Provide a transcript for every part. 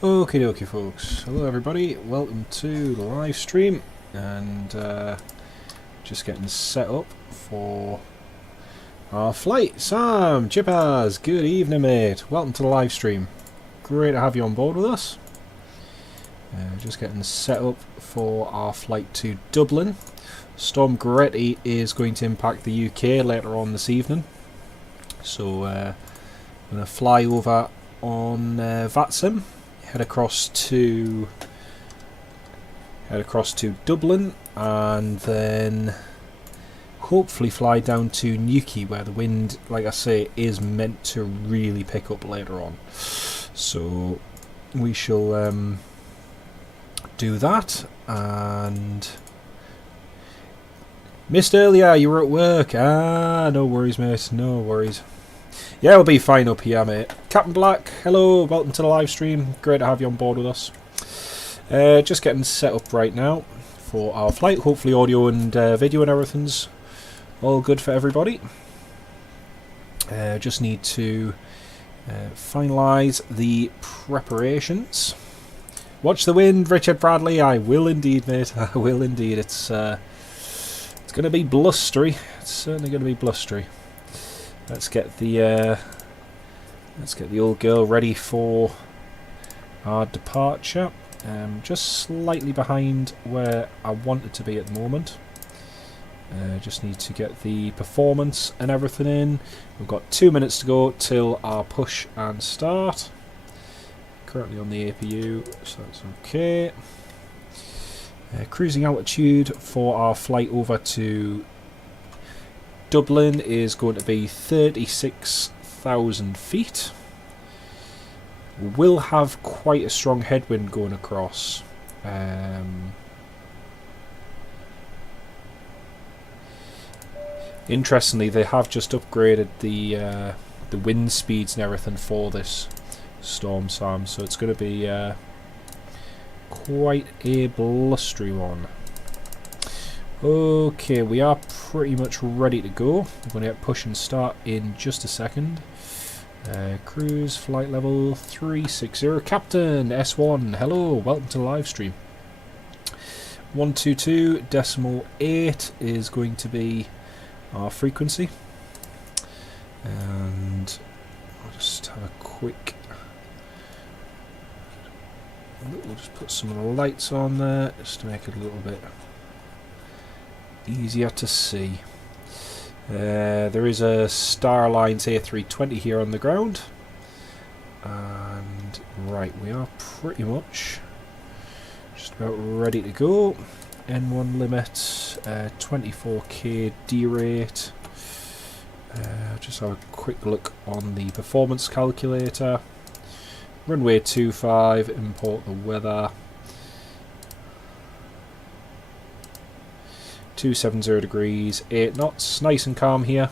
Okie dokie folks, hello everybody, welcome to the live stream, and just getting set up for our flight. Sam, Chippers, good evening mate, welcome to the live stream, great to have you on board with us. Just getting set up for our flight to Dublin. Storm Goretti is going to impact the UK later on this evening, so I'm going to fly over on Vatsim. Head across to Dublin, and then hopefully fly down to Newquay, where the wind, like I say, is meant to really pick up later on. So we shall do that. And missed earlier, you were at work. No worries mate, no worries. Yeah, we'll be fine up here, mate. Captain Black, hello, welcome to the live stream. Great to have you on board with us. Just getting set up right now for our flight. Hopefully audio and video and everything's all good for everybody. Just need to finalise the preparations. Watch the wind, Richard Bradley. I will indeed, mate. I will indeed. It's going to be blustery. It's certainly going to be blustery. Let's get the old girl ready for our departure. Just slightly behind where I want it to be at the moment. Just need to get the performance and everything in. We've got 2 minutes to go till our push and start. Currently on the APU, so that's okay. Cruising altitude for our flight over to Dublin is going to be 36,000 feet. We will have quite a strong headwind going across. Interestingly, they have just upgraded the wind speeds and everything for this storm, Sam, so it's going to be quite a blustery one. Okay, we are pretty much ready to go. We're going to get push and start in just a second. Cruise flight level 360. Captain S1, hello, welcome to the live stream. 122.8 is going to be our frequency. And I'll just have a quick... We'll just put some of the lights on there just to make it a little bit easier to see. There is a Starline's A320 here on the ground, and right, we are pretty much just about ready to go. N1 limit, 24k D rate. Just have a quick look on the performance calculator. Runway 25, import the weather. 270 degrees, 8 knots, nice and calm here,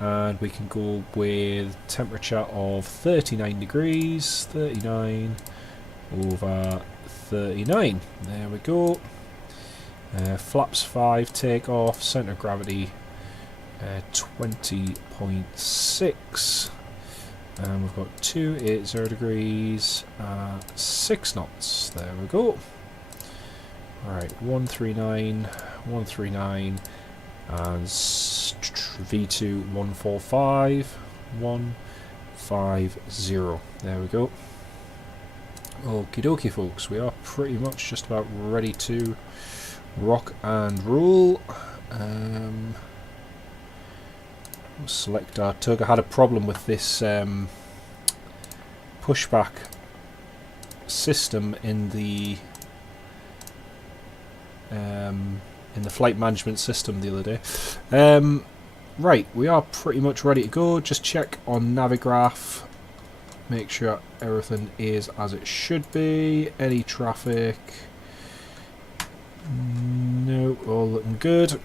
and we can go with temperature of 39 degrees, 39 over 39, there we go. Flaps 5, take off, centre of gravity 20.6, and we've got 280 degrees, 6 knots, there we go. Alright, 139, 139, and V2 145, 150. There we go. Okie dokie folks, we are pretty much just about ready to rock and roll. We'll select our tug. I had a problem with this pushback system in the flight management system the other day. Right, we are pretty much ready to go. Just check on Navigraph, make sure everything is as it should be. Any traffic? No, all looking good.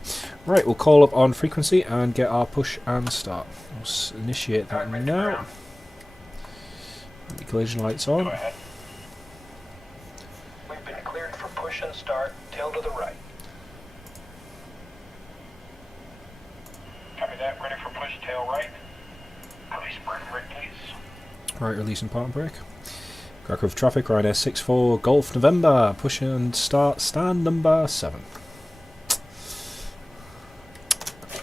Right, we'll call up on frequency and get our push and start. Let's initiate that now. The collision lights on. Go ahead. We've been cleared for push and start. Tail to the right. Copy that. Ready for push. Tail right. Release brake, please. Right, releasing parking brake. Krakow traffic, Ryanair 64 Golf November, push and start, stand number 7.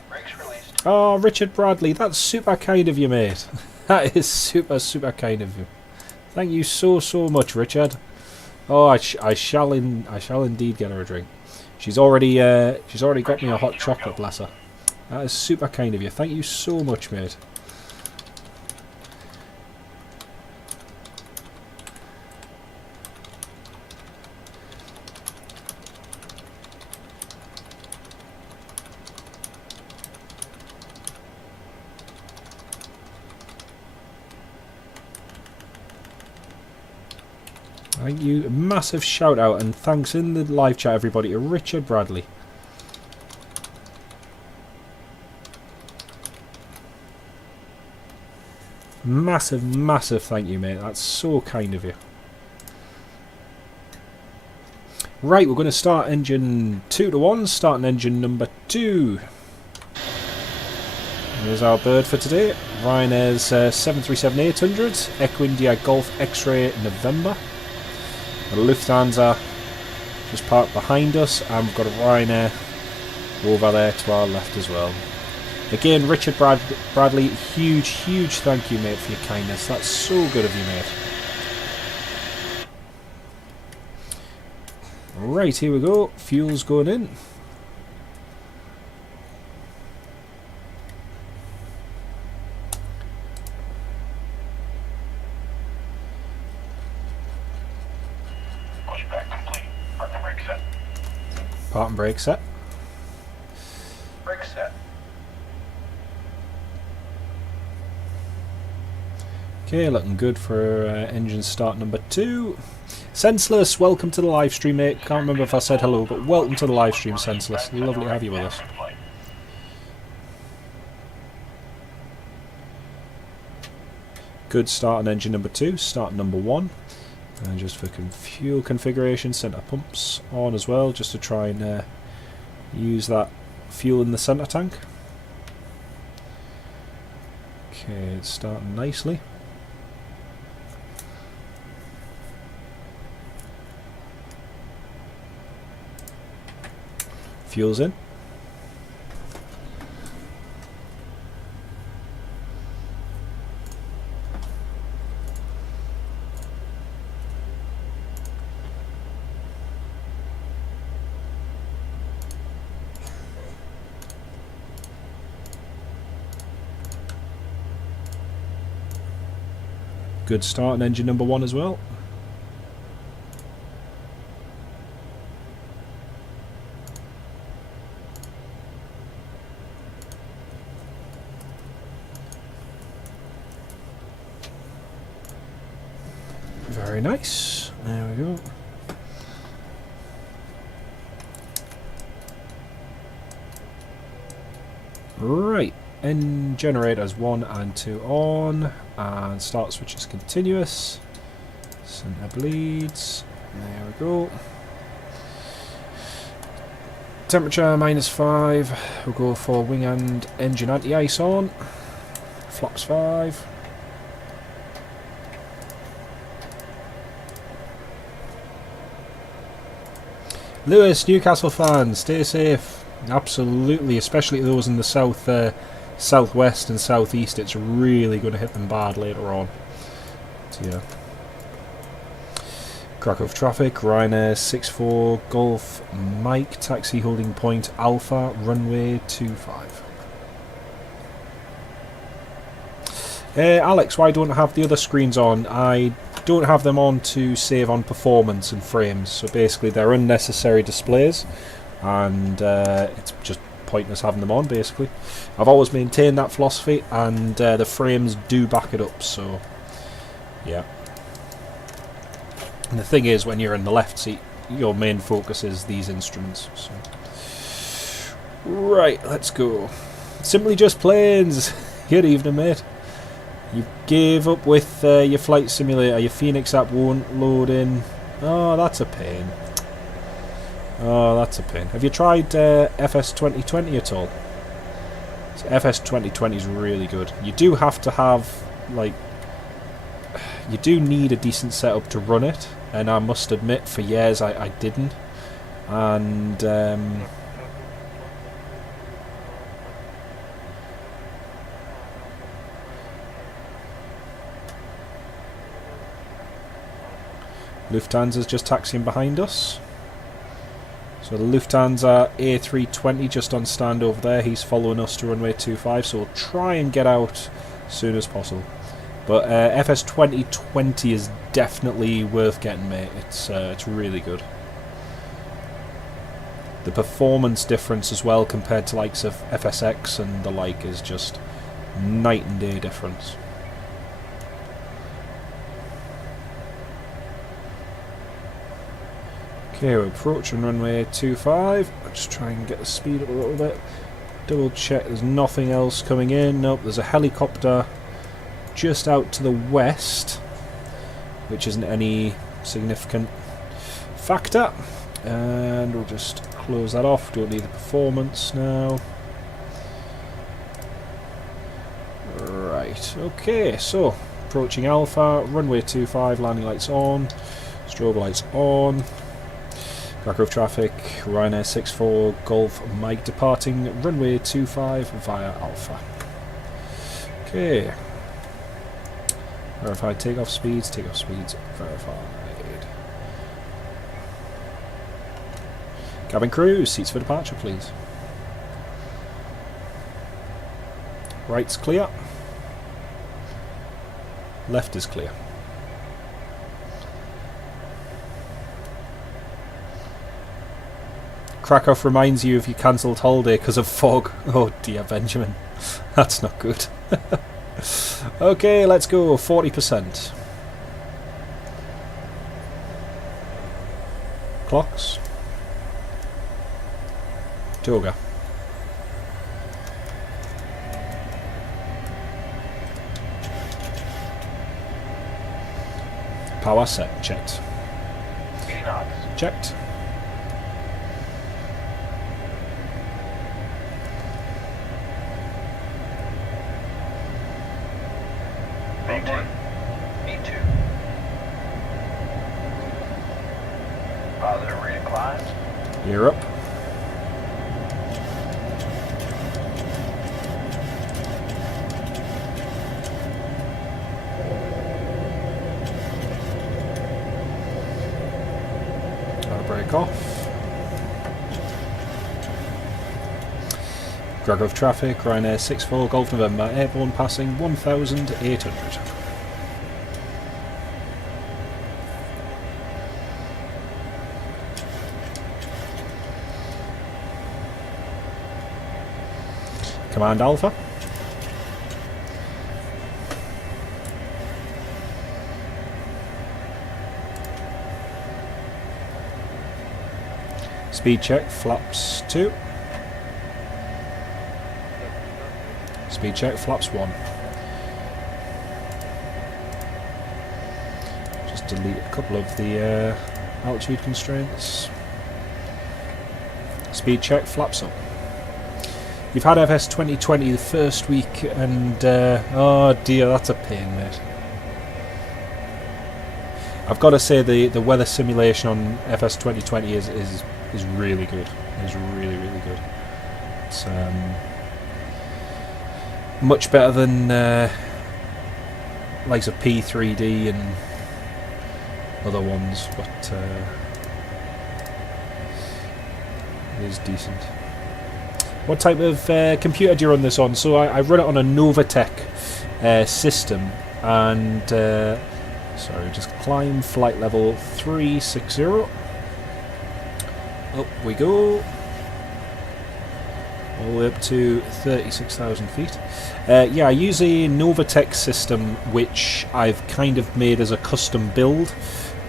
Brakes released. Oh, Richard Bradley, that's super kind of you, mate. That is super, super kind of you. Thank you so, so much, Richard. Oh, I shall indeed get her a drink. She's already got me a hot chocolate, bless her. That is super kind of you. Thank you so much, mate. Thank you. Massive shout out and thanks in the live chat, everybody, to Richard Bradley. Massive, massive thank you, mate. That's so kind of you. Right, we're going to start engine 2 to 1, starting engine number 2. Here's our bird for today. Ryanair's 737-800, Equindia Golf X-Ray November. The Lufthansa just parked behind us, and we've got a Ryanair over there to our left as well. Again, Richard Bradley, huge, huge thank you, mate, for your kindness. That's so good of you, mate. Right, here we go. Fuel's going in. Pushback complete. Park and brake set. Part and brake set. Brake set. Okay, looking good for engine start number 2. Senseless, welcome to the live stream, mate. Can't remember if I said hello, but welcome to the live stream, Senseless. Lovely to have you with us. Good start on engine number 2, start number 1. And just for fuel configuration, centre pumps on as well, just to try and use that fuel in the centre tank. Okay, it's starting nicely. Fuel's in. Good start on engine number 1 as well. Very nice. There we go. Right. End generators 1 and 2 on, and start switch is continuous. Center bleeds. There we go. Temperature -5. We'll go for wing and engine anti-ice on. Flaps 5. Lewis, Newcastle fans, stay safe. Absolutely, especially those in the southwest and southeast. It's really going to hit them bad later on. So yeah. Krakow traffic, Ryanair 64 Golf Mike, taxi holding point Alpha, runway 25. Alex, why don't I have the other screens on? I don't have them on to save on performance and frames, so basically they're unnecessary displays, and it's just pointless having them on, basically. I've always maintained that philosophy, and the frames do back it up, so yeah. And the thing is, when you're in the left seat, your main focus is these instruments. So. Right, let's go. Simply Just Planes. Good evening, mate. You gave up with your flight simulator. Your Phoenix app won't load in. Oh, that's a pain. Oh, that's a pain. Have you tried FS2020 at all? So FS2020 is really good. You do have to have, like, you do need a decent setup to run it, and I must admit for years I didn't, and Lufthansa's just taxiing behind us. So the Lufthansa A320 just on stand over there. He's following us to runway 25, so we'll try and get out as soon as possible. But FS2020 is definitely worth getting, mate. It's really good. The performance difference as well compared to likes of FSX and the like is just night and day difference. Okay, we're approaching runway 25. I'll just try and get the speed up a little bit. Double check there's nothing else coming in. Nope, there's a helicopter just out to the west, which isn't any significant factor. And we'll just close that off. Don't need the performance now. Right, okay, so approaching Alpha, runway 25, landing lights on, strobe lights on. Krakow traffic, Ryanair 64 Golf Mike departing runway 25 via Alpha. Okay. Verified takeoff speeds verified. Cabin crew, seats for departure please. Right's clear. Left is clear. Krakow reminds you of your cancelled holiday because of fog. Oh dear, Benjamin. That's not good. Okay, let's go. 40%. Clocks. Toga. Power set. Checked. 80 knots. Checked. V1. V2. Positive reading climb. You're up. Gotta break off. Krakow traffic, Ryanair 64 Golf November, airborne passing 1,800. Command Alpha. Speed check, flaps 2. Speed check, flaps 1. Just delete a couple of the altitude constraints. Speed check, flaps up. You've had FS2020 the first week and oh dear, that's a pain, mate. I've got to say the weather simulation on FS2020 is really good. It's really good. It's much better than likes of P3D and other ones, but it is decent. What type of computer do you run this on? So I run it on a Novatech system, and sorry, just climb flight level 360. Up we go. All the way up to 36,000 feet. Yeah, I use a Novatech system which I've kind of made as a custom build,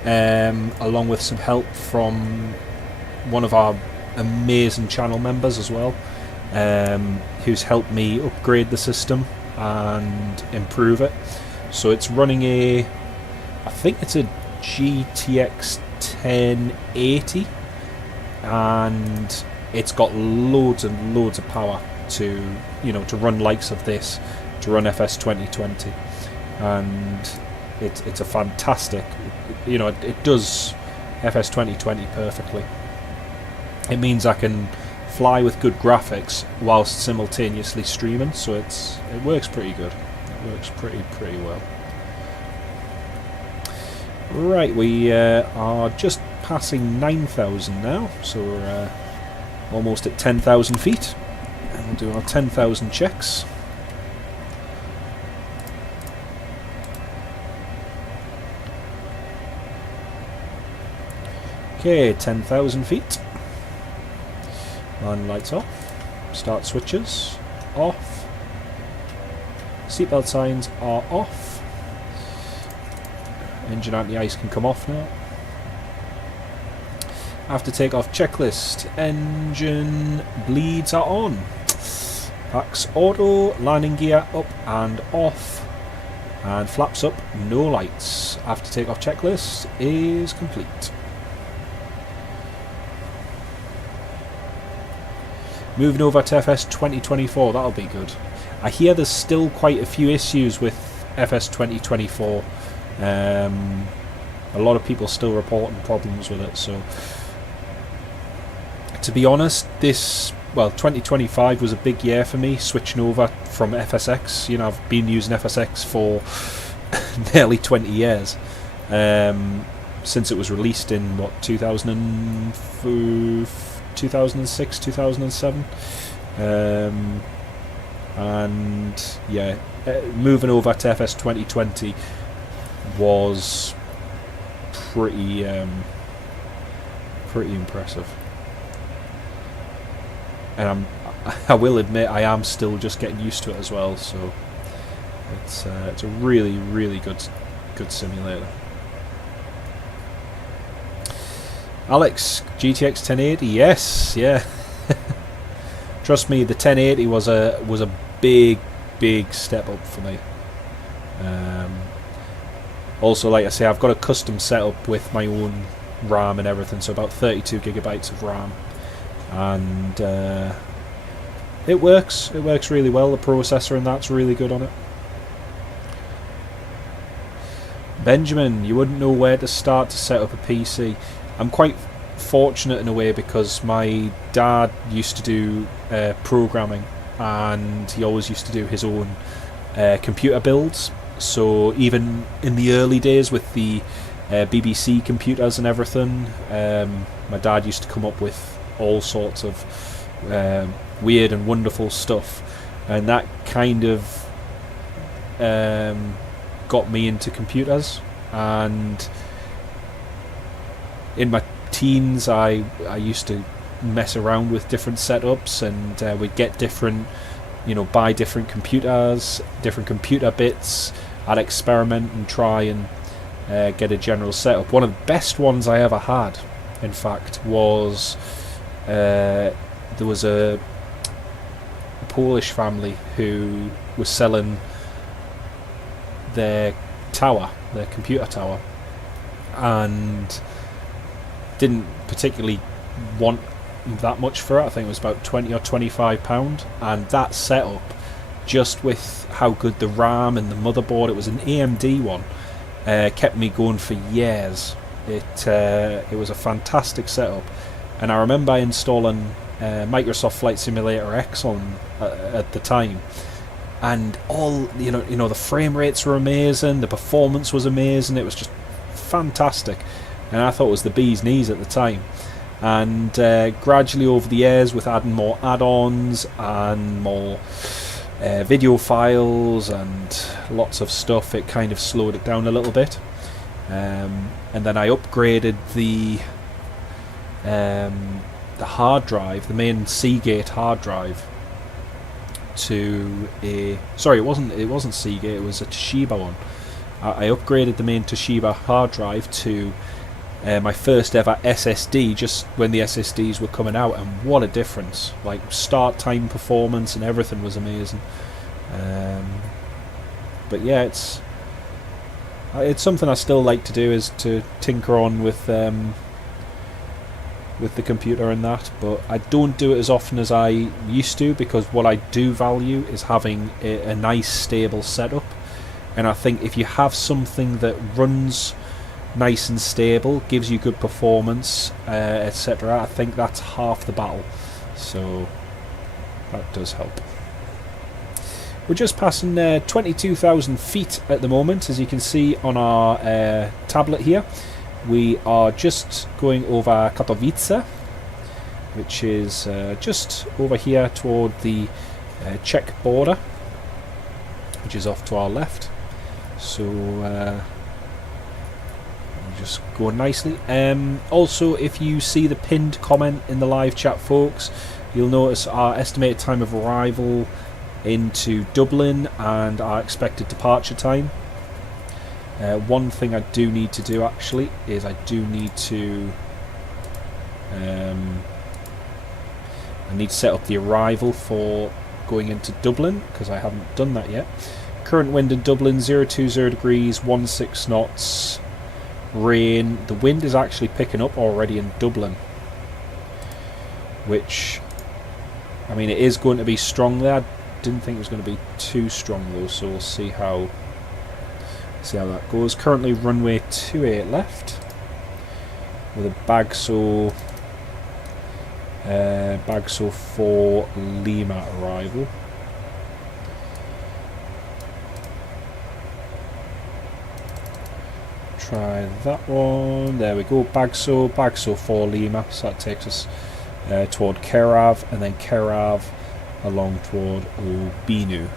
along with some help from one of our amazing channel members as well, who's helped me upgrade the system and improve it. So it's running I think it's a GTX 1080, and it's got loads and loads of power to run likes of this, to run FS2020, and it's a fantastic, you know, it does FS2020 perfectly. It means I can fly with good graphics whilst simultaneously streaming, so it works pretty good. It works pretty well. Right, we are just passing 9,000 now, so we're almost at 10,000 feet, and we'll do our 10,000 checks. Okay, 10,000 feet. Landing lights off. Start switches off. Seatbelt signs are off. Engine anti-ice can come off now. After takeoff checklist. Engine bleeds are on. Packs auto. Landing gear up and off. And flaps up. No lights. After takeoff checklist is complete. Moving over to FS2024, that'll be good. I hear there's still quite a few issues with FS2024. A lot of people still reporting problems with it, so to be honest, 2025 was a big year for me, switching over from FSX. You know, I've been using FSX for nearly 20 years, since it was released in, 2006, 2007, and yeah, moving over to FS2020 was pretty impressive, and I will admit I am still just getting used to it as well. So it's a really good simulator. Alex, GTX 1080, yes, yeah. Trust me, the 1080 was a big step up for me. Also, like I say, I've got a custom setup with my own RAM and everything, so about 32 gigabytes of RAM, and it works really well. The processor and that's really good on it. Benjamin, you wouldn't know where to start to set up a PC. I'm quite fortunate in a way because my dad used to do programming, and he always used to do his own computer builds. So even in the early days with the BBC computers and everything, my dad used to come up with all sorts of weird and wonderful stuff, and that kind of got me into computers. And in my teens, I used to mess around with different setups, and we'd get different, buy different computers, different computer bits. I'd experiment and try and get a general setup. One of the best ones I ever had, in fact, was there was a Polish family who was selling their computer tower, and didn't particularly want that much for it. I think it was about £20 or £25, and that setup, just with how good the RAM and the motherboard, it was an AMD one, kept me going for years. It was a fantastic setup, and I remember installing Microsoft Flight Simulator X on at the time, and all the frame rates were amazing, the performance was amazing, it was just fantastic, and I thought it was the bee's knees at the time. And gradually over the years, with adding more add-ons and more video files and lots of stuff, it kind of slowed it down a little bit. And then I upgraded the hard drive, the main Seagate hard drive, to a... Sorry, it wasn't Seagate, it was a Toshiba one. I upgraded the main Toshiba hard drive to my first ever SSD, just when the SSDs were coming out, and what a difference. Like, start time, performance and everything was amazing. But yeah, it's something I still like to do, is to tinker on with the computer and that, but I don't do it as often as I used to, because what I do value is having a nice stable setup. And I think if you have something that runs nice and stable, gives you good performance, etc., I think that's half the battle. So that does help. We're just passing 22,000 feet at the moment, as you can see on our tablet here. We are just going over Katowice, which is just over here toward the Czech border, which is off to our left. So just going nicely. Also, if you see the pinned comment in the live chat, folks, you'll notice our estimated time of arrival into Dublin and our expected departure time. One thing I do need to do actually is I do need to I need to set up the arrival for going into Dublin, because I haven't done that yet. Current wind in Dublin 020 degrees, 16 knots, rain. The wind is actually picking up already in Dublin, which, I mean, it is going to be strong there. Didn't think it was going to be too strong though, so we'll see how that goes. Currently runway 28 left with a Bagso 4 Lima arrival. Try that one. There we go. Bagso 4 Lima. So that takes us toward Kerav, and then Kerav along toward Obinu.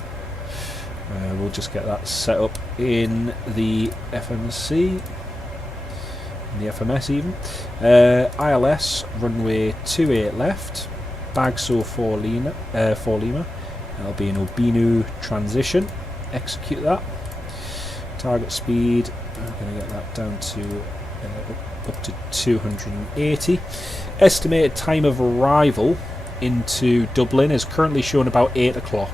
We'll just get that set up in the FMC, in the FMS even. ILS runway 28 left, Bagso 4 Lima. That'll be an Obinu transition. Execute that. Target speed, I'm going to get that down to up to 280. Estimated time of arrival into Dublin is currently shown about 8 o'clock.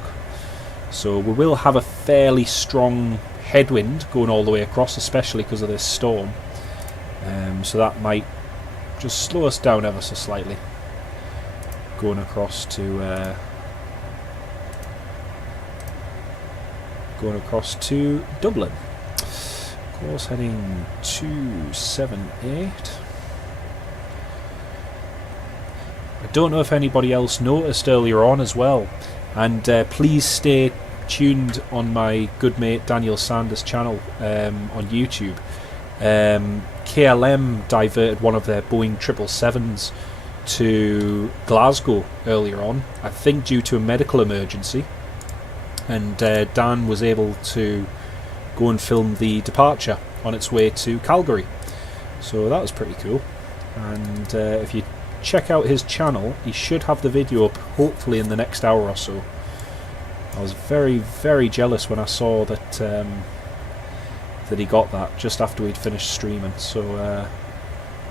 So we will have a fairly strong headwind going all the way across, especially because of this storm. So that might just slow us down ever so slightly going across to Dublin. Course heading 278. I don't know if anybody else noticed earlier on as well, and please stay tuned on my good mate Daniel Sanders' channel on YouTube. KLM diverted one of their Boeing 777s to Glasgow earlier on, I think due to a medical emergency, and Dan was able to go and film the departure on its way to Calgary, so that was pretty cool. And if you check out his channel, he should have the video up hopefully in the next hour or so. I was very, very jealous when I saw that that he got that just after we'd finished streaming. So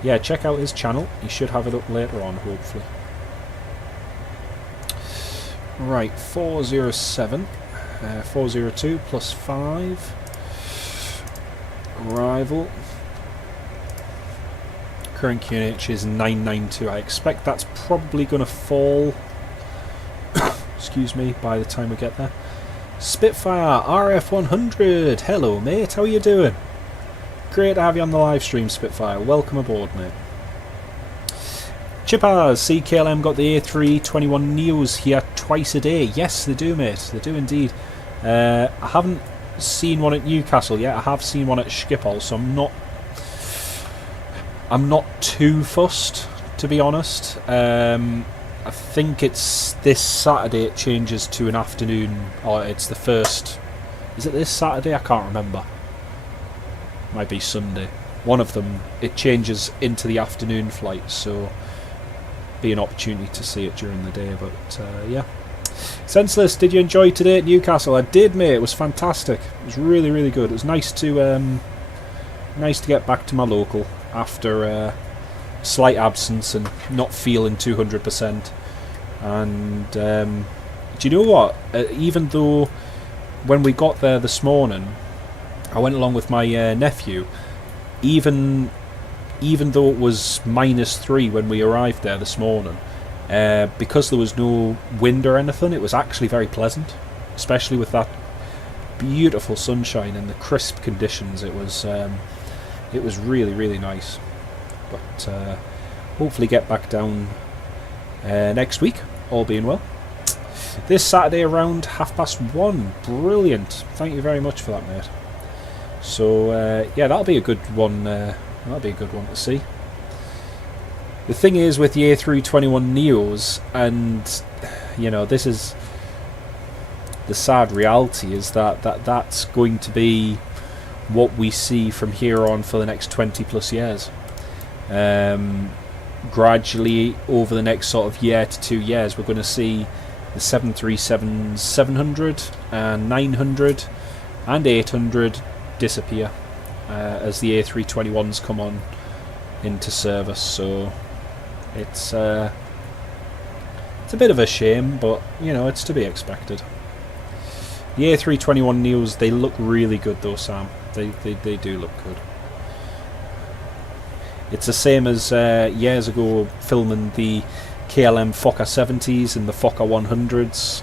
yeah, check out his channel. He should have it up later on, hopefully. Right, 407, 402 plus 5. Arrival. Current QNH is 992. I expect that's probably going to fall excuse me, by the time we get there. Spitfire RF100. Hello mate, how are you doing? Great to have you on the live stream, Spitfire. Welcome aboard, mate. Chippers, CKLM got the A321 Neos here twice a day. Yes, they do, mate. They do indeed. I haven't seen one at Newcastle yet. I have seen one at Schiphol, so I'm not too fussed, to be honest. I think it's this Saturday it changes to an afternoon, or it's the first. Is it this Saturday? I can't remember. Might be Sunday. One of them, it changes into the afternoon flight, so be an opportunity to see it during the day. But yeah. Senseless, did you enjoy today at Newcastle? I did, mate. It was fantastic. It was really, really good. It was nice to get back to my local after slight absence and not feeling 200%. And do you know what? Even though when we got there this morning, I went along with my nephew. Even though it was -3 when we arrived there this morning, because there was no wind or anything, it was actually very pleasant, especially with that beautiful sunshine and the crisp conditions. It was really, really nice. But hopefully get back down next week, all being well. This Saturday around 1:30. Brilliant. Thank you very much for that, mate. So yeah, that'll be a good one. That'll be a good one to see. The thing is with the A321neos, and you know, this is the sad reality, is that's going to be what we see from here on for the next 20 plus years. Gradually over the next sort of year to 2 years, we're going to see the 737-700 and 900 and 800 disappear as the A321s come on into service. So it's a bit of a shame, but you know, it's to be expected. The A321neos, they look really good though, Sam. They do look good. It's the same as years ago filming the KLM Fokker 70s and the Fokker 100s.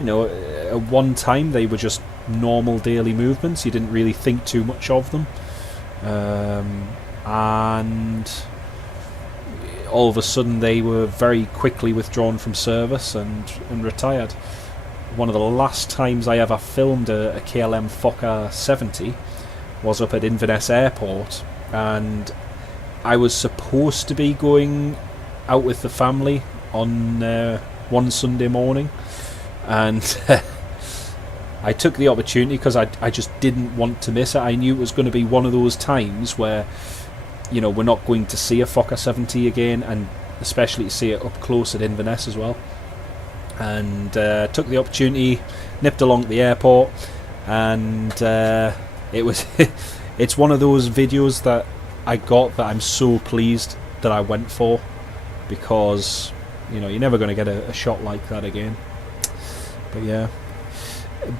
You know, at one time they were just normal daily movements. You didn't really think too much of them. And all of a sudden they were very quickly withdrawn from service and retired. One of the last times I ever filmed a KLM Fokker 70 was up at Inverness Airport, and I was supposed to be going out with the family on one Sunday morning, and I took the opportunity because I just didn't want to miss it. I knew it was going to be one of those times where, you know, we're not going to see a Fokker 70 again, and especially to see it up close at Inverness as well. And took the opportunity, nipped along to the airport, and it was it's one of those videos that I got that I'm so pleased that I went for, because you know, you're never going to get a shot like that again. But yeah.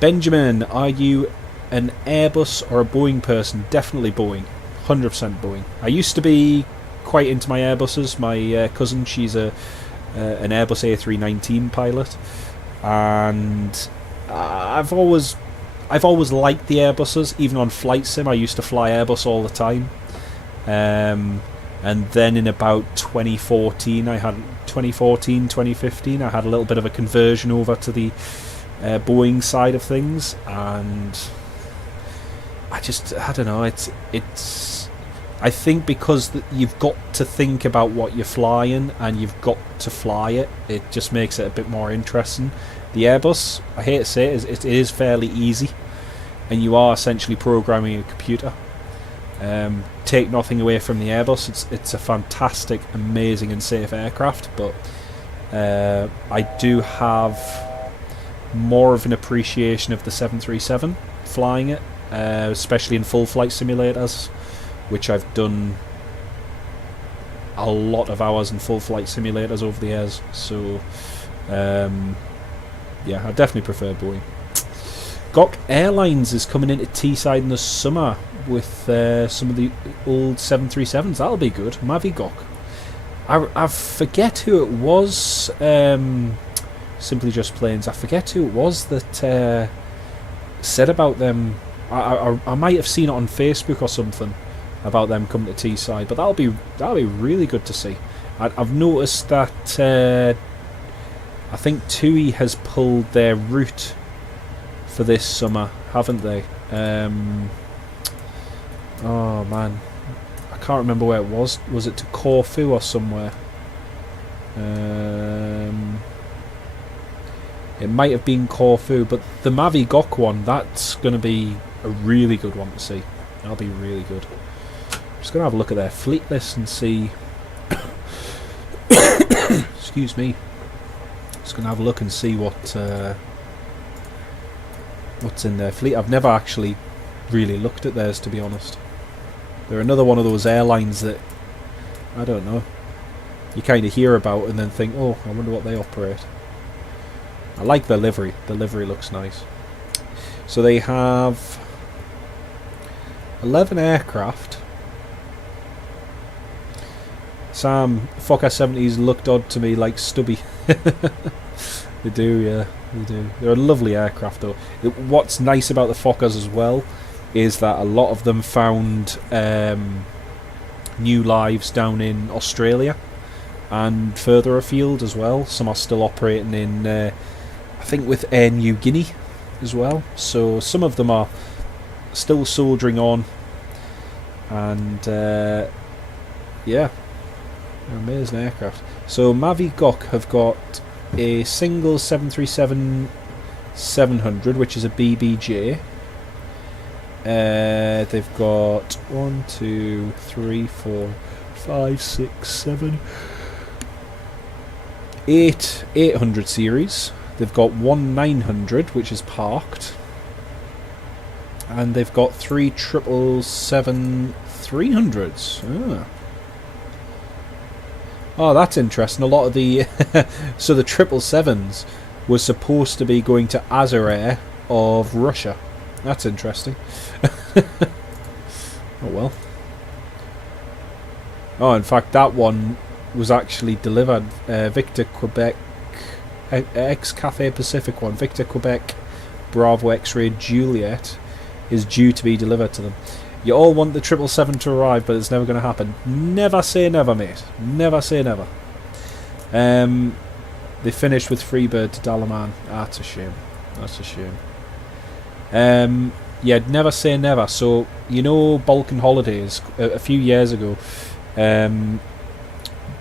Benjamin, are you an Airbus or a Boeing person? Definitely Boeing. 100% Boeing. I used to be quite into my Airbuses. My cousin, she's an Airbus A319 pilot, and I've always liked the Airbuses. Even on flight sim, I used to fly Airbus all the time. And then in about 2015, I had a little bit of a conversion over to the Boeing side of things, and I don't know. I think because you've got to think about what you're flying and you've got to fly it, it just makes it a bit more interesting. The Airbus, I hate to say it is fairly easy, and you are essentially programming a computer. Take nothing away from the Airbus, it's a fantastic, amazing and safe aircraft, but I do have more of an appreciation of the 737 flying it, especially in full flight simulators, which I've done a lot of hours in full flight simulators over the years. So yeah, I definitely prefer Boeing. Gok Airlines is coming into Teesside in the summer with some of the old 737s. That'll be good. Mavi Gok. I forget who it was. Simply Just Planes. I forget who it was that said about them. I might have seen it on Facebook or something about them coming to Teesside, but that'll be really good to see. I've noticed that I think TUI has pulled their route for this summer, haven't they? Oh man, I can't remember where it was. Was it to Corfu or somewhere? It might have been Corfu, but the Mavi Gok one, that's going to be a really good one to see. That'll be really good. I'm just going to have a look at their fleet list and see. Excuse me. Just going to have a look and see what's in their fleet. I've never actually really looked at theirs, to be honest. They're another one of those airlines that, I don't know, you kind of hear about and then think, oh, I wonder what they operate. I like their livery. The livery looks nice. So they have 11 aircraft. Sam, Fokker 70s looked odd to me, like stubby. They do, yeah. They do. They're a lovely aircraft, though. What's nice about the Fokkers as well is that a lot of them found new lives down in Australia and further afield as well. Some are still operating in, I think, with Air New Guinea as well. So some of them are still soldiering on, and yeah, they're amazing aircraft. So Mavi Gok have got a single 737-700, which is a BBJ. They've got 1, 2, 3, 4, 5, 6, 7, 8 800 series. They've got 1 900, which is parked, and they've got 3 777-300s. Oh, that's interesting. A lot of the so the 777s was supposed to be going to Azerair of Russia. That's interesting. Oh well. Oh, in fact, that one was actually delivered. Victor Quebec X Cafe Pacific one. Victor Quebec Bravo X-Ray Juliet is due to be delivered to them. You all want the 777 to arrive, but it's never going to happen. Never say never, mate. Never say never. They finished with Freebird to Dalaman. That's a shame. That's a shame. Yeah, never say never. So, you know, Balkan Holidays, a few years ago,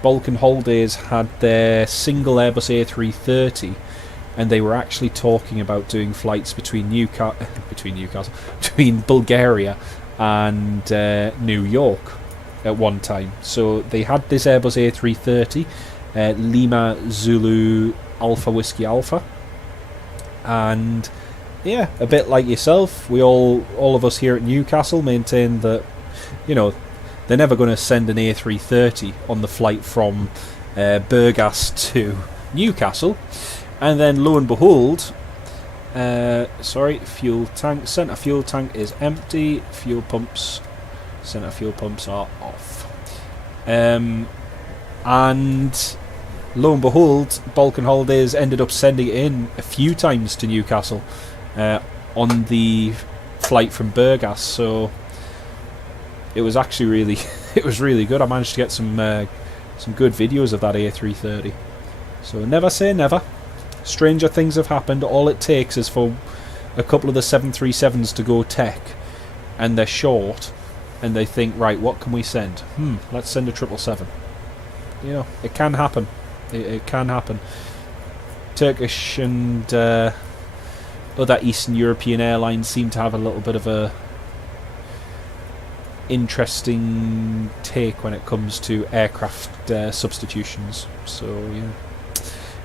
Balkan Holidays had their single Airbus A330, and they were actually talking about doing flights between Bulgaria and New York at one time. So they had this Airbus A330, Lima Zulu Alpha Whiskey Alpha, and yeah, a bit like yourself, we all of us here at Newcastle maintain that, you know, they're never going to send an A330 on the flight from Burgas to Newcastle, and then lo and behold, fuel tank, centre fuel tank is empty, centre fuel pumps are off, and lo and behold, Balkan Holidays ended up sending it in a few times to Newcastle on the flight from Burgas. So it was actually really it was really good. I managed to get some good videos of that A330. So never say never. Stranger things have happened. All it takes is for a couple of the 737s to go tech, and they're short, and they think, right, what can we send? Let's send a 777. You know, it can happen. It can happen. Turkish and other Eastern European airlines seem to have a little bit of a interesting take when it comes to aircraft substitutions. So yeah.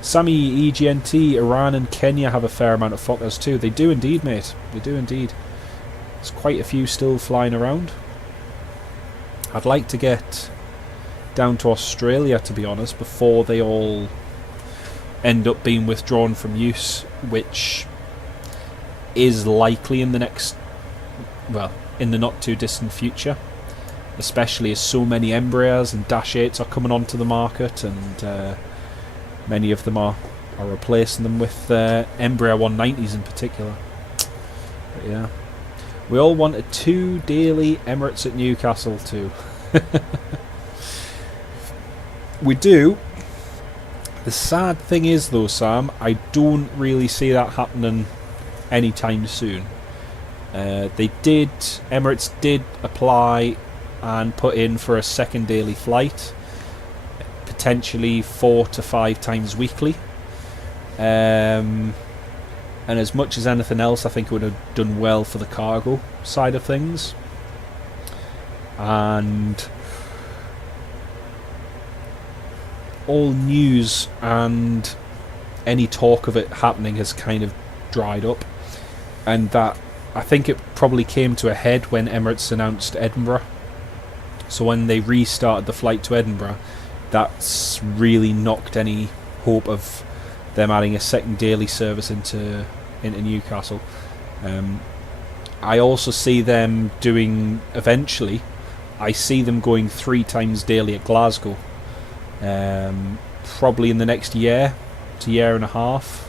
Sami EGNT, Iran and Kenya have a fair amount of Fokkers too. They do indeed, mate. They do indeed. There's quite a few still flying around. I'd like to get down to Australia, to be honest, before they all end up being withdrawn from use, which is likely in the next, well, in the not too distant future, especially as so many Embraers and Dash 8s are coming onto the market, and many of them are replacing them with Embraer 190s in particular. But yeah, we all wanted 2 daily Emirates at Newcastle too. We do. The sad thing is though, Sam, I don't really see that happening anytime soon. Emirates did apply and put in for a second daily flight, potentially 4 to 5 times weekly, and as much as anything else, I think it would have done well for the cargo side of things. And all news and any talk of it happening has kind of dried up, and that, I think it probably came to a head when Emirates announced Edinburgh. So when they restarted the flight to Edinburgh, that's really knocked any hope of them adding a second daily service into Newcastle. I also see them doing, eventually, I see them going 3 times daily at Glasgow. Probably in the next year to year and a half.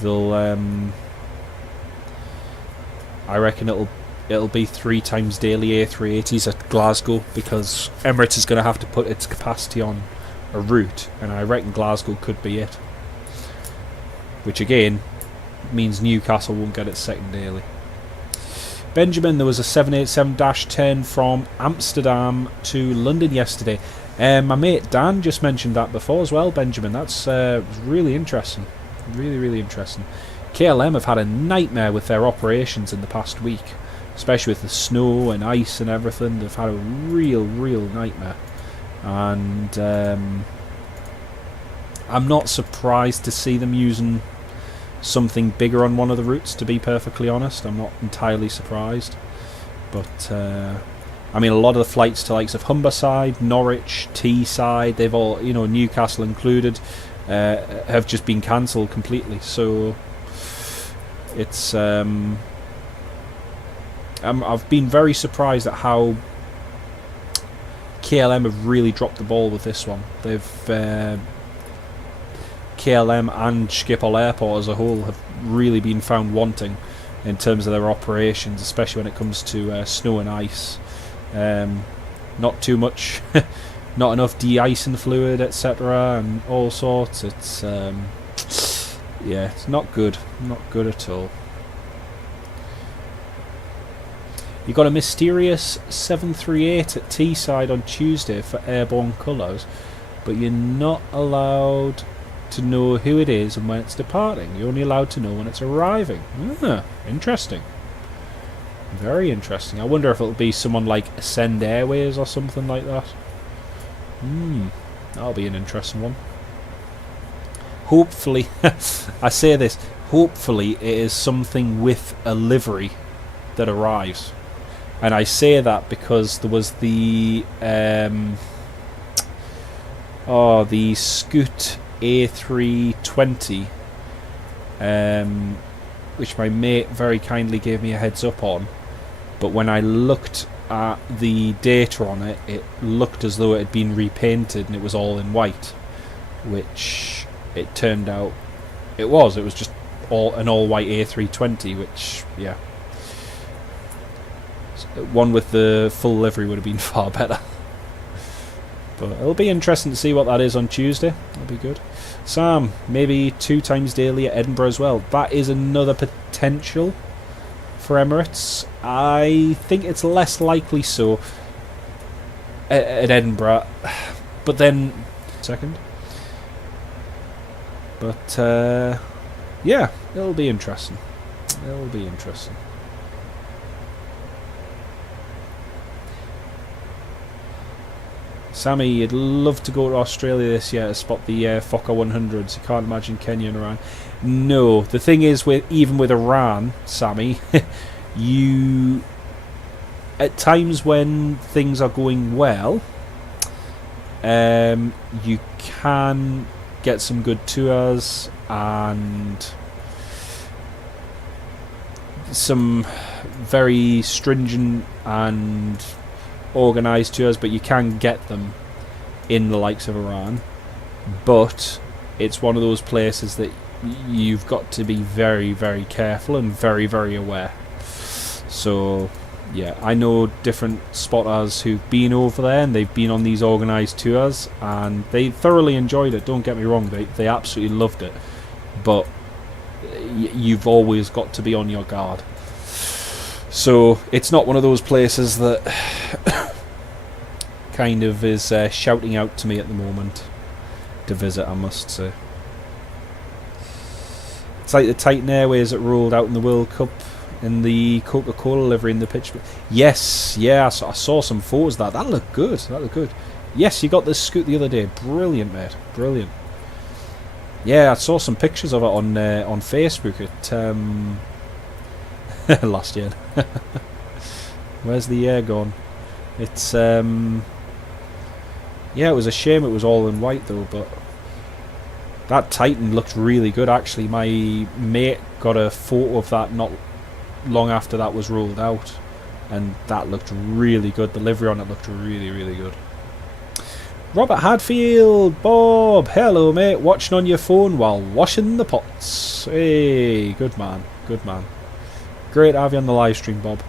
they'll I reckon it'll be 3 times daily A380s at Glasgow, because Emirates is going to have to put its capacity on a route, and I reckon Glasgow could be it, which again means Newcastle won't get its second daily. Benjamin, there was a 787-10 from Amsterdam to London yesterday. My mate Dan just mentioned that before as well, Benjamin. That's really interesting. Really interesting. KLM have had a nightmare with their operations in the past week, especially with the snow and ice and everything. They've had a real nightmare. And I'm not surprised to see them using something bigger on one of the routes, to be perfectly honest. I'm not entirely surprised. But I mean, a lot of the flights to likes of Humberside, Norwich, Teesside, they've all, you know, Newcastle included, have just been cancelled completely. So it's I've been very surprised at how KLM have really dropped the ball with this one. They've KLM and Schiphol Airport as a whole have really been found wanting in terms of their operations, especially when it comes to snow and ice. Not too much, not enough de-icing fluid, etc., and all sorts. It's yeah, it's not good at all. You got a mysterious 738 at Teesside on Tuesday for airborne colours, but you're not allowed to know who it is and when it's departing. You're only allowed to know when it's arriving. Interesting. Very interesting. I wonder if it'll be someone like Ascend Airways or something like that. That'll be an interesting one. Hopefully, I say this, hopefully it is something with a livery that arrives. And I say that because there was the Scoot A320, which my mate very kindly gave me a heads up on, but when I looked at the data on it, it looked as though it had been repainted and it was all in white, which it turned out it was just an all white A320, which, yeah, one with the full livery would have been far better. But it'll be interesting to see what that is on Tuesday. That'll be good. Sam, maybe 2 times daily at Edinburgh as well. That is another potential for Emirates. I think it's less likely so at Edinburgh. But then... second. But, yeah, it'll be interesting. It'll be interesting. Sammy, you'd love to go to Australia this year to spot the Fokker 100s. You can't imagine Kenya and Iran. No, the thing is, even with Iran, Sammy, you, at times when things are going well, you can get some good tours and some very stringent and organised tours, but you can get them in the likes of Iran. But it's one of those places that you've got to be very, very careful and very, very aware. So yeah, I know different spotters who've been over there and they've been on these organised tours and they thoroughly enjoyed it, don't get me wrong, they absolutely loved it, but you've always got to be on your guard. So it's not one of those places that kind of is shouting out to me at the moment to visit, I must say. It's like the Titan Airways that rolled out in the World Cup in the Coca-Cola livery in the pitch. Yes, yeah, I saw some photos of that. That looked good. That looked good. Yes, you got this Scoot the other day. Brilliant, mate. Brilliant. Yeah, I saw some pictures of it on Facebook. It last year. Where's the air gone? It's yeah, it was a shame it was all in white though, but that Titan looked really good actually. My mate got a photo of that not long after that was rolled out, and that looked really good. The livery on it looked really, really good. Robert Hadfield, Bob, hello mate, watching on your phone while washing the pots. Hey, good man, good man. Great to have you on the live stream, Bob.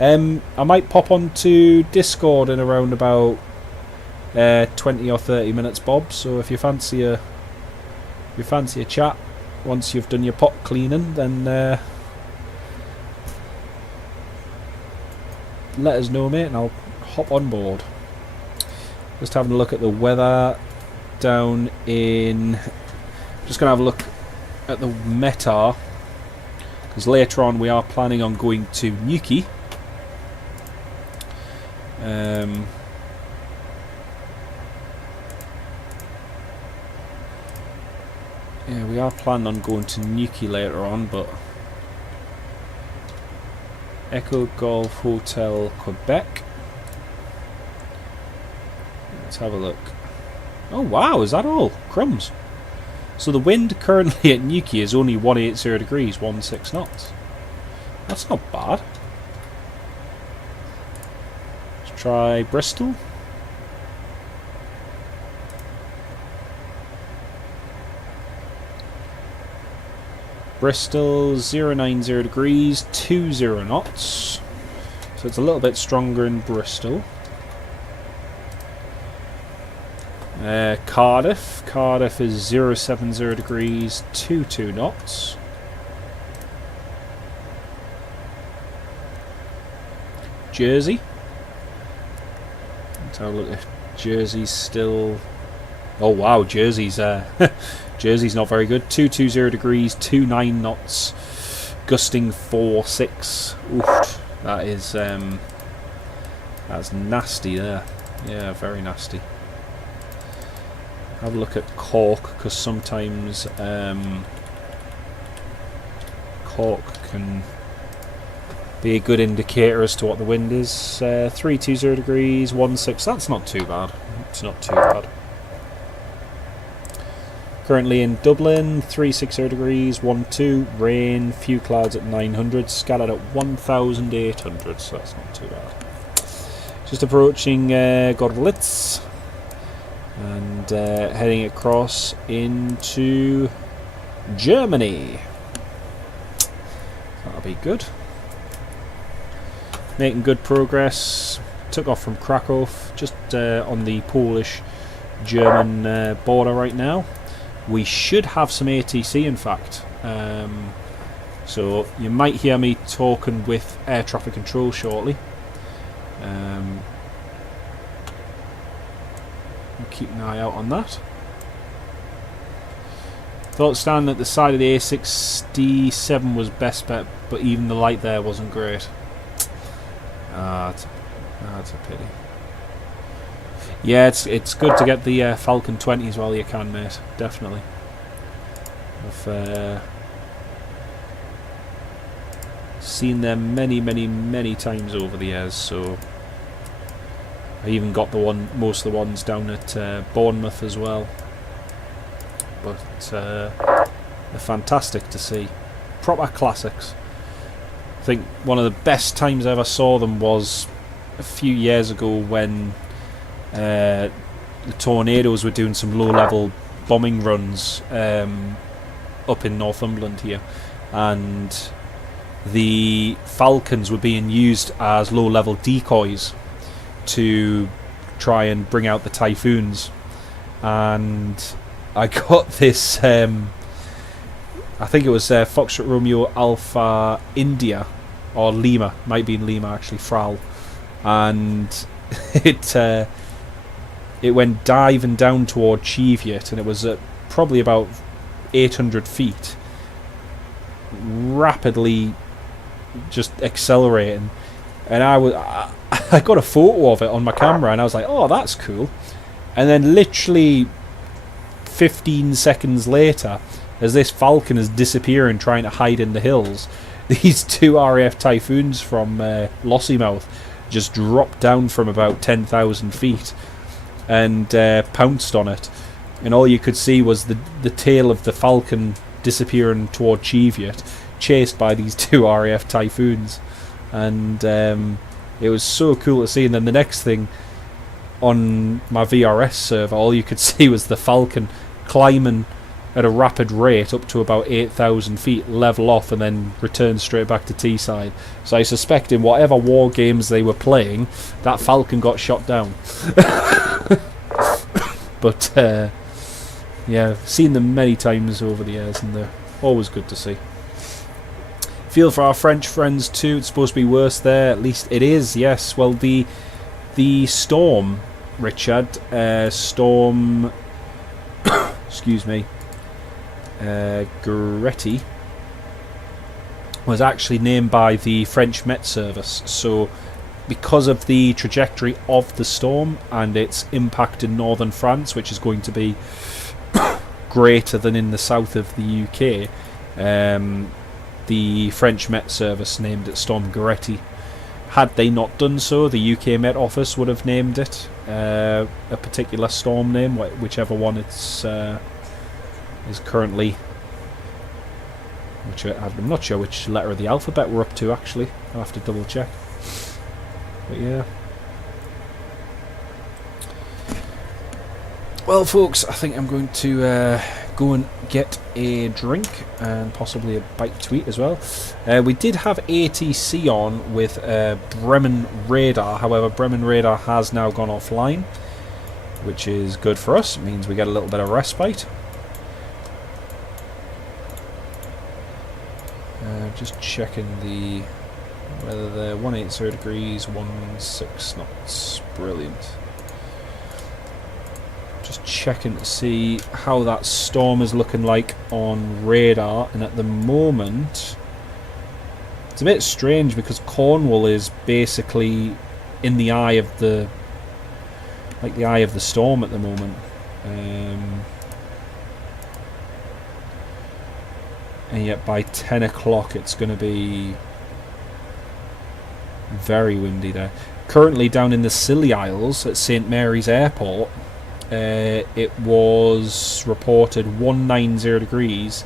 I might pop onto Discord in around about 20 or 30 minutes, Bob. So if you fancy a chat once you've done your pot cleaning, then let us know, mate, and I'll hop on board. Just having a look at the weather down in... Just going to have a look at the METAR, because later on we are planning on going to Newquay. Yeah, we are planning on going to Newquay later on, but... Echo Golf Hotel Quebec. Let's have a look. Oh wow, is that all? Crumbs. So the wind currently at Newquay is only 180 degrees, 16 knots. That's not bad. Let's try Bristol. Bristol 090 degrees, 20 knots. So it's a little bit stronger in Bristol. Cardiff is 070 degrees, 22 knots. Jersey. Let's have a look if Jersey's still... Oh wow, Jersey's Jersey's not very good. 220 degrees, 29 knots, gusting 46. Oof, that is that's nasty there. Yeah, very nasty. Have a look at Cork, because sometimes Cork can be a good indicator as to what the wind is. 320 degrees, 16. That's not too bad. It's not too bad. Currently in Dublin, 360 degrees, 12, rain, few clouds at 900, scattered at 1,800, so that's not too bad. Just approaching Gorlitz and heading across into Germany. That'll be good. Making good progress. Took off from Krakow, just on the Polish-German border right now. We should have some ATC, in fact. So you might hear me talking with air traffic control shortly. I'll keep an eye out on that. Thought standing at the side of the A67 was best bet, but even the light there wasn't great. That's a pity. Yeah, it's good to get the Falcon 20s while you can, mate. Definitely. I've seen them many times over the years, so I even got most of the ones down at Bournemouth as well. But they're fantastic to see. Proper classics. I think one of the best times I ever saw them was a few years ago when the Tornadoes were doing some low-level bombing runs up in Northumberland here, and the Falcons were being used as low-level decoys to try and bring out the Typhoons. And I got this, I think it was Foxtrot Romeo Alpha India, or Lima, might be in Lima actually, Fral, and it went diving down toward Cheviot, and it was at probably about 800 feet, rapidly just accelerating, and I got a photo of it on my camera, and I was like, oh, that's cool. And then literally 15 seconds later, as this Falcon is disappearing, trying to hide in the hills, these two RAF Typhoons from Lossiemouth just dropped down from about 10,000 feet and pounced on it, and all you could see was the tail of the Falcon disappearing toward Cheviot, chased by these two RAF Typhoons. And it was so cool to see. And then the next thing, on my VRS server, all you could see was the Falcon climbing at a rapid rate up to about 8,000 feet, level off, and then return straight back to Teesside. So I suspect in whatever war games they were playing, that Falcon got shot down. But yeah, seen them many times over the years, and they're always good to see. Feel for our French friends too. It's supposed to be worse there. At least it is. Yes. Well, the storm, Richard, Storm. Excuse me. Goretti was actually named by the French Met Service. So, because of the trajectory of the storm and its impact in northern France, which is going to be greater than in the south of the UK, the French Met Service named it Storm Goretti. Had they not done so, the UK Met Office would have named it a particular storm name, whichever one it's is currently. Which I'm not sure which letter of the alphabet we're up to, actually. I'll have to double check. But yeah. Well, folks, I think I'm going to go and get a drink and possibly a bite to eat as well. We did have ATC on with Bremen Radar. However, Bremen Radar has now gone offline, which is good for us. It means we get a little bit of respite. Just checking whether they're 180 degrees, 16 knots. Brilliant. Just checking to see how that storm is looking like on radar, and at the moment it's a bit strange because Cornwall is basically in the eye of the storm at the moment. And yet by 10 o'clock it's going to be very windy there. Currently down in the Scilly Isles at St Mary's Airport, it was reported 190 degrees,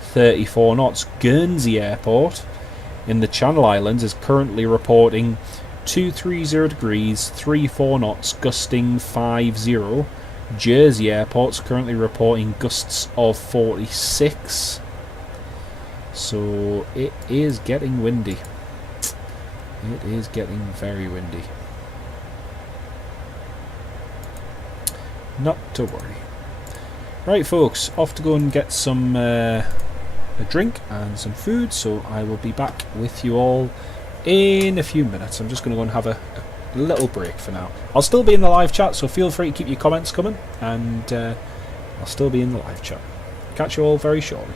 34 knots. Guernsey Airport in the Channel Islands is currently reporting 230 degrees, 34 knots, gusting 50. Jersey Airport's currently reporting gusts of 46. So it is getting windy. It is getting very windy. Not to worry. Right, folks, off to go and get some a drink and some food. So I will be back with you all in a few minutes. I'm just going to go and have a little break for now. I'll still be in the live chat, so feel free to keep your comments coming, and I'll still be in the live chat. Catch you all very shortly.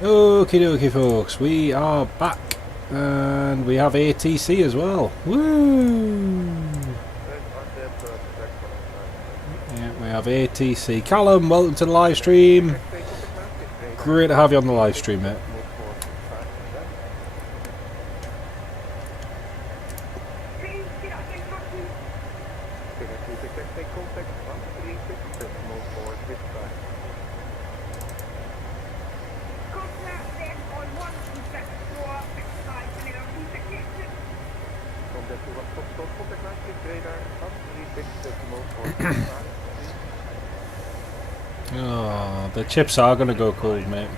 Okie dokie folks, we are back and we have ATC as well. Woo! Yeah, we have ATC. Callum, welcome to the live stream. Great to have you on the live stream, mate. Oh, the chips are going to go cold, mate.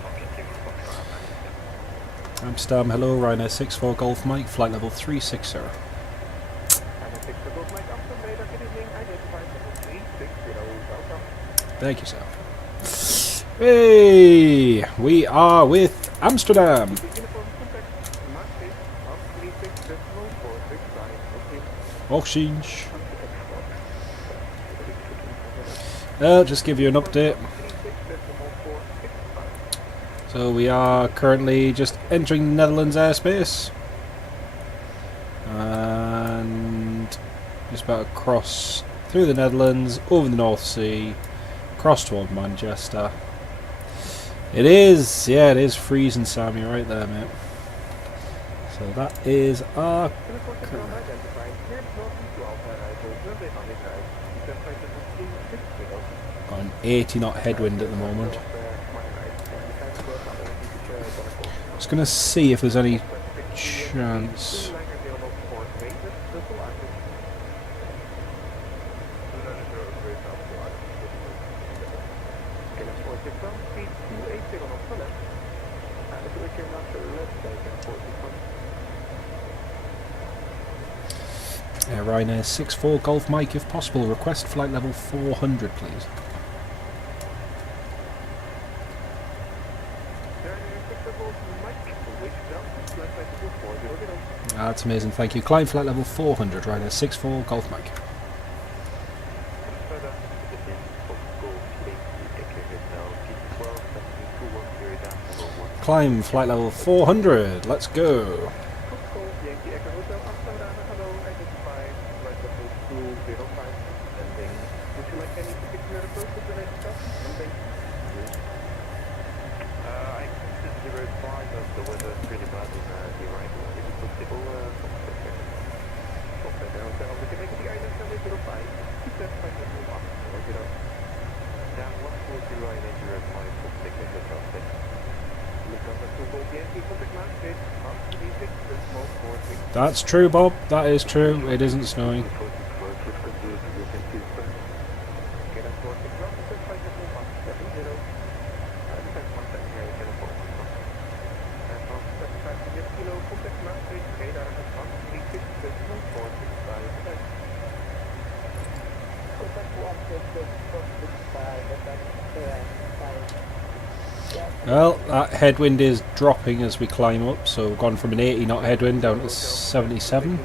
Amsterdam, hello, Ryanair 6-4 Golf Mike, flight level 360. Thank you, sir. Hey, we are with Amsterdam. Exchange. Just give you an update. So we are currently just entering Netherlands airspace and just about to cross through the Netherlands, over the North Sea, across toward Manchester. It is, yeah, it is freezing, Sam, you're right there, mate. So that is our got an 80 knot headwind at the moment. Just gonna see if there's any chance. Ryanair 6-4 Golf Mike, if possible, request flight level 400, please. That's amazing, thank you. Climb flight level 400, Ryanair 6-4 Golf Mike. Climb flight level 400, let's go. That's true, Bob. That is true. It isn't snowing. Well, that headwind is dropping as we climb up, so we've gone from an 80 knot headwind down to 77.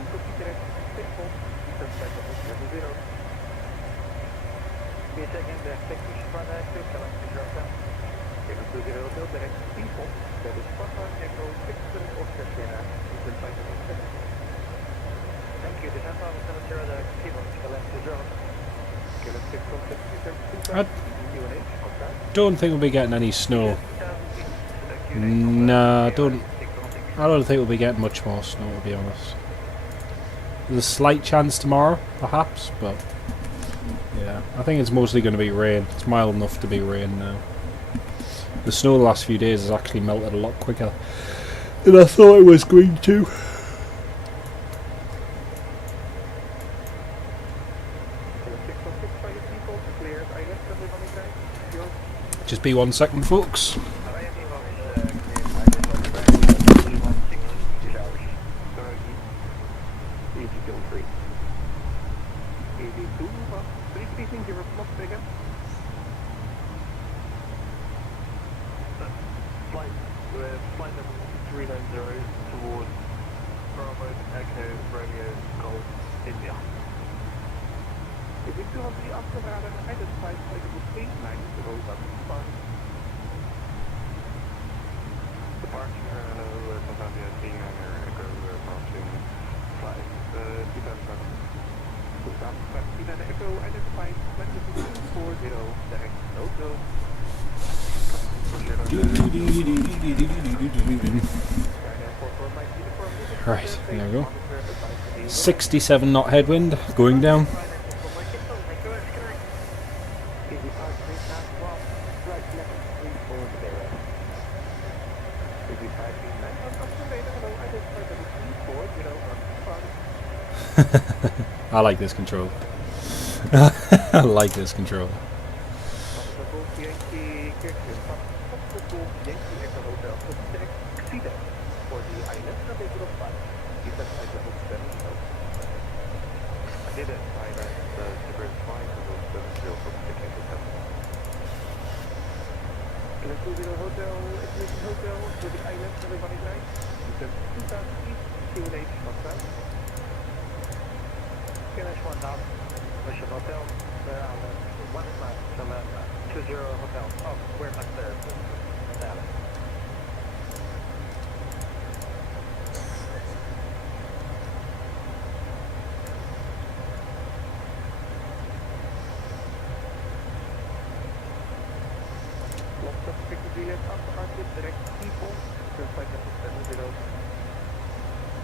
I don't think we'll be getting any snow. Nah, I don't think we'll be getting much more snow, to be honest. There's a slight chance tomorrow, perhaps, but yeah, I think it's mostly going to be rain. It's mild enough to be rain now. The snow the last few days has actually melted a lot quicker than I thought it was going to. Just be 1 second, folks. Flight level 390 towards Bravo, Echo, Romeo, Golf, India. If we still have the afterradar identified flight level 390 up in Departure, hello, Tanzania, Ryanair, Echo, approaching flight 2000 Echo, identified, flight 240, direct, no go. Right, there we go. 67 knot headwind, going down. I like this control. I like this control. Hotel, admission hotel, to the island, everybody nice. You can 2000 east, Q&H, what's that? Q&H 1000, mission hotel, there on the 20 hotel. Oh, we're not there, Dallas. Direct people, just like the 70.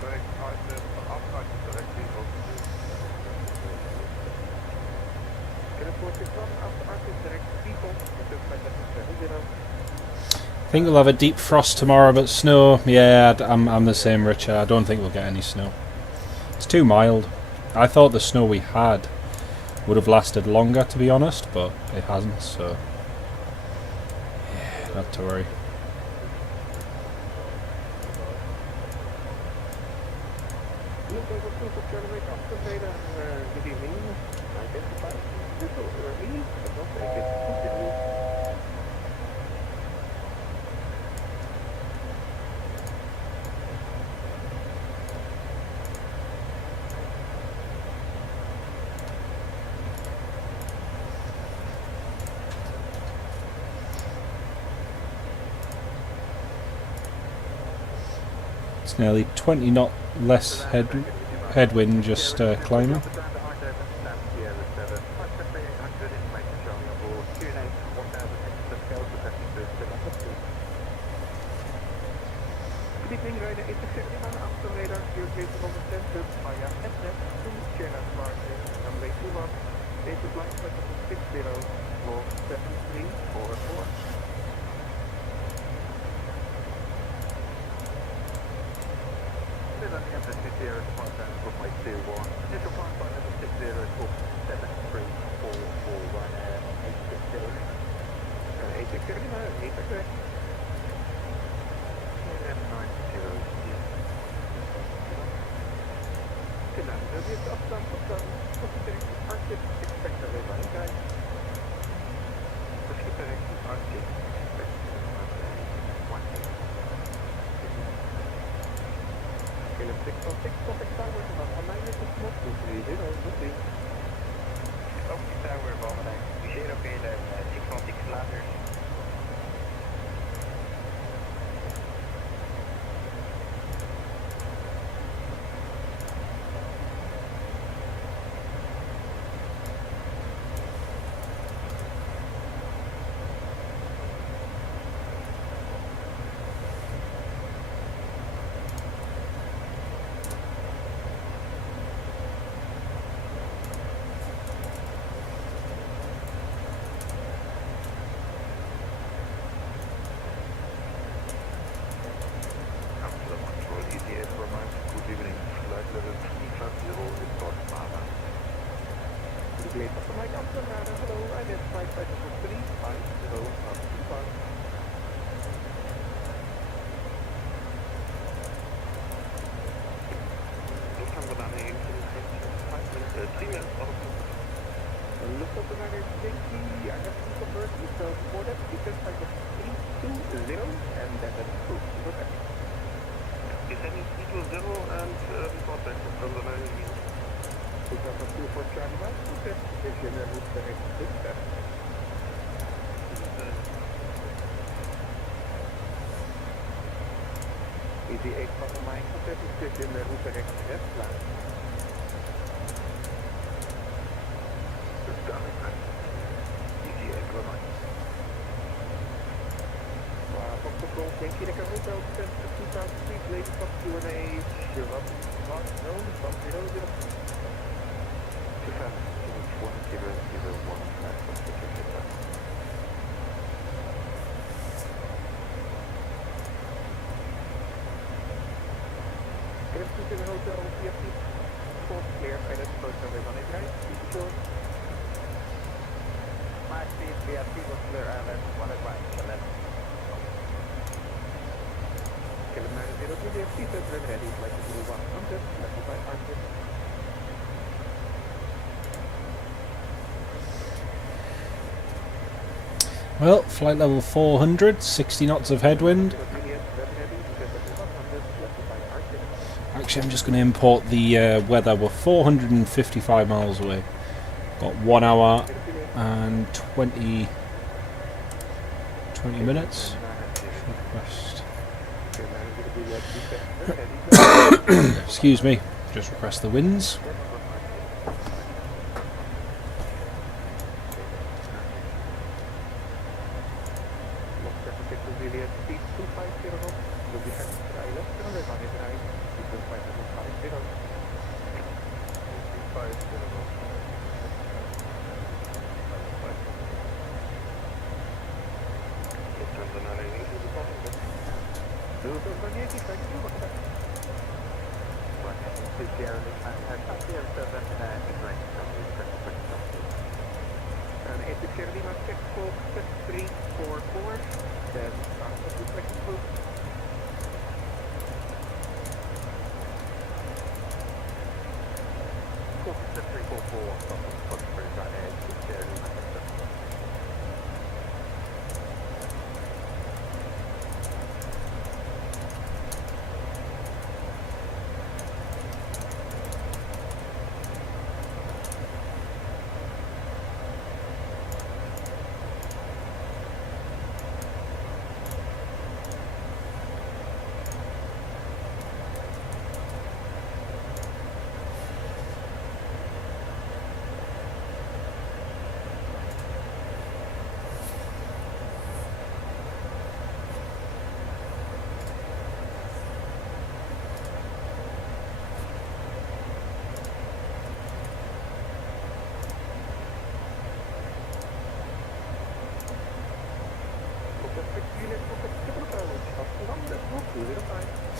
Direct Arthur, after direct people. After Arthur, direct people, just like the 70. I think we'll have a deep frost tomorrow, but snow, yeah, I'm the same, Richard. I don't think we'll get any snow. It's too mild. I thought the snow we had would have lasted longer, to be honest, but it hasn't, so yeah, not to worry. Good evening. Identified. Little early, but not take it. It's nearly 20 knot less headwind, just climbing. Good evening, Ryanair 870 on Amsterdam radar, your place on the center via FS to China departure, runway 21, base of line 760, floor 7344. Then on the FS20 departure, runway 21, initial climb by level 60, floor 7344, Ryanair 860. 860, 860. It's up, Arctic, expect everybody, guys. Let's keep it Arctic, expect okay, let's 6 topic tower, about 1 minute of smoke, 230, we'll see. Topic tower, Bovenijk, we share up in 616 later. Easy 8 van de mijn contact is dit in de route richting Westlaan. Dus daar is Easy 8 van mij. From control, thank you, Decker Hotel, 2000 feet, latest up Q&A, you're up, no, 100. 2001, in the hotel, VFT, full clear, and it's supposed to be running right, sure. My speed, VFT was clear, and then one is right, and then. Kilometer 0 to VFT, center ready, flight to 100, level by 100. Well, flight level 400, 60 knots of headwind. Actually, I'm just going to import the weather. We're 455 miles away. Got 1 hour and 20 minutes. Excuse me. Just request the winds.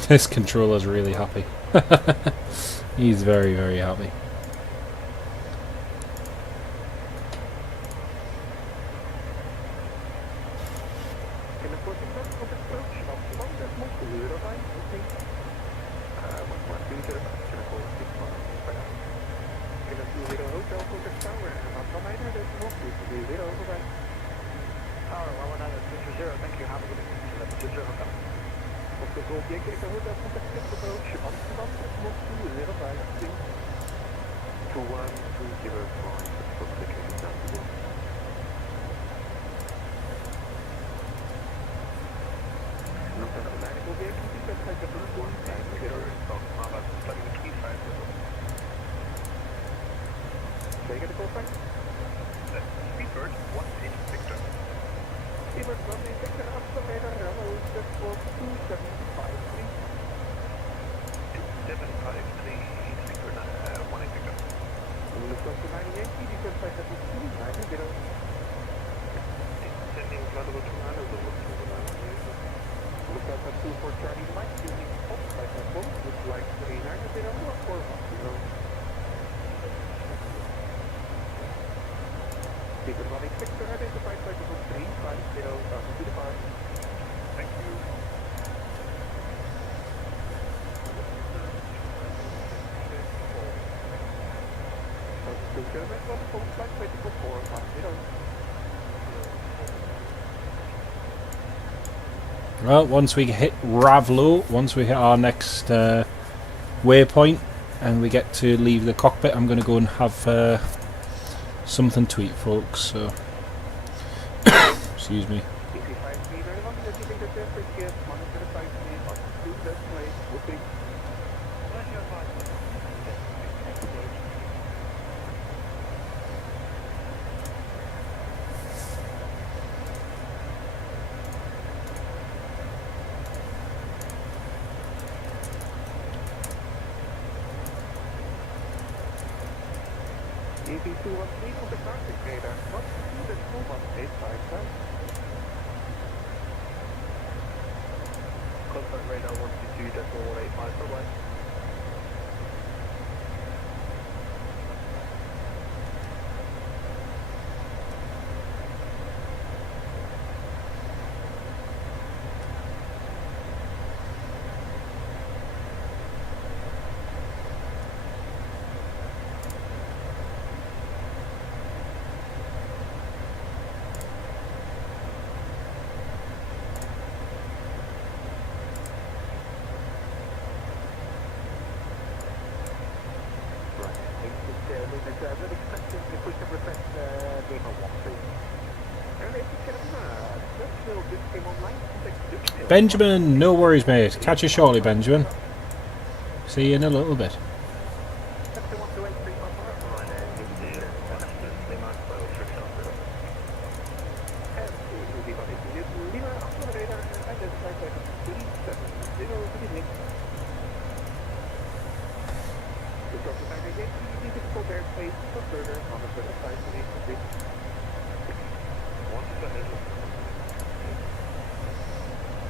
This controller's really happy. He's very, very happy. Well, once we hit Ravlo, once we hit our next waypoint and we get to leave the cockpit, I'm going to go and have something to eat, folks. So, excuse me. Right, whooping. EV213 on the contact radar. 122.185. Contact radar 122.185, bye-bye. Benjamin, no worries, mate. Catch you shortly, Benjamin. See you in a little bit.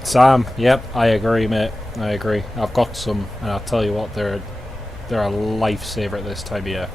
Sam, yep, I agree, mate. I agree. I've got some, and I'll tell you what, they're a lifesaver at this time of year.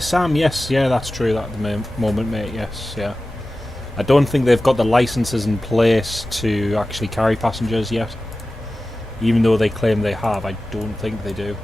Sam, yes, yeah, that's true at the moment, mate, yes, yeah. I don't think they've got the licenses in place to actually carry passengers yet. Even though they claim they have, I don't think they do.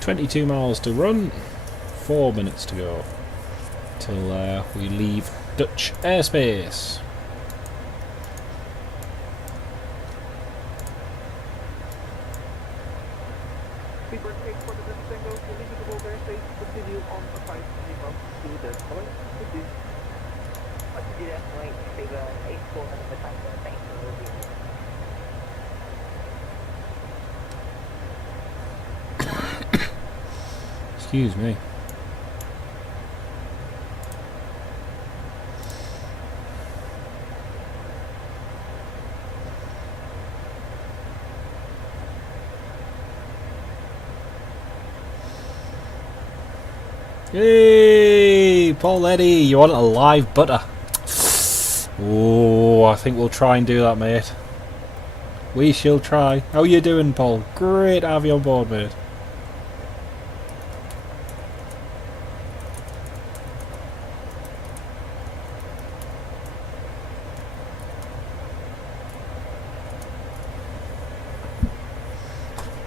.22 miles to run, 4 minutes to go till we leave Dutch airspace. Excuse me. Hey, Paul Eddy, you want a live butter? Oh, I think we'll try and do that, mate. We shall try. How are you doing, Paul? Great to have you on board, mate.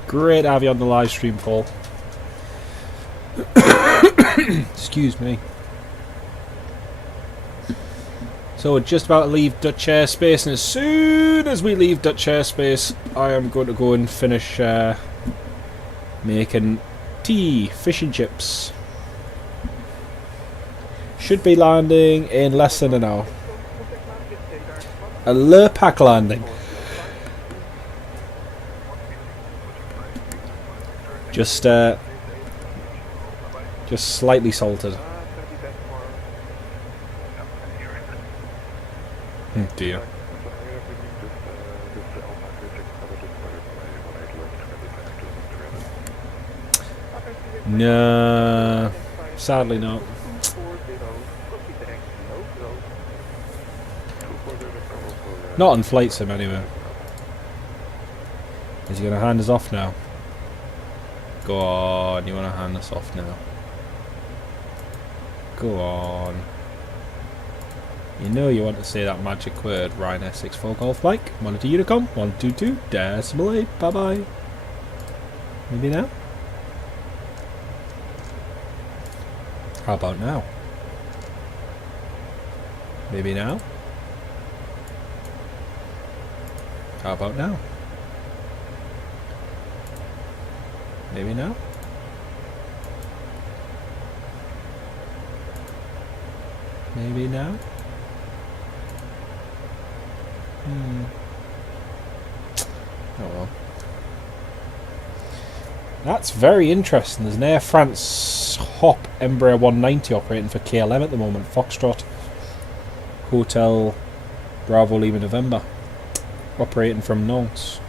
Great to have you on the live stream, Paul. Excuse me. So we're just about to leave Dutch airspace, and as soon as we leave Dutch airspace, I am going to go and finish making tea, fish and chips. Should be landing in less than an hour. A Le Pack landing. Just slightly salted. Oh dear. No, sadly not. Not on FlightSim anyway. Is he going to hand us off now? Go on, you want to hand us off now? Go on. You know you want to say that magic word, Ryanair 64 Golf Bike. Monitor Unicom, 122.8, bye bye. Maybe now? How about now? Maybe now? How about now? Maybe now? Maybe now? Oh well. That's very interesting. There's an Air France Hop Embraer 190 operating for KLM at the moment. Foxtrot Hotel Bravo Lima November. Operating from Nantes.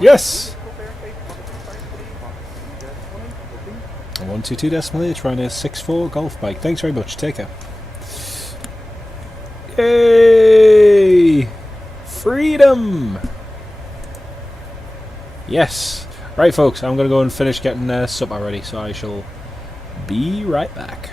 Yes! 122.8, Ryanair 64 Golf Bike. Thanks very much. Take care. Yay! Freedom! Yes. Right, folks. I'm going to go and finish getting supper ready, so I shall be right back.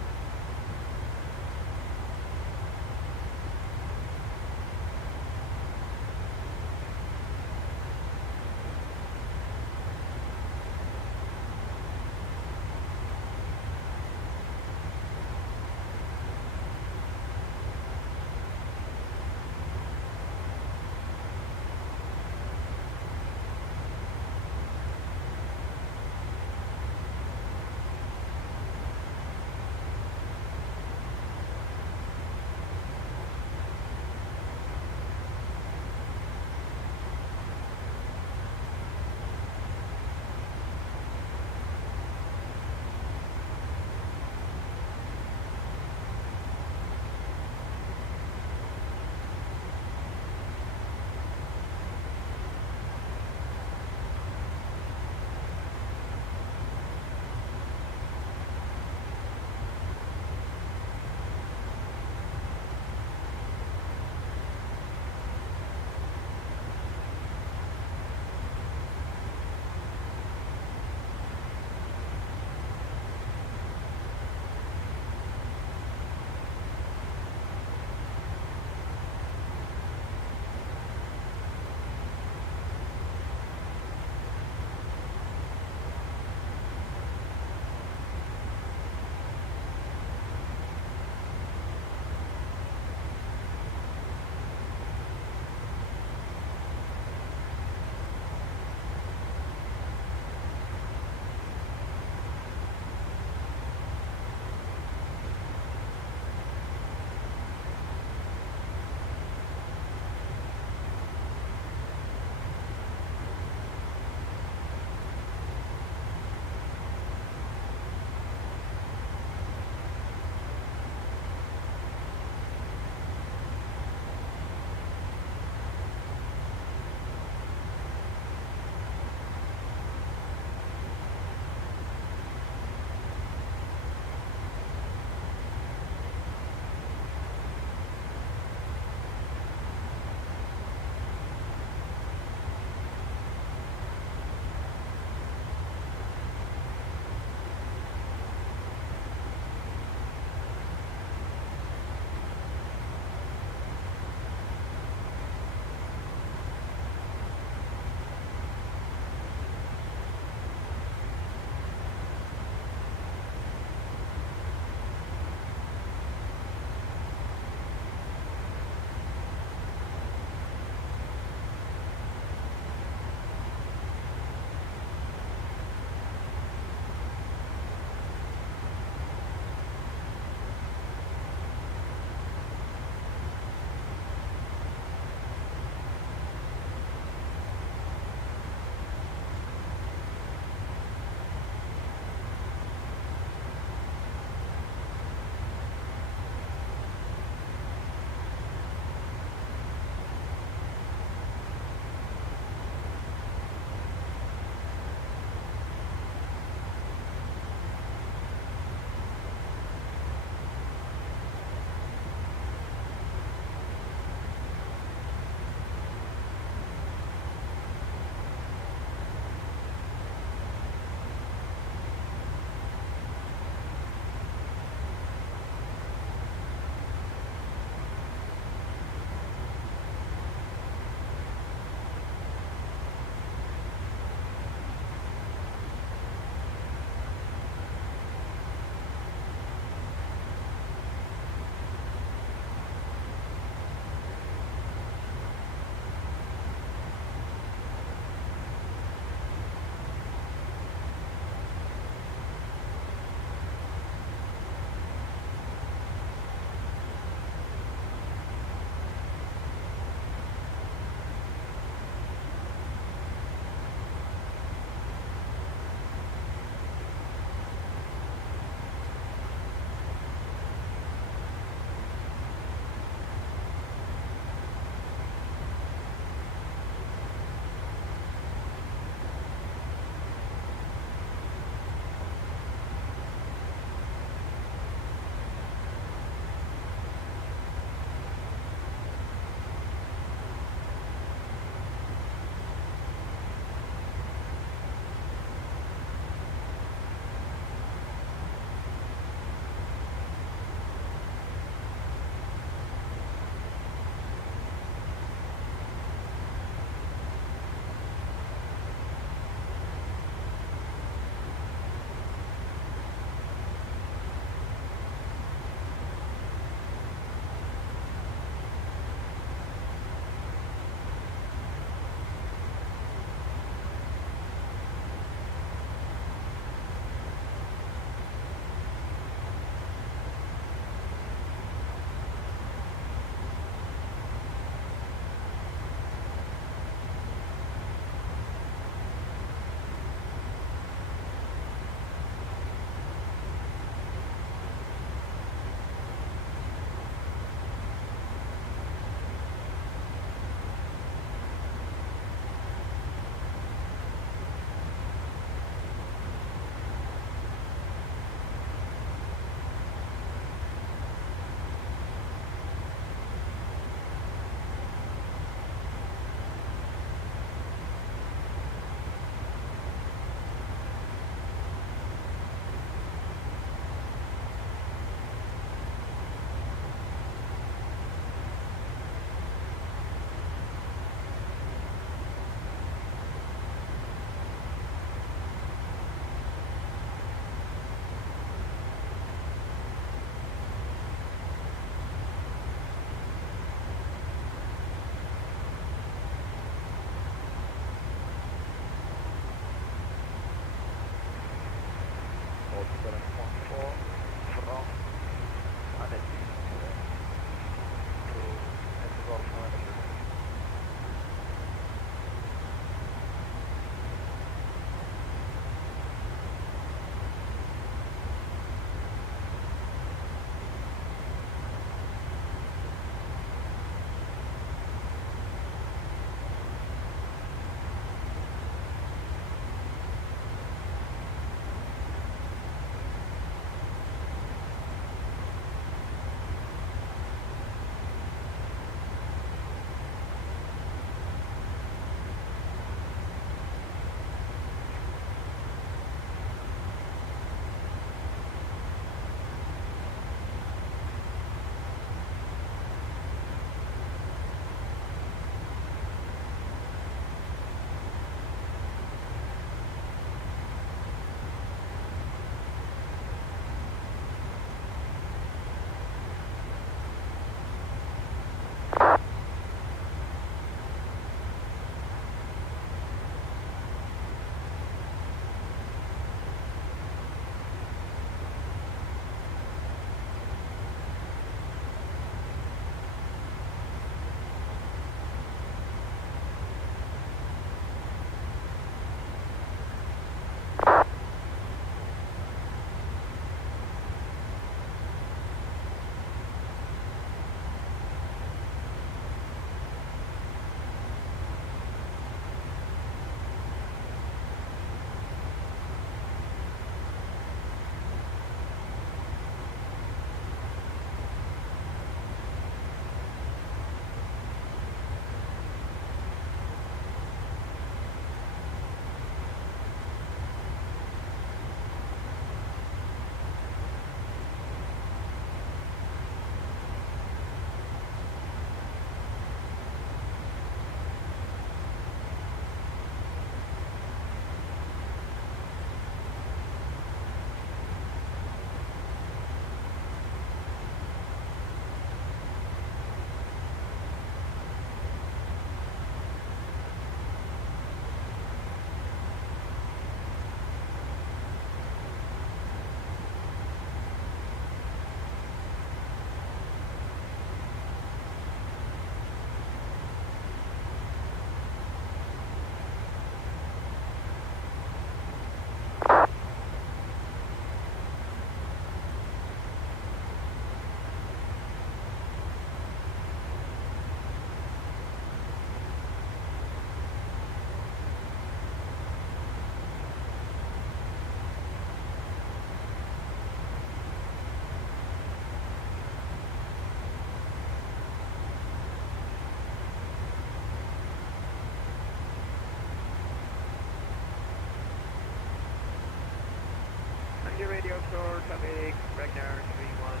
offshore, traffic, Ragnar 31.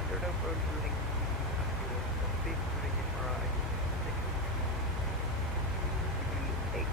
Under the approach routing, complete routing MRI 638.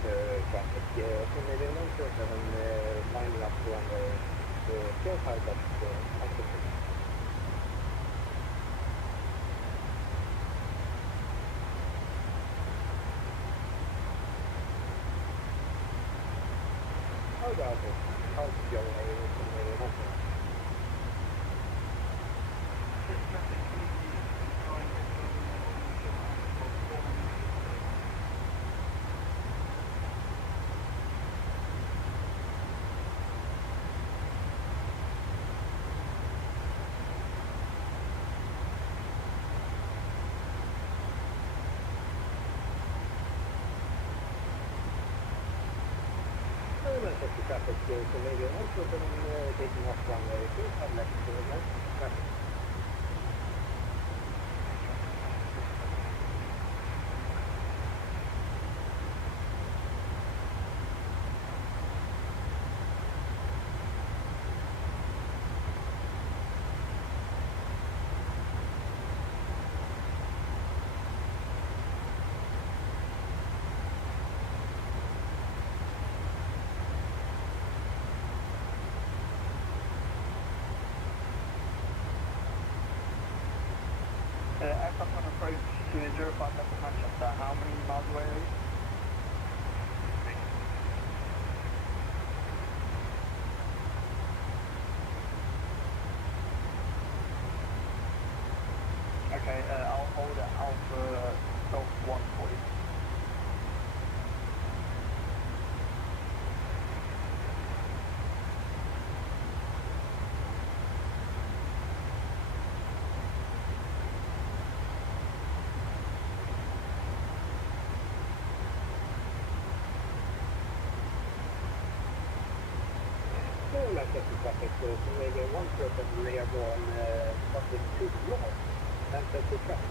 traffic, so maybe one person lining up to the fuel pipe at the How about it? How's it going? The traffic here, so maybe one person taking off runway 2, have left to the next traffic. Aircraft on approach to 05 Left Manchester, how many miles away are you? Okay, I'll hold it Alpha Golf 1 for you. Manchester traffic, so maybe one person rear one crossing to the north, Manchester traffic.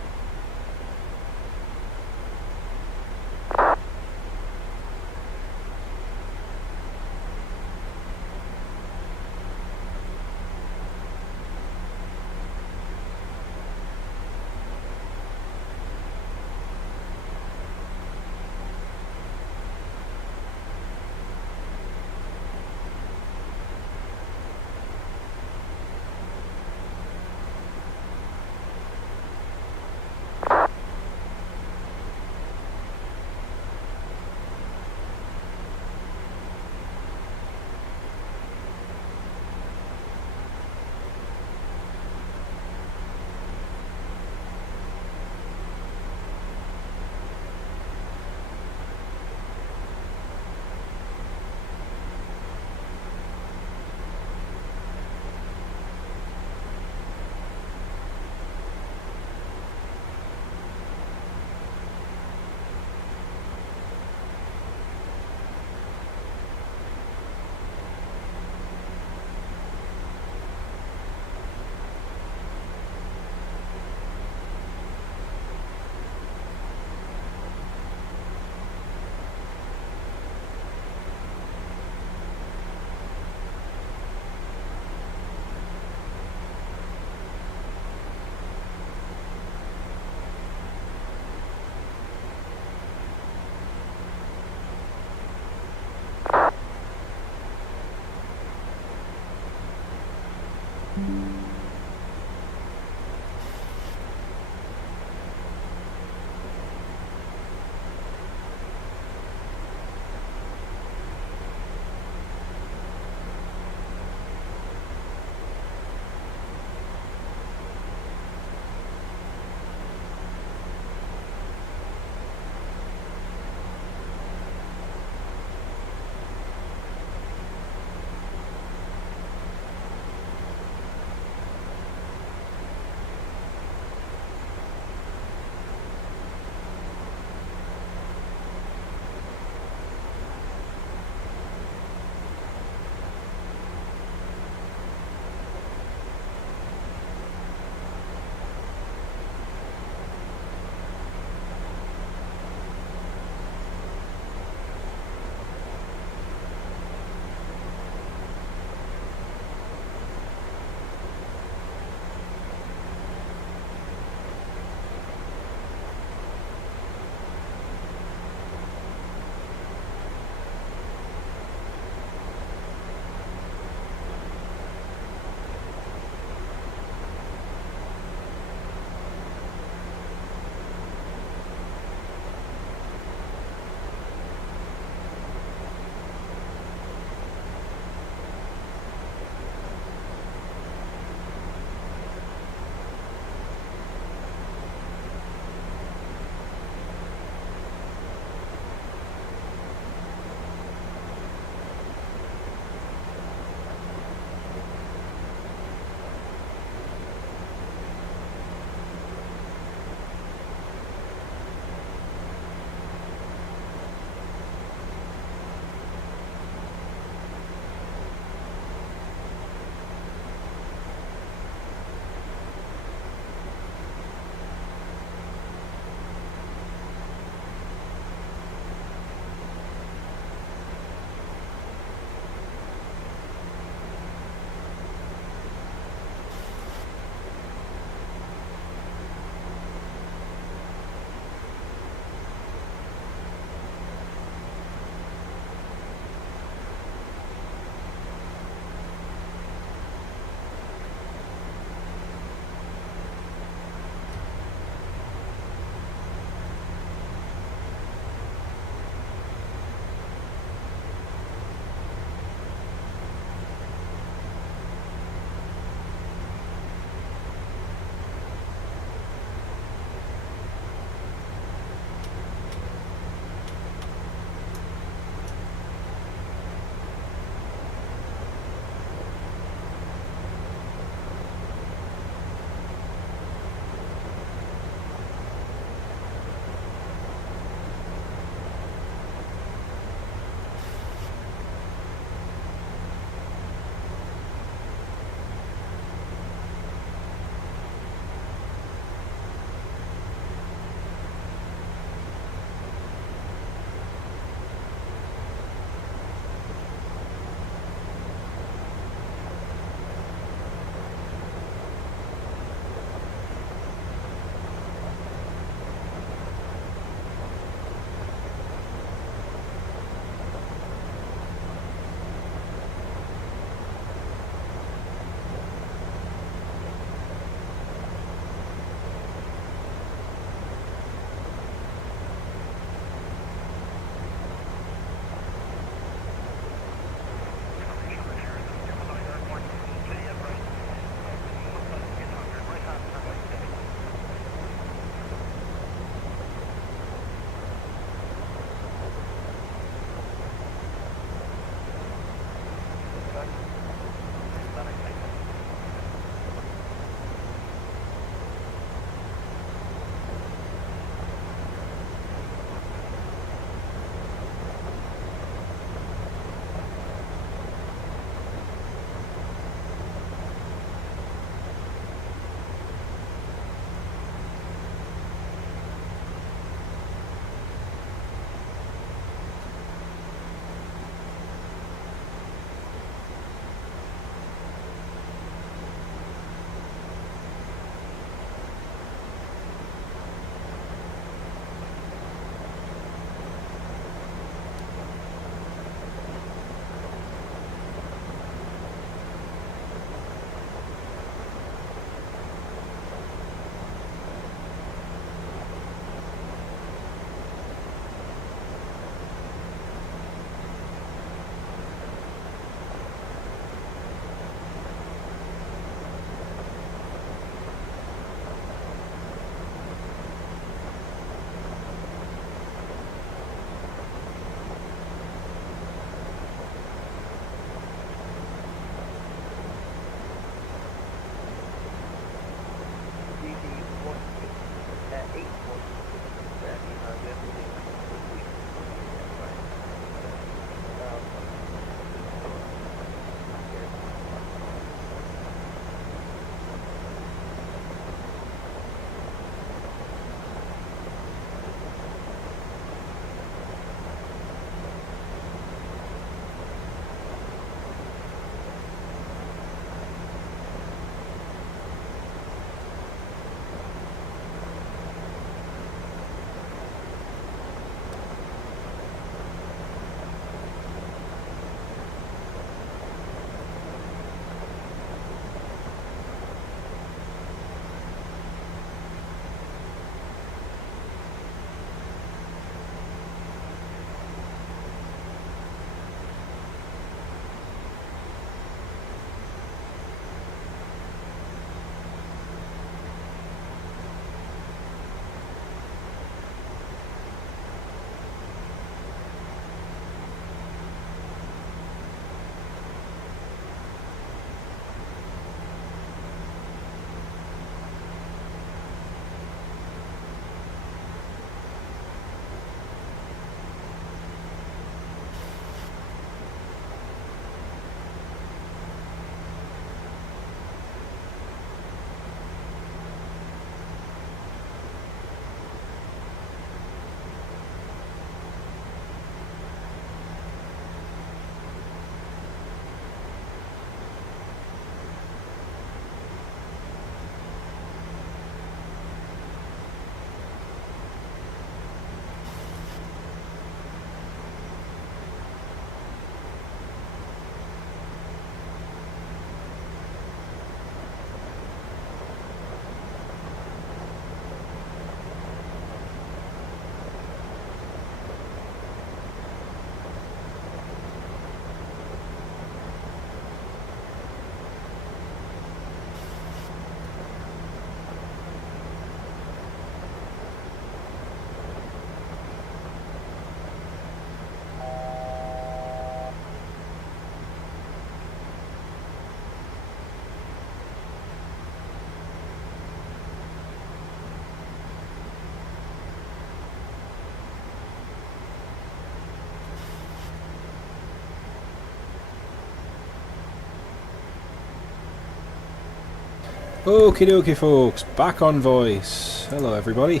Okie dokie folks, back on voice. Hello everybody.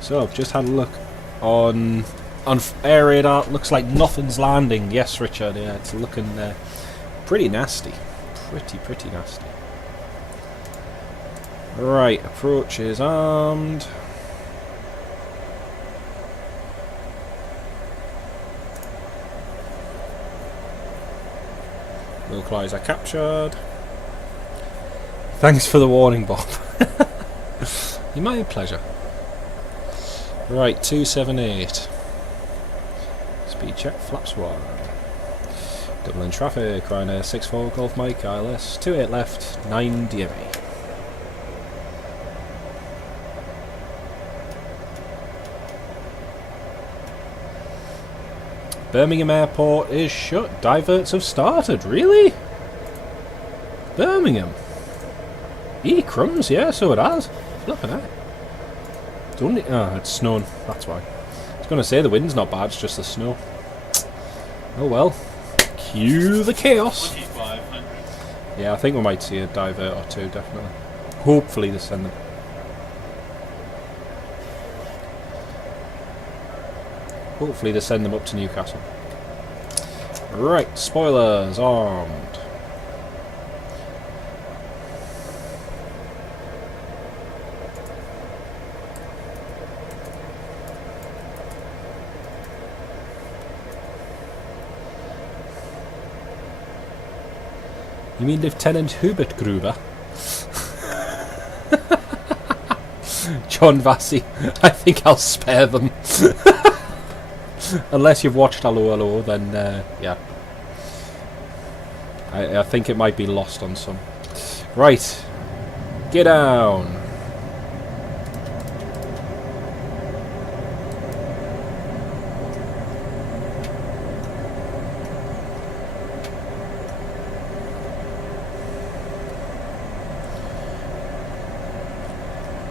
So I've just had a look on air radar. Looks like nothing's landing. Yes, Richard, yeah, it's looking pretty nasty. Pretty nasty. Right, approach is armed. Localizer captured. Thanks for the warning, Bob. You might have pleasure. Right, 278. Speed check, flaps 1. Dublin traffic, Ryanair 64 Golf Mike, ILS, 28 left, 9 DME. Birmingham Airport is shut. Diverts have started. Really? Birmingham? Crumbs, yeah, so it has. Flippin' heck. It's only... Oh, it's snowing. That's why. I was going to say the wind's not bad, it's just the snow. Oh well. Cue the chaos. Yeah, I think we might see a divert or two, definitely. Hopefully they send them. Hopefully they send them up to Newcastle. Right, spoilers armed. You mean Lieutenant Hubert Gruber? John Vatsim. I think I'll spare them. Unless you've watched Hello Hello, then yeah. I think it might be lost on some. Right. Get down.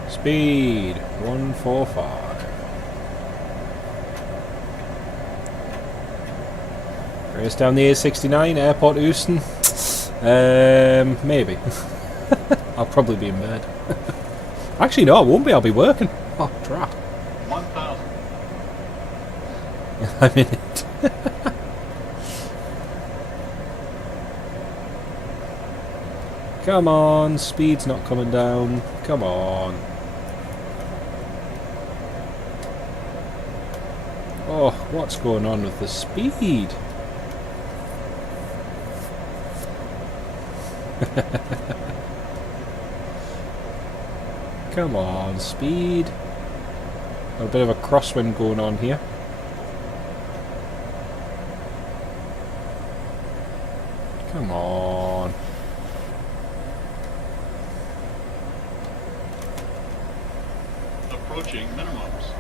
Speed 145. Race down the A69, Airport Euston. Maybe. I'll probably be in bed. Actually, no, I won't be. I'll be working. Oh, crap. 1,000. I'm in it. Come on, speed's not coming down. Come on. Oh, what's going on with the speed? Come on, speed. Got a bit of a crosswind going on here. Come on. Approaching minimums.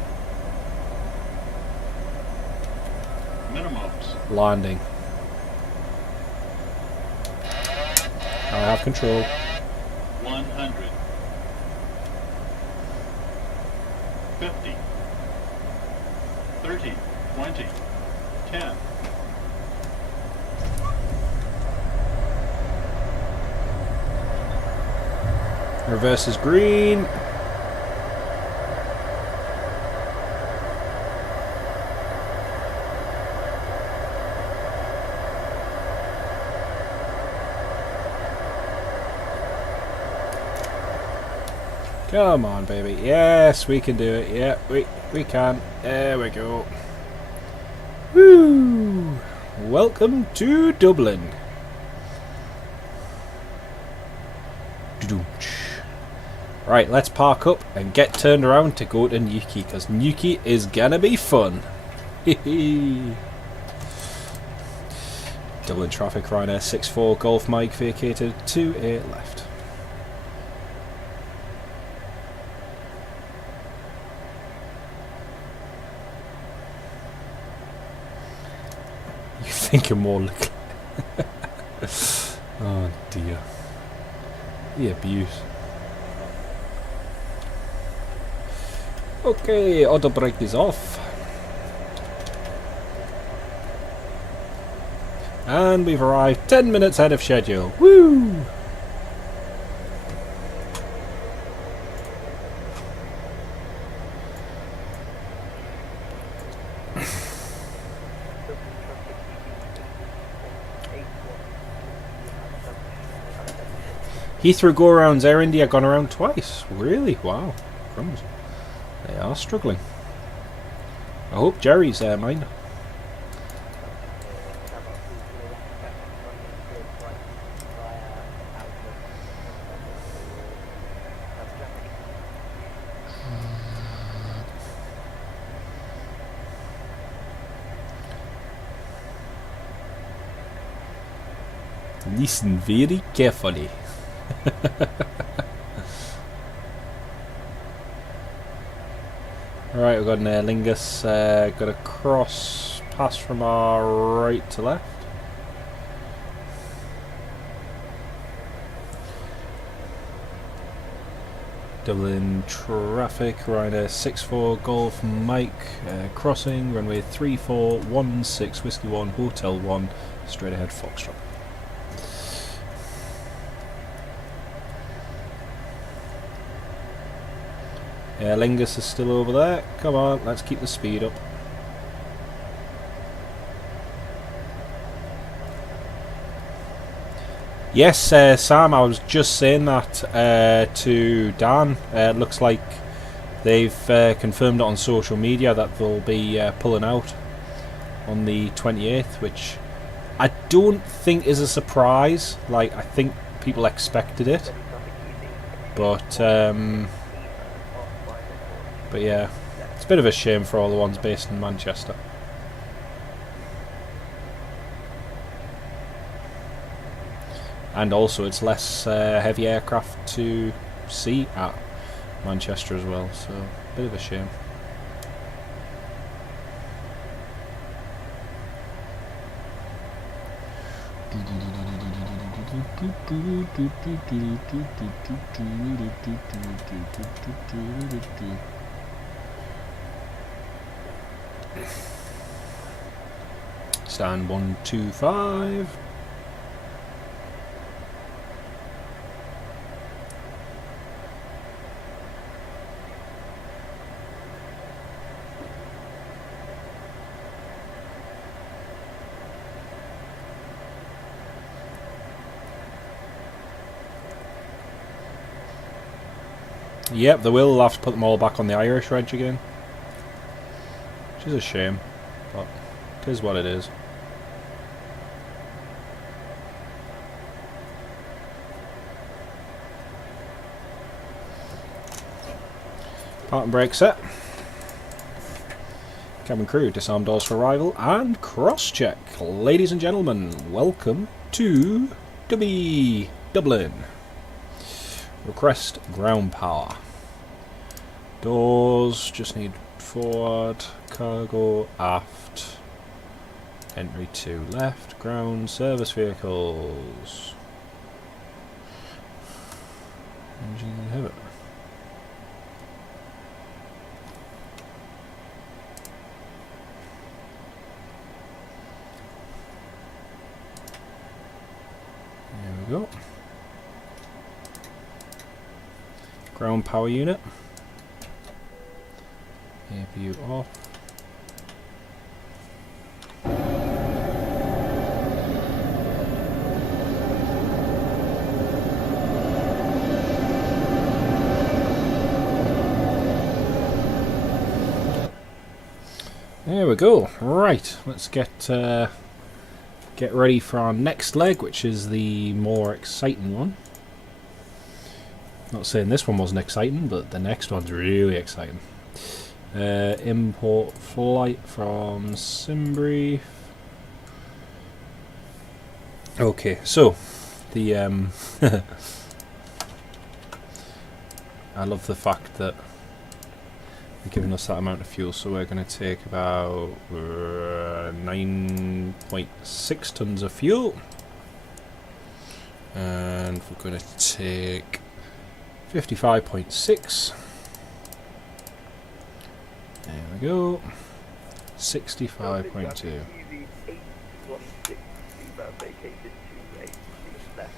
Minimums. Landing. I have control. 100. 50. 30. 20. 10. Reverse is green. Come on, baby. Yes, we can do it. Yeah, we can. There we go. Woo! Welcome to Dublin. Right, let's park up and get turned around to go to Newquay, because Newquay is gonna be fun. Dublin traffic, Ryanair 64 Golf Mike vacated, 28 left. You think you're more likely. Oh dear. The abuse. Okay, auto brake is off. And we've arrived 10 minutes ahead of schedule. Woo! Heathrow go-arounds Air India gone around twice. Really? Wow. Crumbs. They are struggling. I hope Jerry's mine. Listen very carefully. Right, we've got an Aer Lingus, got a cross pass from our right to left. Dublin traffic, Ryanair 64 Golf Mike, crossing, runway 3416 Whiskey 1 Hotel 1, straight ahead Foxtrot. Yeah, Lingus is still over there. Come on, let's keep the speed up. Yes, Sam, I was just saying that to Dan. It looks like they've confirmed it on social media that they'll be pulling out on the 28th, which I don't think is a surprise. Like, I think people expected it. But yeah, it's a bit of a shame for all the ones based in Manchester. And also it's less heavy aircraft to see at Manchester as well, so a bit of a shame. Stand 125. Yep, they will have to put them all back on the Irish reg again. Which is a shame, but it is what it is. Parking brake set. Cabin crew, disarm doors for arrival and cross-check. Ladies and gentlemen, welcome to Dublin. Request ground power. Doors, just need forward, cargo, aft, entry to left, ground, service vehicles. Engine inhibit. There we go. Ground power unit. APU off. There we go. Right, let's get ready for our next leg, which is the more exciting one. Not saying this one wasn't exciting, but the next one's really exciting. Import flight from Simbrief. Okay, so the I love the fact that they're giving us that amount of fuel, so we're going to take about 9.6 tons of fuel, and we're going to take 55.6. There we go. 65.2. indicated to a left.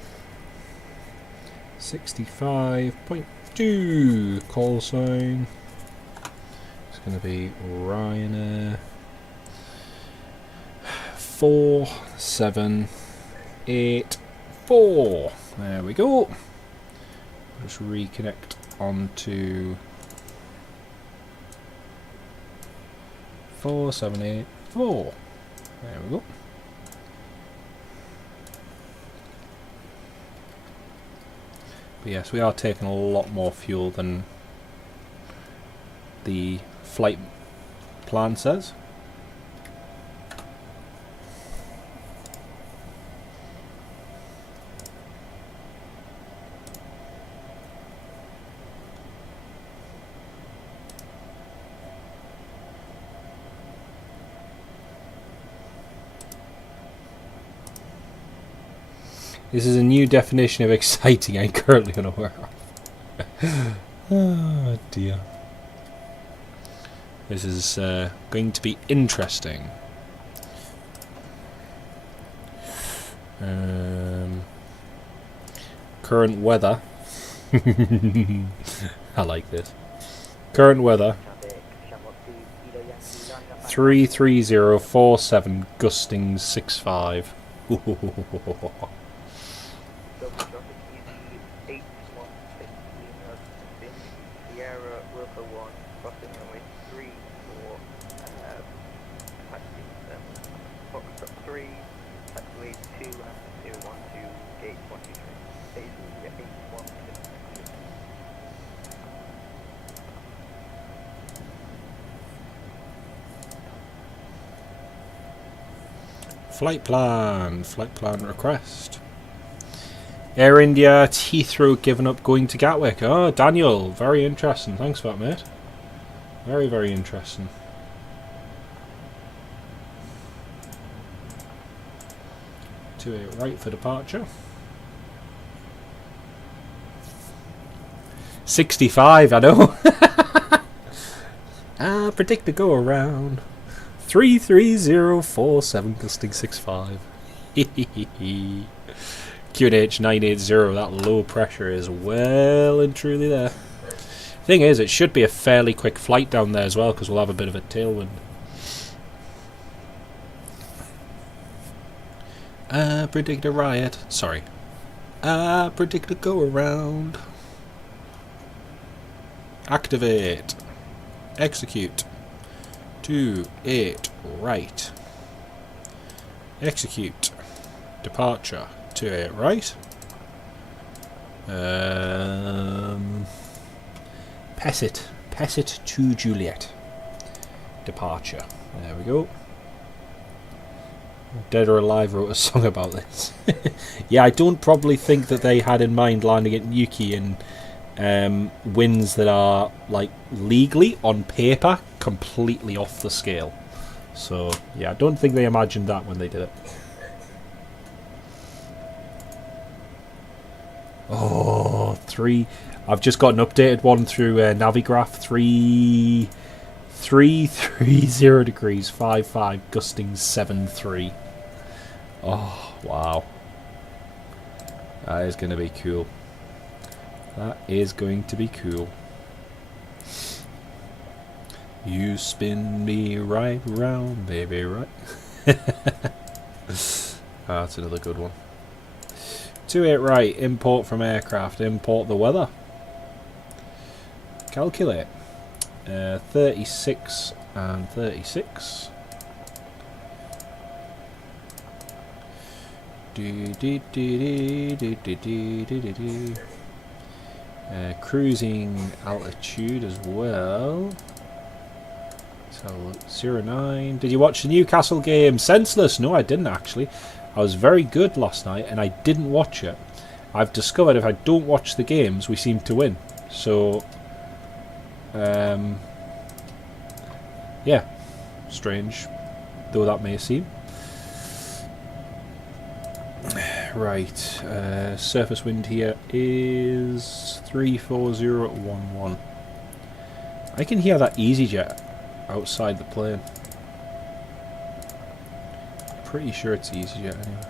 65.2 call sign. It's going to be Ryanair 4784. There we go. Just reconnect onto 4784. There we go. But yes, we are taking a lot more fuel than the flight plan says. This is a new definition of exciting I'm currently unaware of. Oh dear. This is going to be interesting. Current weather. I like this. Current weather. 33047 gusting 65. Sierra Wilco 1, crossing runway 34, taxi Foxtrot 3, taxiway 2 and 012, gate 123, station 816. Flight plan request. Air India, Heathrow given up going to Gatwick. Oh, Daniel, very interesting. Thanks for that, mate. Very, very interesting. To a right for departure. 65, I know. Predict to go around. 33047 gusting 65. QNH 980, that low pressure is well and truly there. Thing is, it should be a fairly quick flight down there as well, because we'll have a bit of a tailwind. Predict a riot. Sorry. Predict a go around. Activate. Execute. 28 right. Execute. Departure. 28 right. Pass it to Juliet. Departure. There we go. Dead or Alive wrote a song about this. Yeah, I don't probably think that they had in mind landing at Newquay in winds that are, like, legally, on paper, completely off the scale. So, yeah, I don't think they imagined that when they did it. Oh, 3. I've just got an updated one through Navigraph. 330 degrees, 55, gusting 73. Oh, wow. That is going to be cool. That is going to be cool. You spin me right round, baby, right? That's another good one. 28 right, import from aircraft, import the weather. Calculate. 36 and 36. Cruising altitude as well. So 09. Did you watch the Newcastle game? Senseless? No, I didn't actually. I was very good last night and I didn't watch it. I've discovered if I don't watch the games, we seem to win. So, yeah, strange though that may seem. Right, surface wind here is 34011. I can hear that EasyJet outside the plane. Pretty sure it's EasyJet anyway.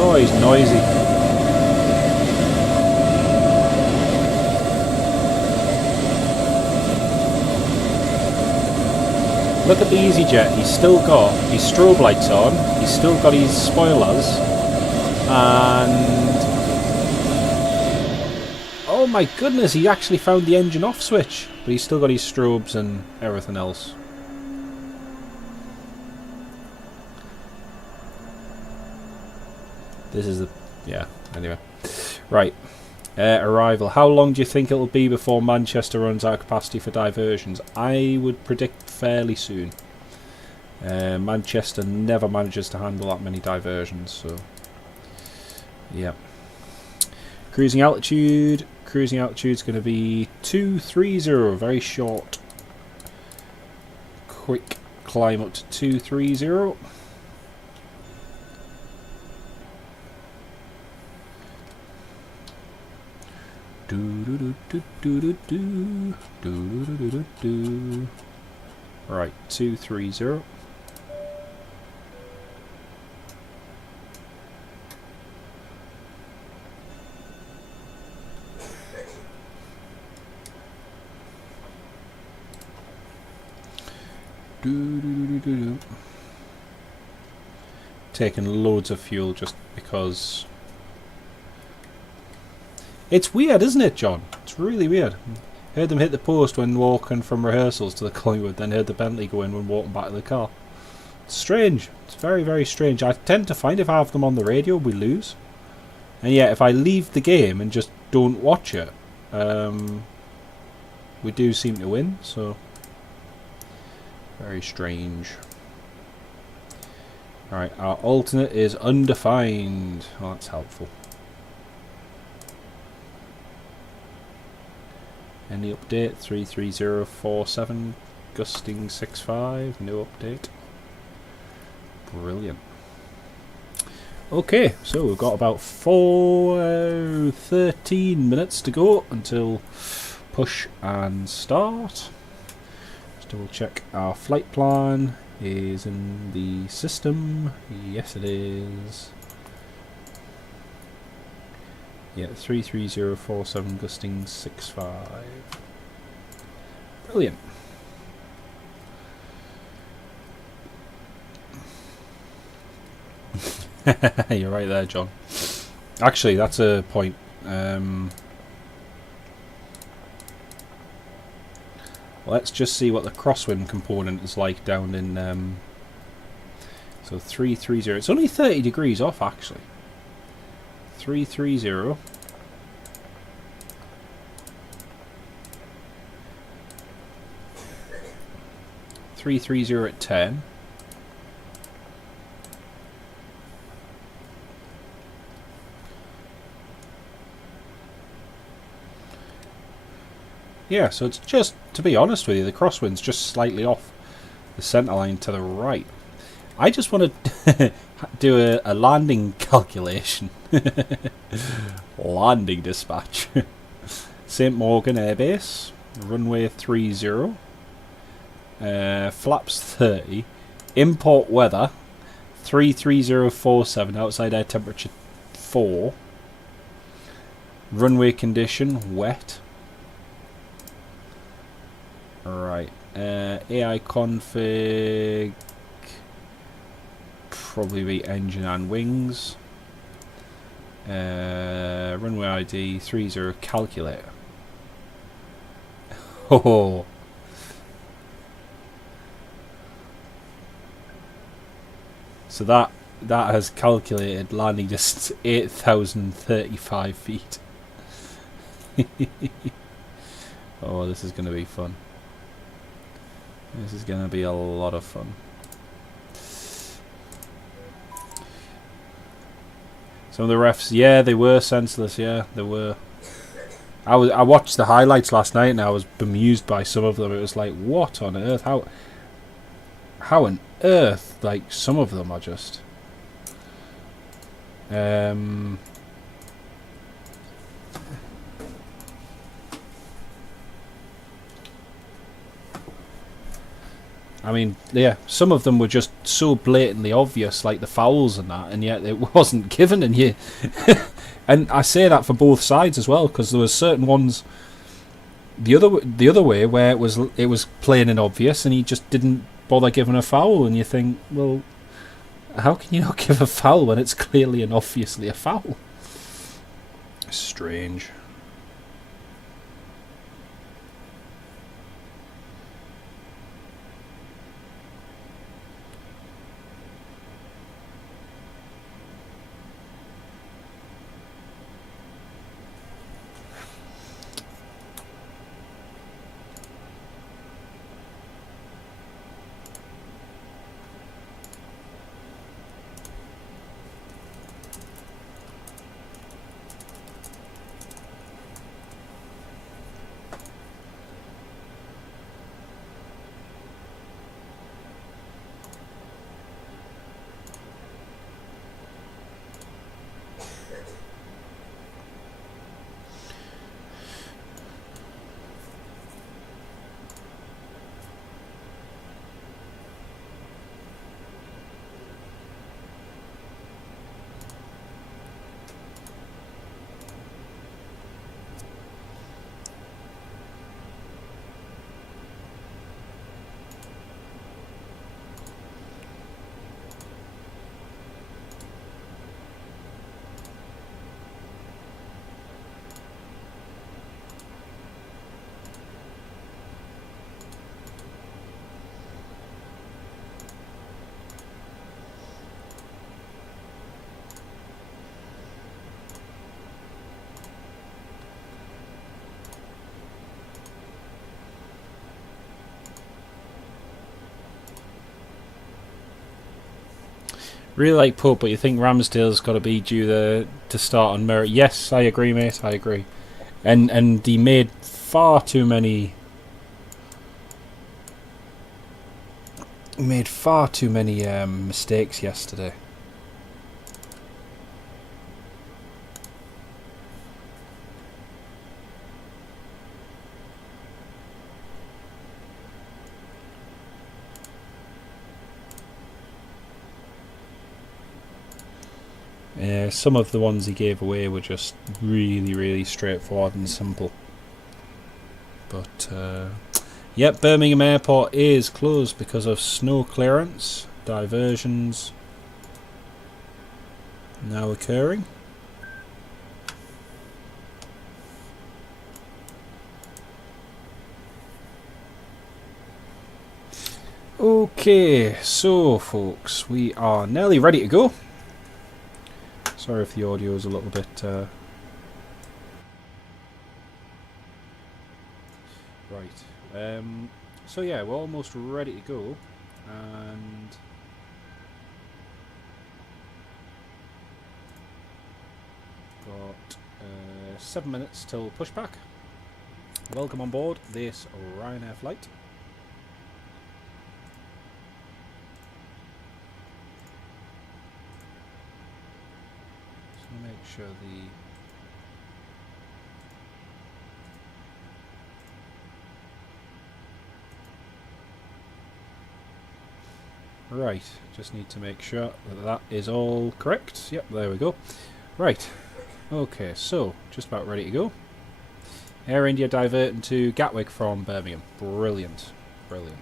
Oh, he's noisy. Look at the EasyJet. He's still got his strobe lights on. He's still got his spoilers. And... oh my goodness, he actually found the engine off switch. But he's still got his strobes and everything else. This is the... yeah, anyway. Right. Arrival. How long do you think it'll be before Manchester runs out of capacity for diversions? I would predict fairly soon. Manchester never manages to handle that many diversions, so... yeah. Cruising altitude. Cruising altitude's going to be 230. Very short. Quick climb up to 230. Right, 230. Taking loads of fuel just because. It's weird, isn't it, John? It's really weird. Heard them hit the post when walking from rehearsals to the Collingwood, then heard the Bentley go in when walking back to the car. It's strange. It's very, very strange. I tend to find if I have them on the radio, we lose. And yet, if I leave the game and just don't watch it, we do seem to win, so... very strange. Alright, our alternate is undefined. Oh, that's helpful. Any update? 33047, gusting 65, no update. Brilliant. Okay, so we've got about 13 minutes to go until push and start. Just double check our flight plan is in the system. Yes, it is. Yeah, 33047, gusting 65. Brilliant. You're right there, John. Actually, that's a point. Let's just see what the crosswind component is like down in... so 330. It's only 30 degrees off, actually. 330. at 10. Yeah, so it's just, to be honest with you, the crosswind's just slightly off the centre line to the right. I just want to do a landing calculation. Landing dispatch. St. Morgan Air Base, runway 30, flaps 30, import weather, 33047, outside air temperature 4, runway condition, wet. Right, AI config, probably be engine and wings. Runway ID 30, calculate. Oh, so that has calculated landing just 8,035 feet. Oh, this is going to be fun. This is going to be a lot of fun. Some of the refs, yeah, they were senseless. Yeah, they were. I watched the highlights last night and I was bemused by some of them. It was like, what on earth? How on earth? Like, some of them are just. I mean, yeah, some of them were just so blatantly obvious, like the fouls and that, and yet it wasn't given, and you... And I say that for both sides as well, because there were certain ones the other way where it was plain and obvious, and he just didn't bother giving a foul, and you think, well, how can you not give a foul when it's clearly and obviously a foul? Strange. Really like Pope, but you think Ramsdale's got to be due to start on merit. Yes, I agree, mate. I agree. And he made far too many mistakes yesterday. Some of the ones he gave away were just really, really straightforward and simple. But, yep, Birmingham Airport is closed because of snow clearance. Diversions now occurring. Okay, so folks, we are nearly ready to go. Sorry if the audio is a little bit right. So yeah, we're almost ready to go, and got 7 minutes till pushback. Welcome on board this Ryanair flight. Make sure right, just need to make sure that that is all correct. Yep, there we go. Right, okay, so just about ready to go. Air India diverting to Gatwick from Birmingham. Brilliant, brilliant.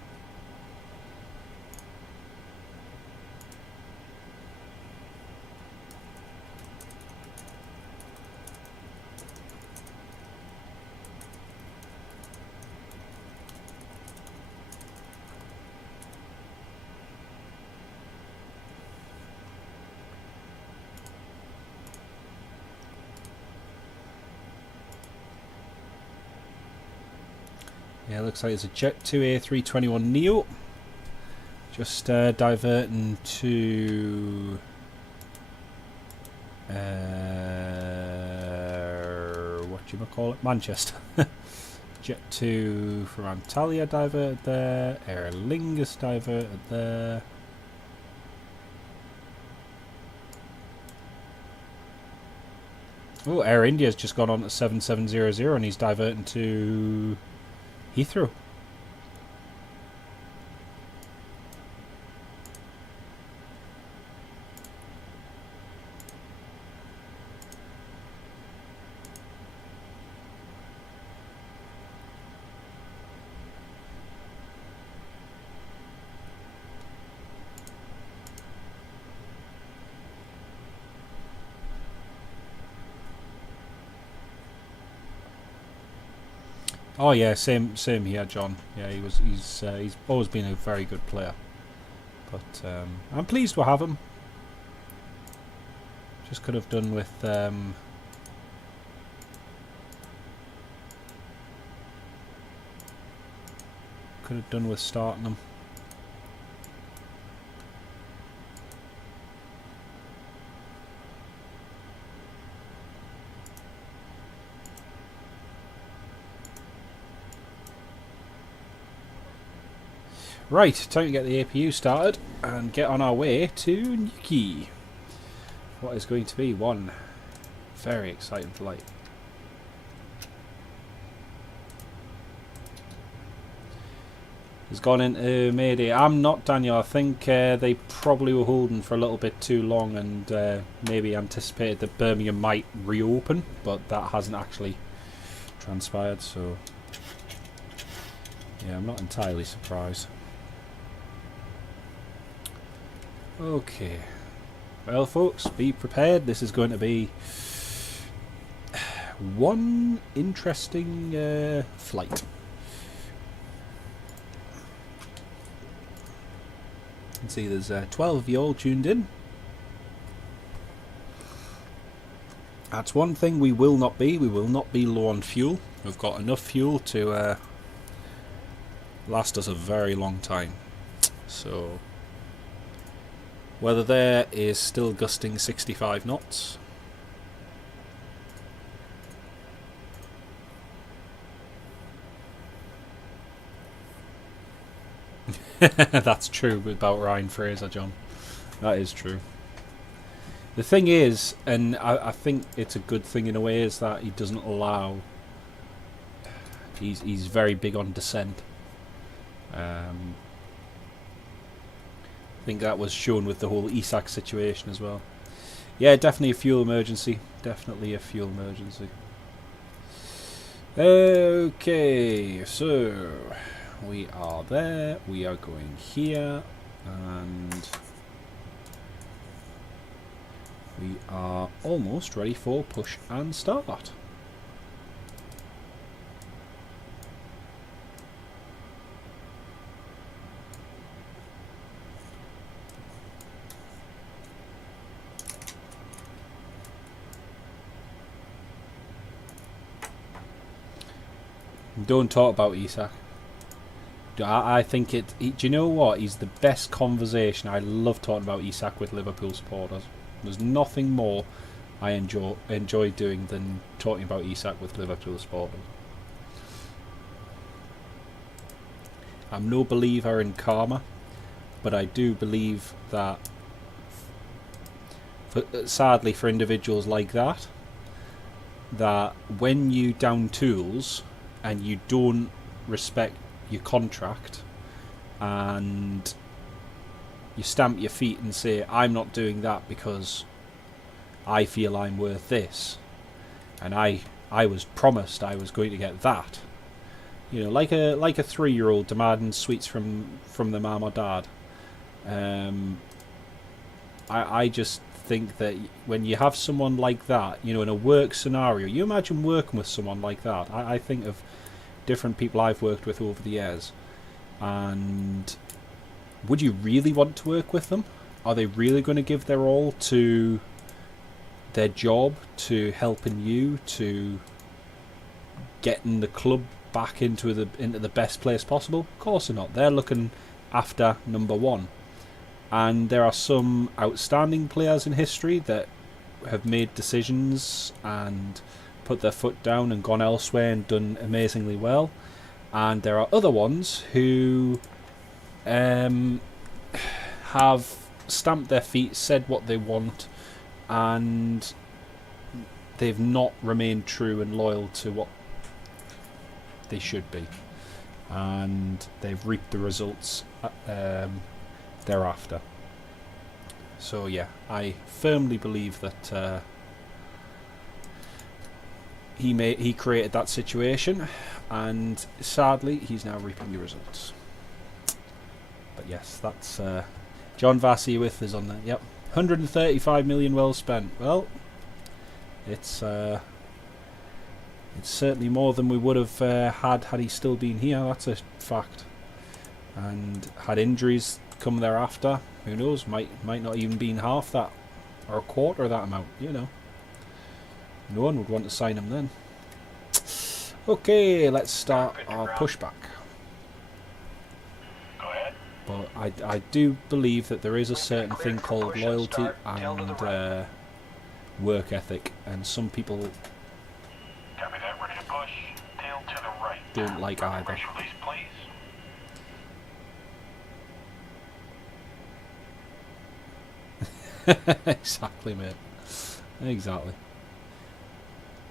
Yeah, looks like it's a Jet 2 A321neo. Just diverting to whatchamacallit, Manchester. Jet 2 from Antalya diverted there. Aer Lingus diverted there. Oh, Air India's just gone on to 7700 and he's diverting to Heathrow. Oh yeah, same here, John. Yeah, he's always been a very good player. But I'm pleased to have him. Just could have done with starting him. Right, time to get the APU started and get on our way to Newquay. What is going to be one very exciting flight. He's gone into Mayday. I'm not, Daniel. I think they probably were holding for a little bit too long and maybe anticipated that Birmingham might reopen, but that hasn't actually transpired, so yeah, I'm not entirely surprised. Okay. Well, folks, be prepared. This is going to be one interesting flight. You can see there's 12 of you all tuned in. That's one thing we will not be. We will not be low on fuel. We've got enough fuel to last us a very long time. So weather there is still gusting 65 knots. That's true about Ryan Fraser, John. That is true. The thing is, and I think it's a good thing in a way, is that he doesn't allow... He's very big on dissent. I think that was shown with the whole ESAC situation as well. Yeah, definitely a fuel emergency. Definitely a fuel emergency. Okay, so we are there. We are going here, and we are almost ready for push and start. Don't talk about Isak. I think do you know what? He's the best conversation. I love talking about Isak with Liverpool supporters. There's nothing more I enjoy doing than talking about Isak with Liverpool supporters. I'm no believer in karma, but I do believe that, sadly for individuals like that, that when you down tools and you don't respect your contract and you stamp your feet and say, I'm not doing that because I feel I'm worth this, and I was promised I was going to get that, you know, like a 3-year-old demanding sweets from the mum or dad. I just think that when you have someone like that, you know, in a work scenario, you imagine working with someone like that. I think of different people I've worked with over the years, and would you really want to work with them? Are they really going to give their all to their job, to helping you, to getting the club back into the best place possible? Of course they're not. They're looking after number one. And there are some outstanding players in history that have made decisions and put their foot down and gone elsewhere and done amazingly well. And there are other ones who have stamped their feet, said what they want, and they've not remained true and loyal to what they should be. And they've reaped the results thereafter. So yeah, I firmly believe that he created that situation, and sadly he's now reaping the results. But yes, that's John Vassy with is on there. Yep, 135 million well spent. Well, it's It's certainly more than we would have had he still been here, that's a fact. And had injuries come thereafter, who knows, might not even been half that, or a quarter of that amount, you know. No one would want to sign him then. Okay, let's start our pushback. Go ahead. But I do believe that there is a certain thing called loyalty and work ethic, and some people Copy that. Ready to push. Tail to the right. don't like either. Race release, please. Exactly, mate. Exactly.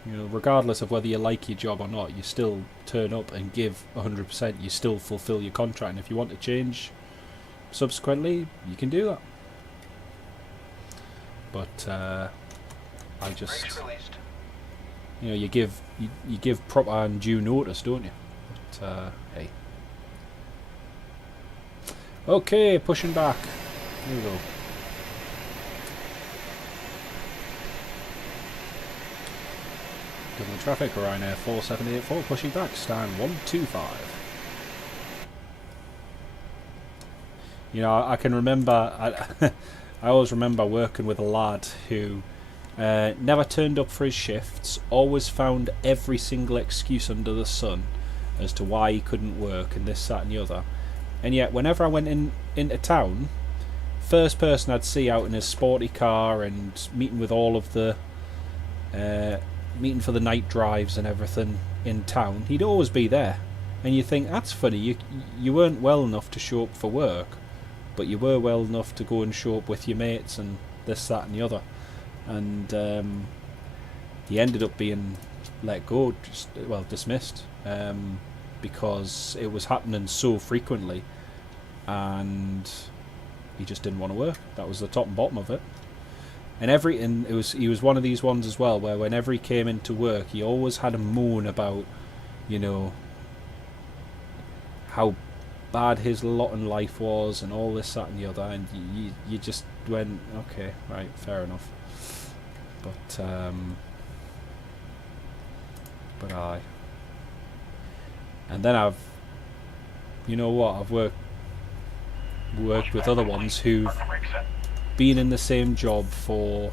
You know, regardless of whether you like your job or not, you still turn up and give 100%. You still fulfill your contract, and if you want to change subsequently, you can do that. But I just, Race released. you know, you give proper and due notice, don't you? But hey. Okay, pushing back. There we go. Dublin traffic, Ryanair 4784, pushing back, stand 125. You know, I can remember, I always remember working with a lad who never turned up for his shifts, always found every single excuse under the sun as to why he couldn't work and this, that and the other. And yet, whenever I went into town, first person I'd see out in his sporty car and meeting with all of the... meeting for the night drives and everything in town, he'd always be there. And you think, that's funny, you weren't well enough to show up for work, but you were well enough to go and show up with your mates and this, that and the other. And he ended up being let go, dismissed, because it was happening so frequently and he just didn't want to work. That was the top and bottom of it. And he was one of these ones as well, where whenever he came into work, he always had a moan about, you know, how bad his lot in life was and all this, that and the other, and you just went, okay, right, fair enough. But aye. And then I've worked with other ones who've been in the same job for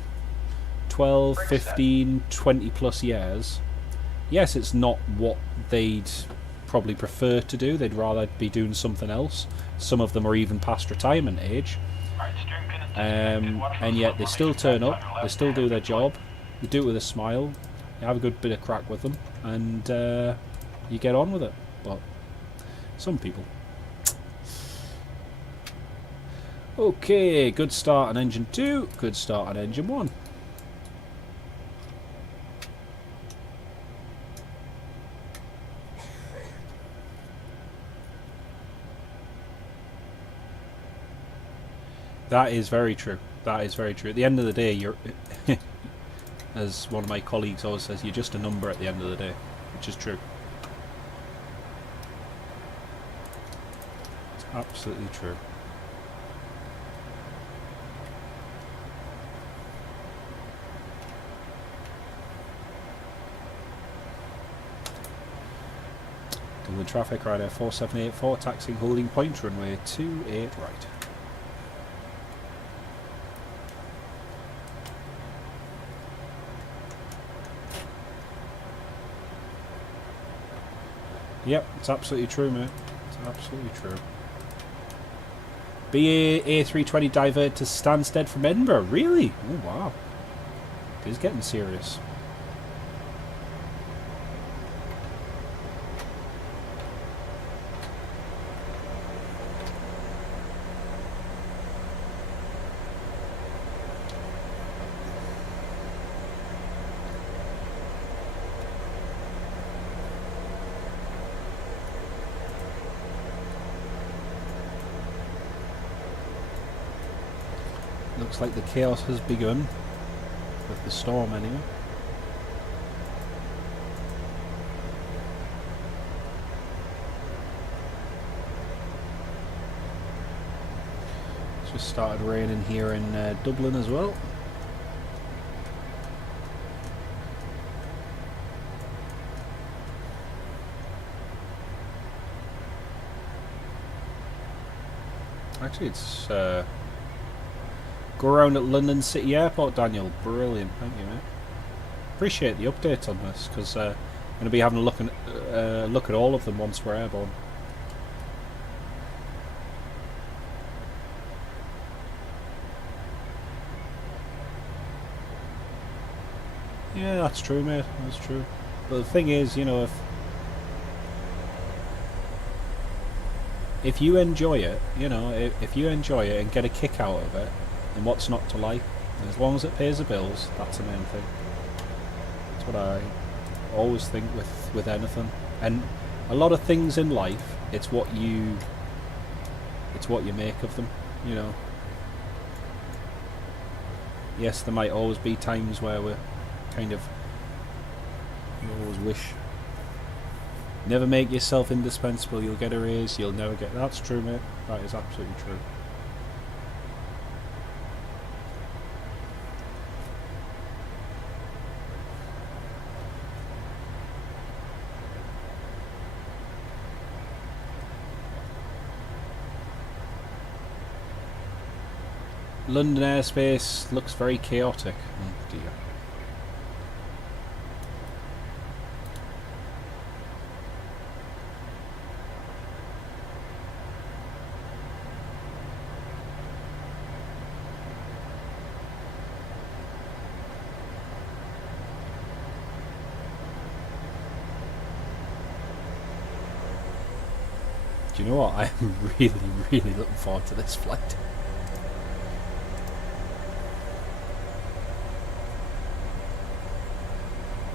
12, 15, 20 plus years. Yes, it's not what they'd probably prefer to do. They'd rather be doing something else. Some of them are even past retirement age. And yet they still turn up, they still do their job, they do it with a smile, you have a good bit of crack with them, and you get on with it. But some people. Okay, good start on engine 2, good start on engine 1. That is very true. That is very true. At the end of the day, you're, as one of my colleagues always says, you're just a number at the end of the day, which is true. It's absolutely true. Dublin traffic, Ryanair 4784, taxiing holding point, runway 28 right. Yep, it's absolutely true, mate. It's absolutely true. BA A320 divert to Stansted from Edinburgh. Really? Oh, wow. It is getting serious. Looks like the chaos has begun with the storm anyway. It's just started raining here in Dublin as well. Actually, it's go around at London City Airport, Daniel. Brilliant, thank you, mate. Appreciate the updates on this because I'm going to be having a look at all of them once we're airborne. Yeah, that's true, mate. That's true. But the thing is, you know, if you enjoy it, you know, if you enjoy it and get a kick out of it, then what's not to like? And as long as it pays the bills, that's the main thing. That's what I always think with anything. And a lot of things in life, it's what you make of them, you know. Yes, there might always be times where we're kind of, you always wish. Never make yourself indispensable. You'll get a raise. You'll never get. That's true, mate. That is absolutely true. London airspace looks very chaotic. Oh dear. Do you know what? I am really, really looking forward to this flight.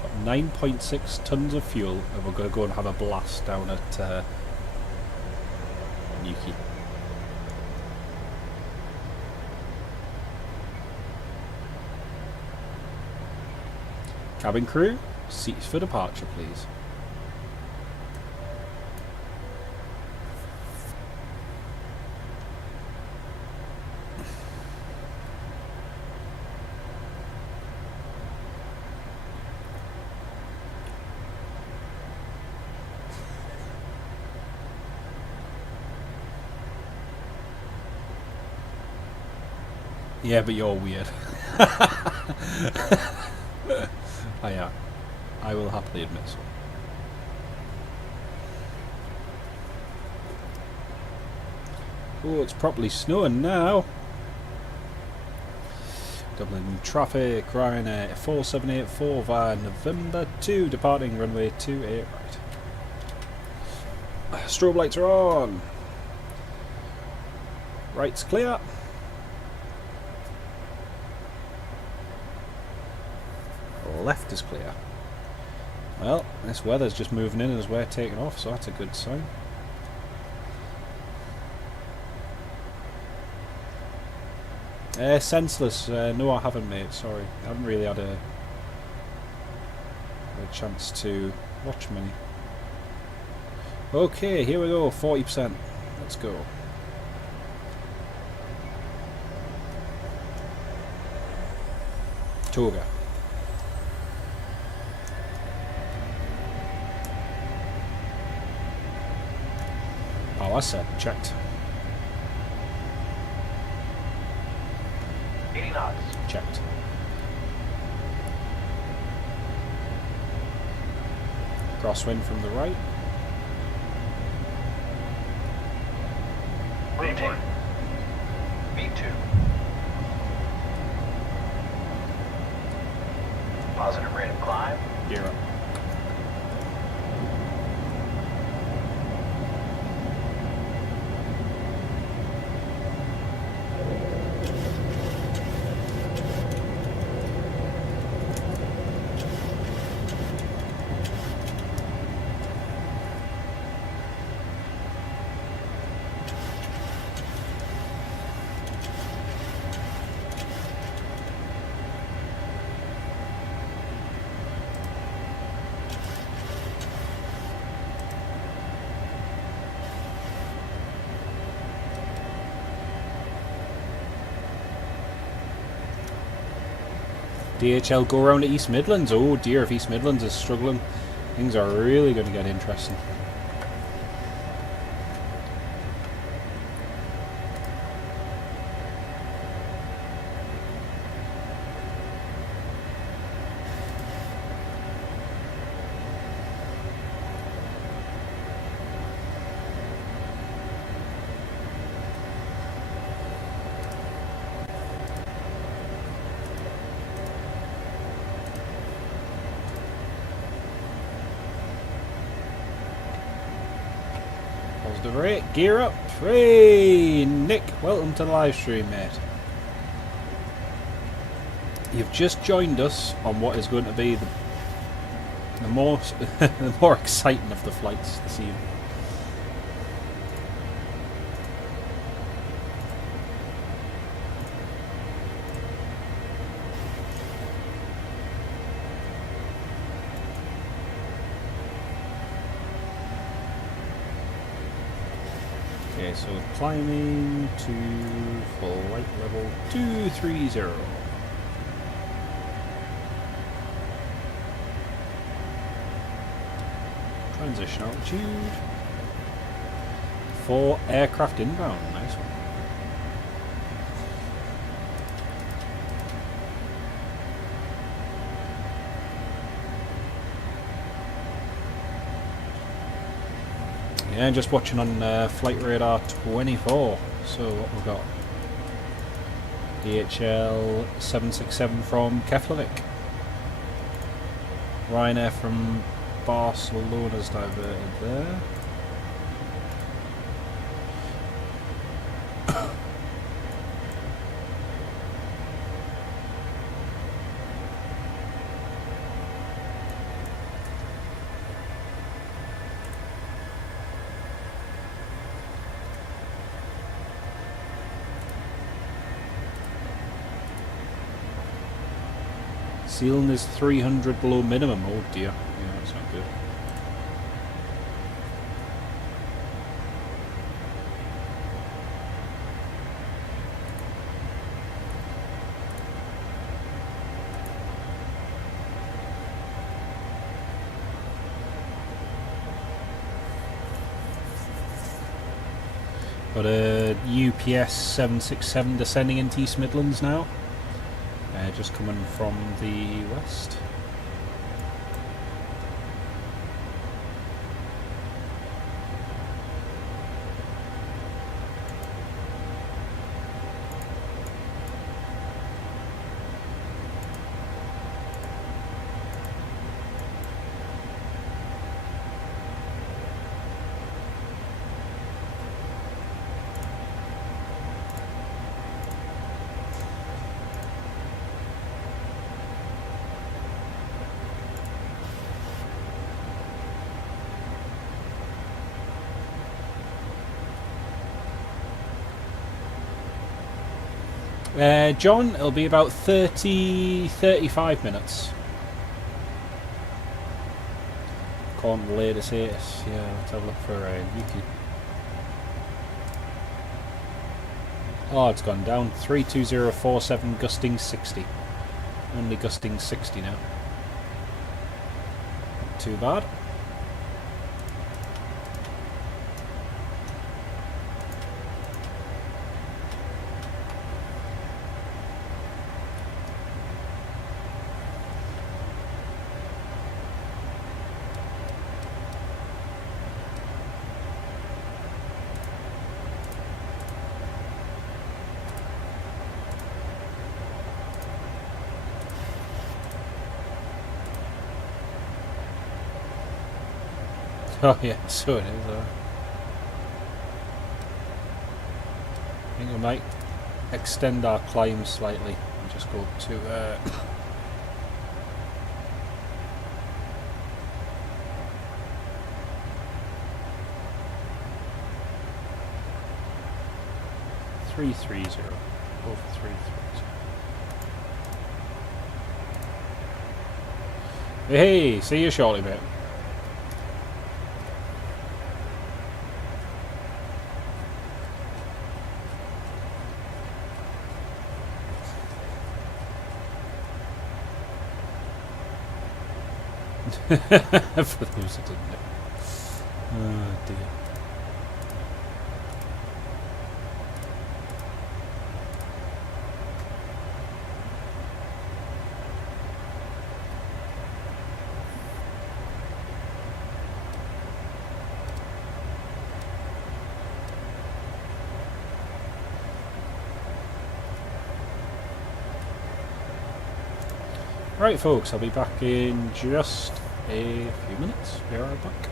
Got 9.6 tons of fuel, and we're going to go and have a blast down at Newquay. Cabin crew, seats for departure, please. Yeah, but you're weird. I will happily admit so. Oh, it's properly snowing now. Dublin traffic, Ryanair 4784 via November 2, departing runway 28 right. Strobe lights are on. Right's clear. Left is clear. Well, this weather's just moving in as we're taking off, so that's a good sign. Senseless. No, I haven't, mate. Sorry, I haven't really had a chance to watch many. Okay, here we go. 40%. Let's go. Toga. Power set checked. 80 knots. Checked. Crosswind from the right. Rotate. V2. Positive rate of climb. Gear up. DHL go around to East Midlands. Oh dear, if East Midlands is struggling, things are really going to get interesting. Positive rate, gear up. Hey, Nick, welcome to the live stream, mate. You've just joined us on what is going to be the most, the more exciting of the flights this evening. Okay, so climbing to flight level 230. Transition altitude. 4 aircraft inbound, nice one. Yeah, just watching on Flight Radar 24. So what we've got? DHL 767 from Keflavik. Ryanair from Barcelona's diverted there. Ceiling is 300 below minimum. Oh dear. Yeah, that's not good. Got a UPS 767 descending into East Midlands now. Just coming from the west. John, it'll be about 35 minutes. According to the latest ATIS. Yeah, let's have a look for Yuki. Oh, it's gone down. 32047, gusting 60. Only gusting 60 now. Not too bad. Oh yeah, so it is. I think we might extend our climb slightly and just go to 330. Over 330. Hey, see you shortly, mate. For those that didn't know. Oh dear. Right folks, I'll be back in just a few minutes. We are back.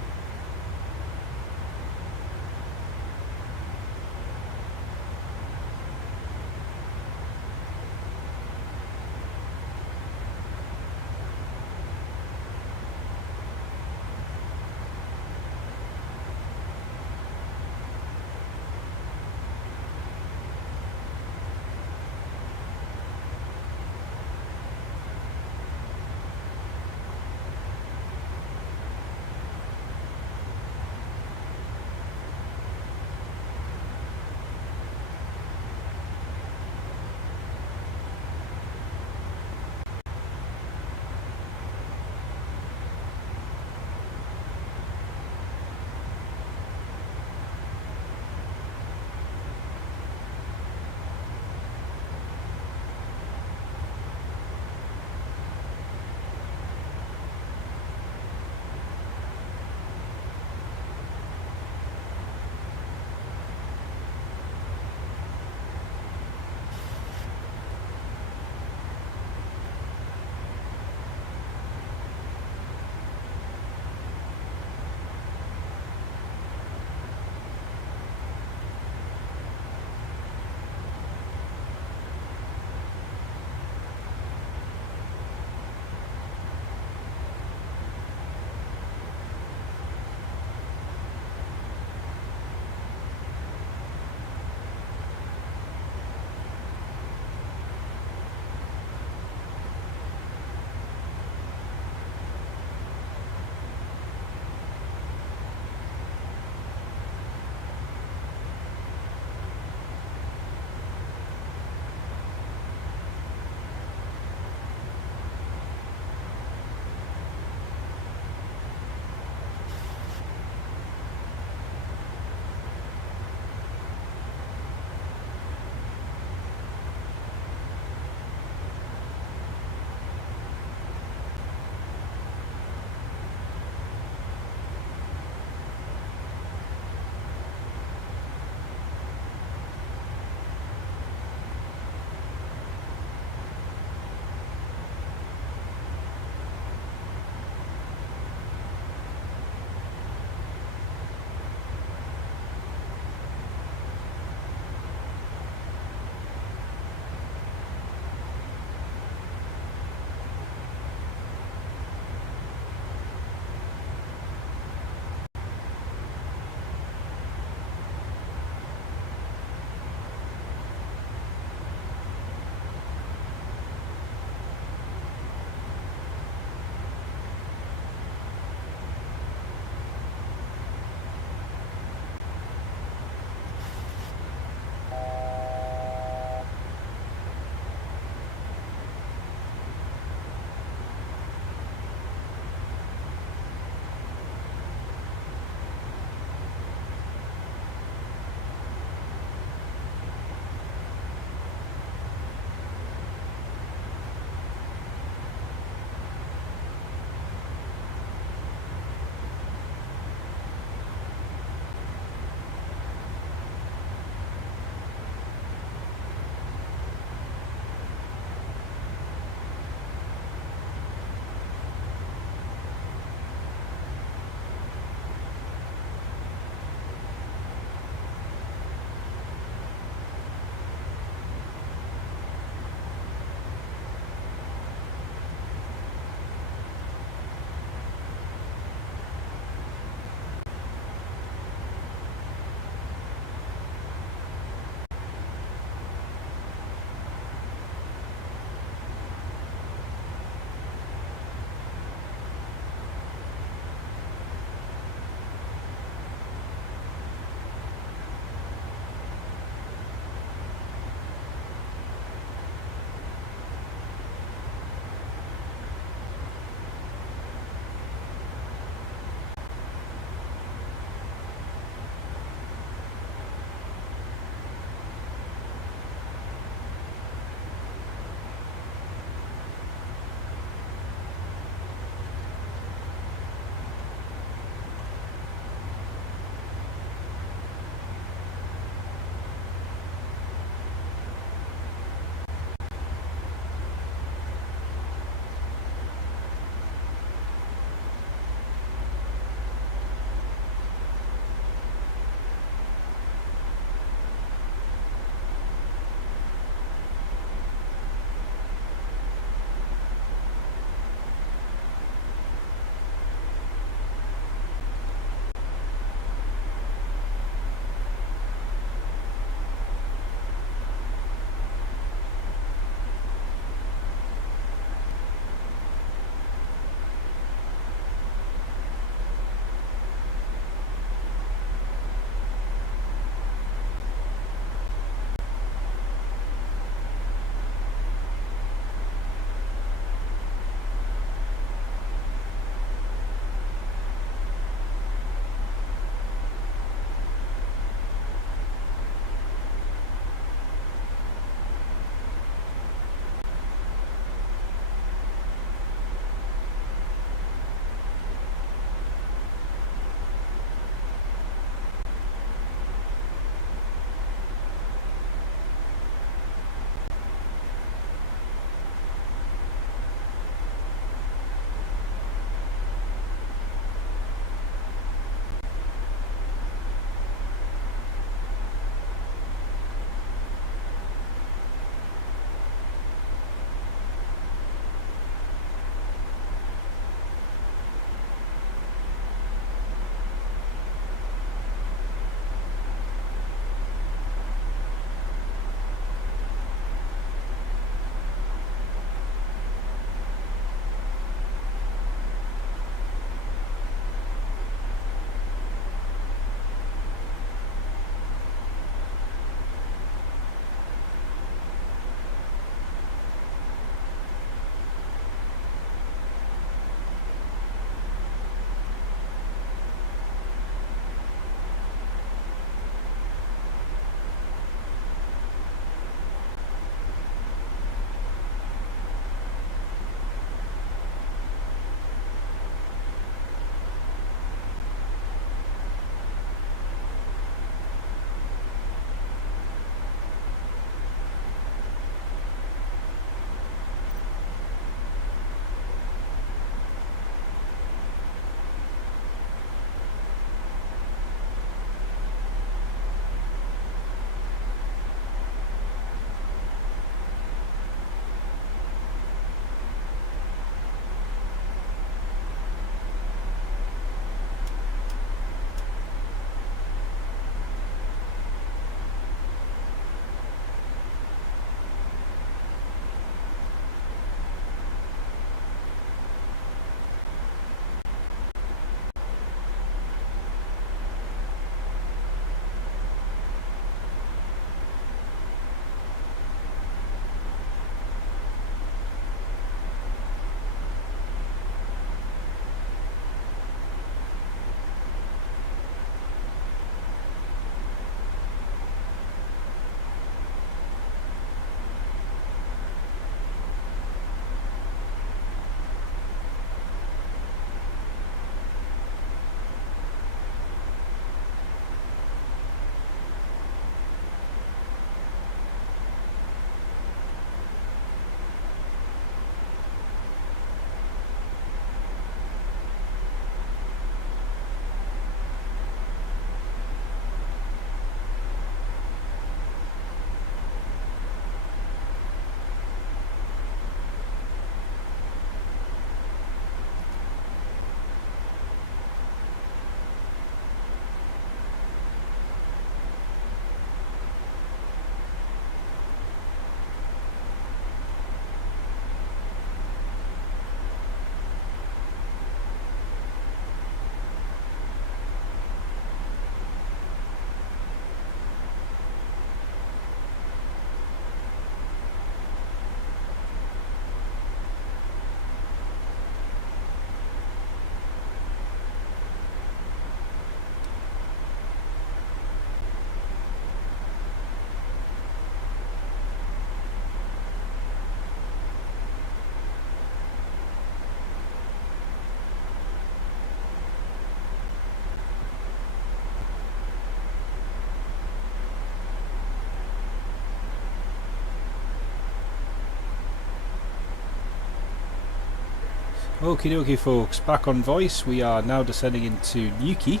Okie dokie folks, back on voice. We are now descending into Newquay.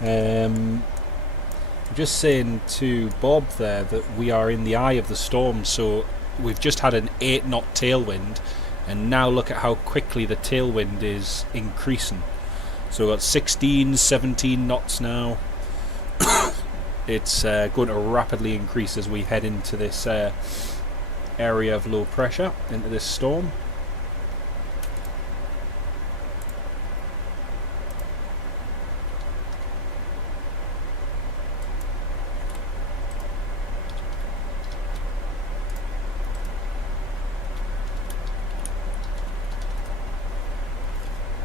I'm just saying to Bob there that we are in the eye of the storm, so we've just had an 8 knot tailwind, and now look at how quickly the tailwind is increasing. So we've got 16, 17 knots now. It's going to rapidly increase as we head into this area of low pressure, into this storm.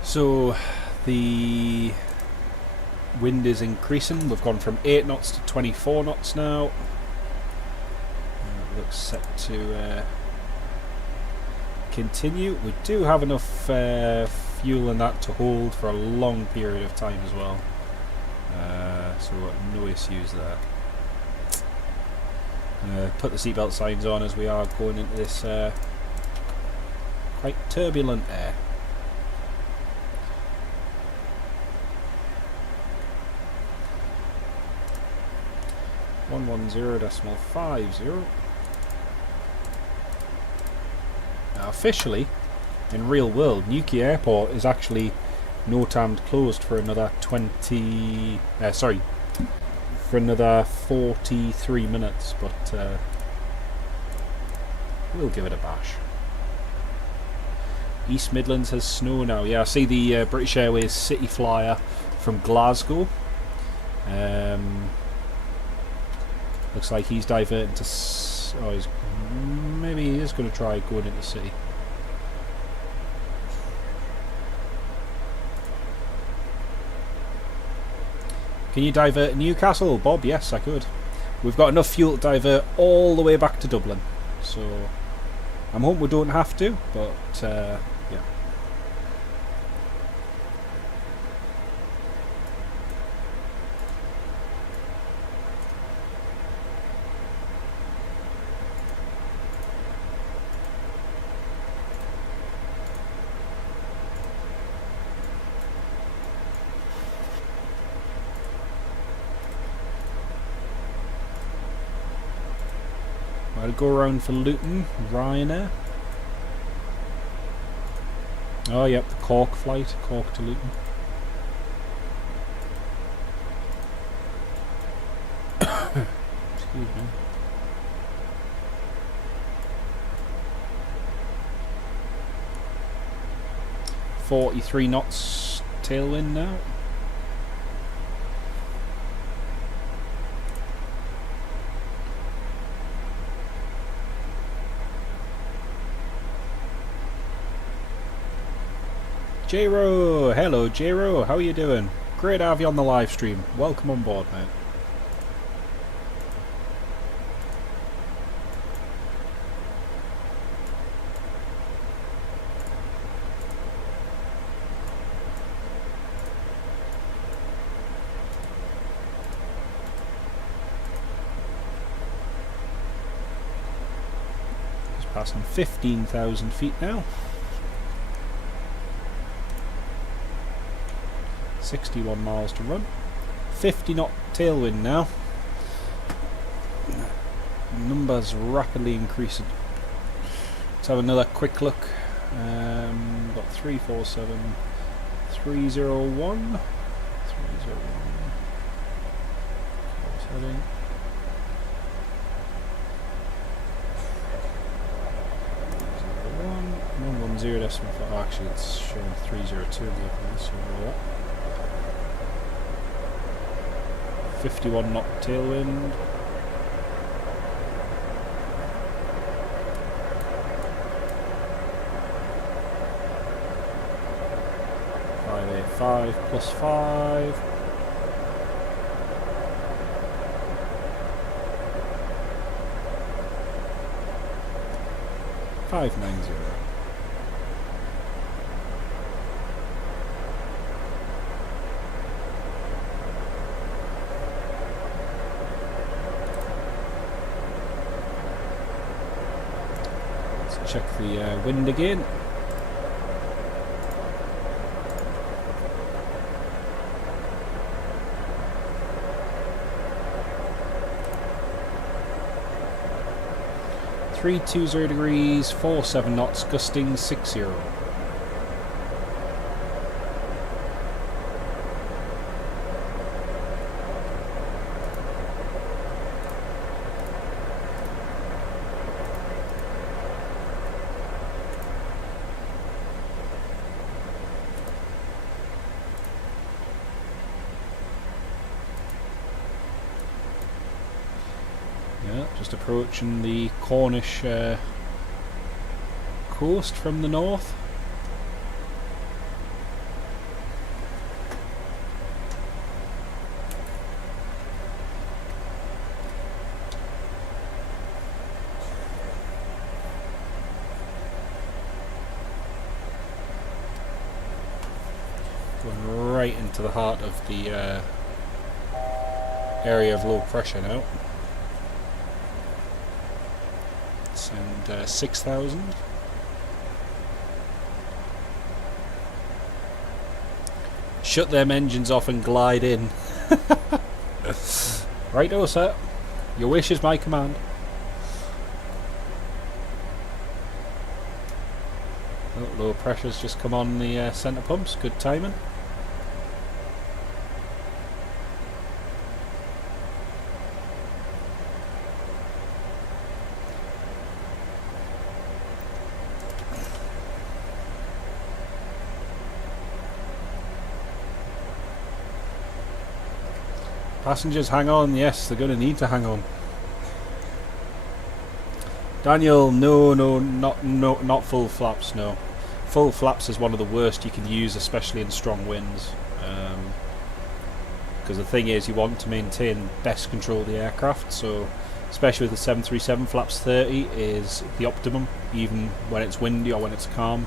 So the wind is increasing. We've gone from 8 knots to 24 knots now. It looks set to continue. We do have enough fuel in that to hold for a long period of time as well. So we've got no issues there. Put the seatbelt signs on as we are going into this quite turbulent air. 110.50. Now officially, in real world, Newquay Airport is actually no-timed closed for another 43 minutes, but we'll give it a bash. East Midlands has snow now. Yeah, I see the British Airways City Flyer from Glasgow. Looks like he's diverting to... maybe he is going to try going into the city. Can you divert to Newcastle, Bob? Yes, I could. We've got enough fuel to divert all the way back to Dublin. So I'm hoping we don't have to, but yeah. I'll go around for Luton, Ryanair. Oh, yep, the Cork flight, Cork to Luton. Excuse me. .43 knots tailwind now. J-Ro! Hello J-Ro, how are you doing? Great to have you on the live stream. Welcome on board, mate. Just passing 15,000 feet now. 61 miles to run. 50 knot tailwind now. Numbers rapidly increasing. Let's have another quick look. Got 347, 301, 301. Heading. 110.5. Actually, it's showing 302 in the open, so ignore that. 51 knot tailwind. .585 plus 5. .590. Check the wind again. 320 degrees, 47 knots, gusting 60. Yeah, just approaching the Cornish coast from the north. Going right into the heart of the area of low pressure now. And 6,000. Shut them engines off and glide in. Righto, sir. Your wish is my command. Oh, low pressure's just come on the centre pumps. Good timing. Passengers, hang on. Yes, they're going to need to hang on. Daniel, no, not full flaps. No, full flaps is one of the worst you can use, especially in strong winds. Because the thing is, you want to maintain best control of the aircraft. So, especially with the 737, flaps 30 is the optimum, even when it's windy or when it's calm.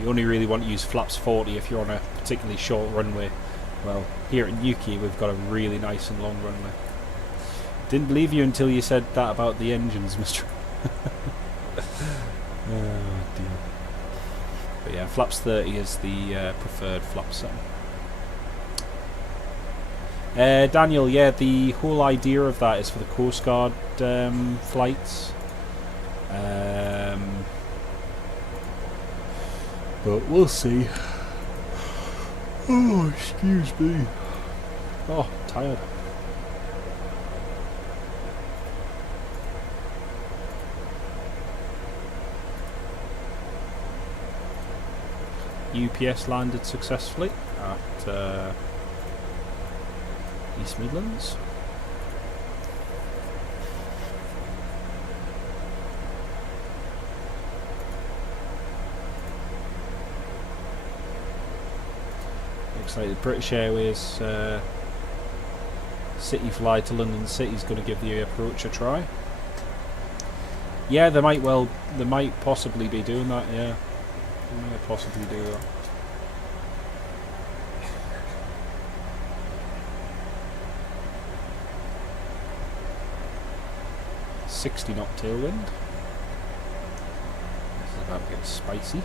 You only really want to use flaps 40 if you're on a particularly short runway. Well, here at Newquay we've got a really nice and long runway. Didn't believe you until you said that about the engines, Mr. Oh dear. But yeah, flaps 30 is the preferred flap setting. Daniel, yeah, the whole idea of that is for the Coast Guard flights. But we'll see. Oh, excuse me. Oh, tired. UPS landed successfully at East Midlands. Looks like the British Airways city fly to London City is going to give the approach a try. Yeah, they might possibly be doing that. Yeah, they might possibly do that. .60 knot tailwind. This is about to get spicy.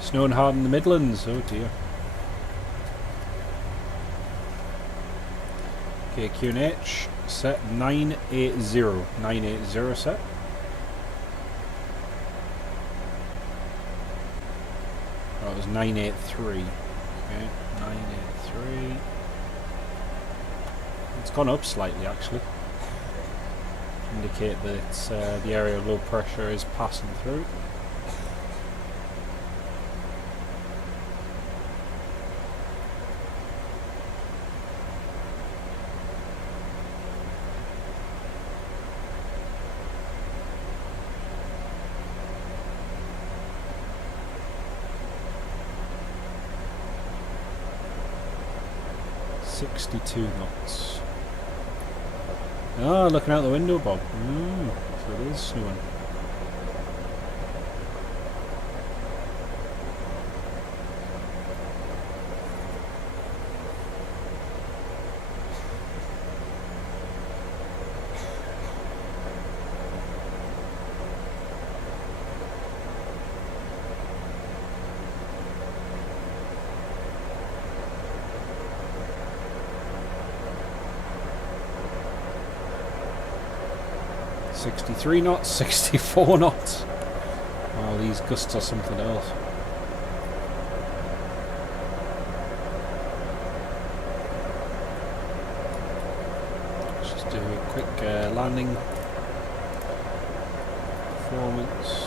Snowing hard in the Midlands, oh dear. Okay, QNH set 980. 980 set. Oh, it was 983. Okay, 983. It's gone up slightly actually. Indicate that the area of low pressure is passing through. .62 knots. Ah, looking out the window, Bob. So it is snowing. 63 knots, 64 knots. Oh, these gusts are something else. Let's just do a quick landing performance.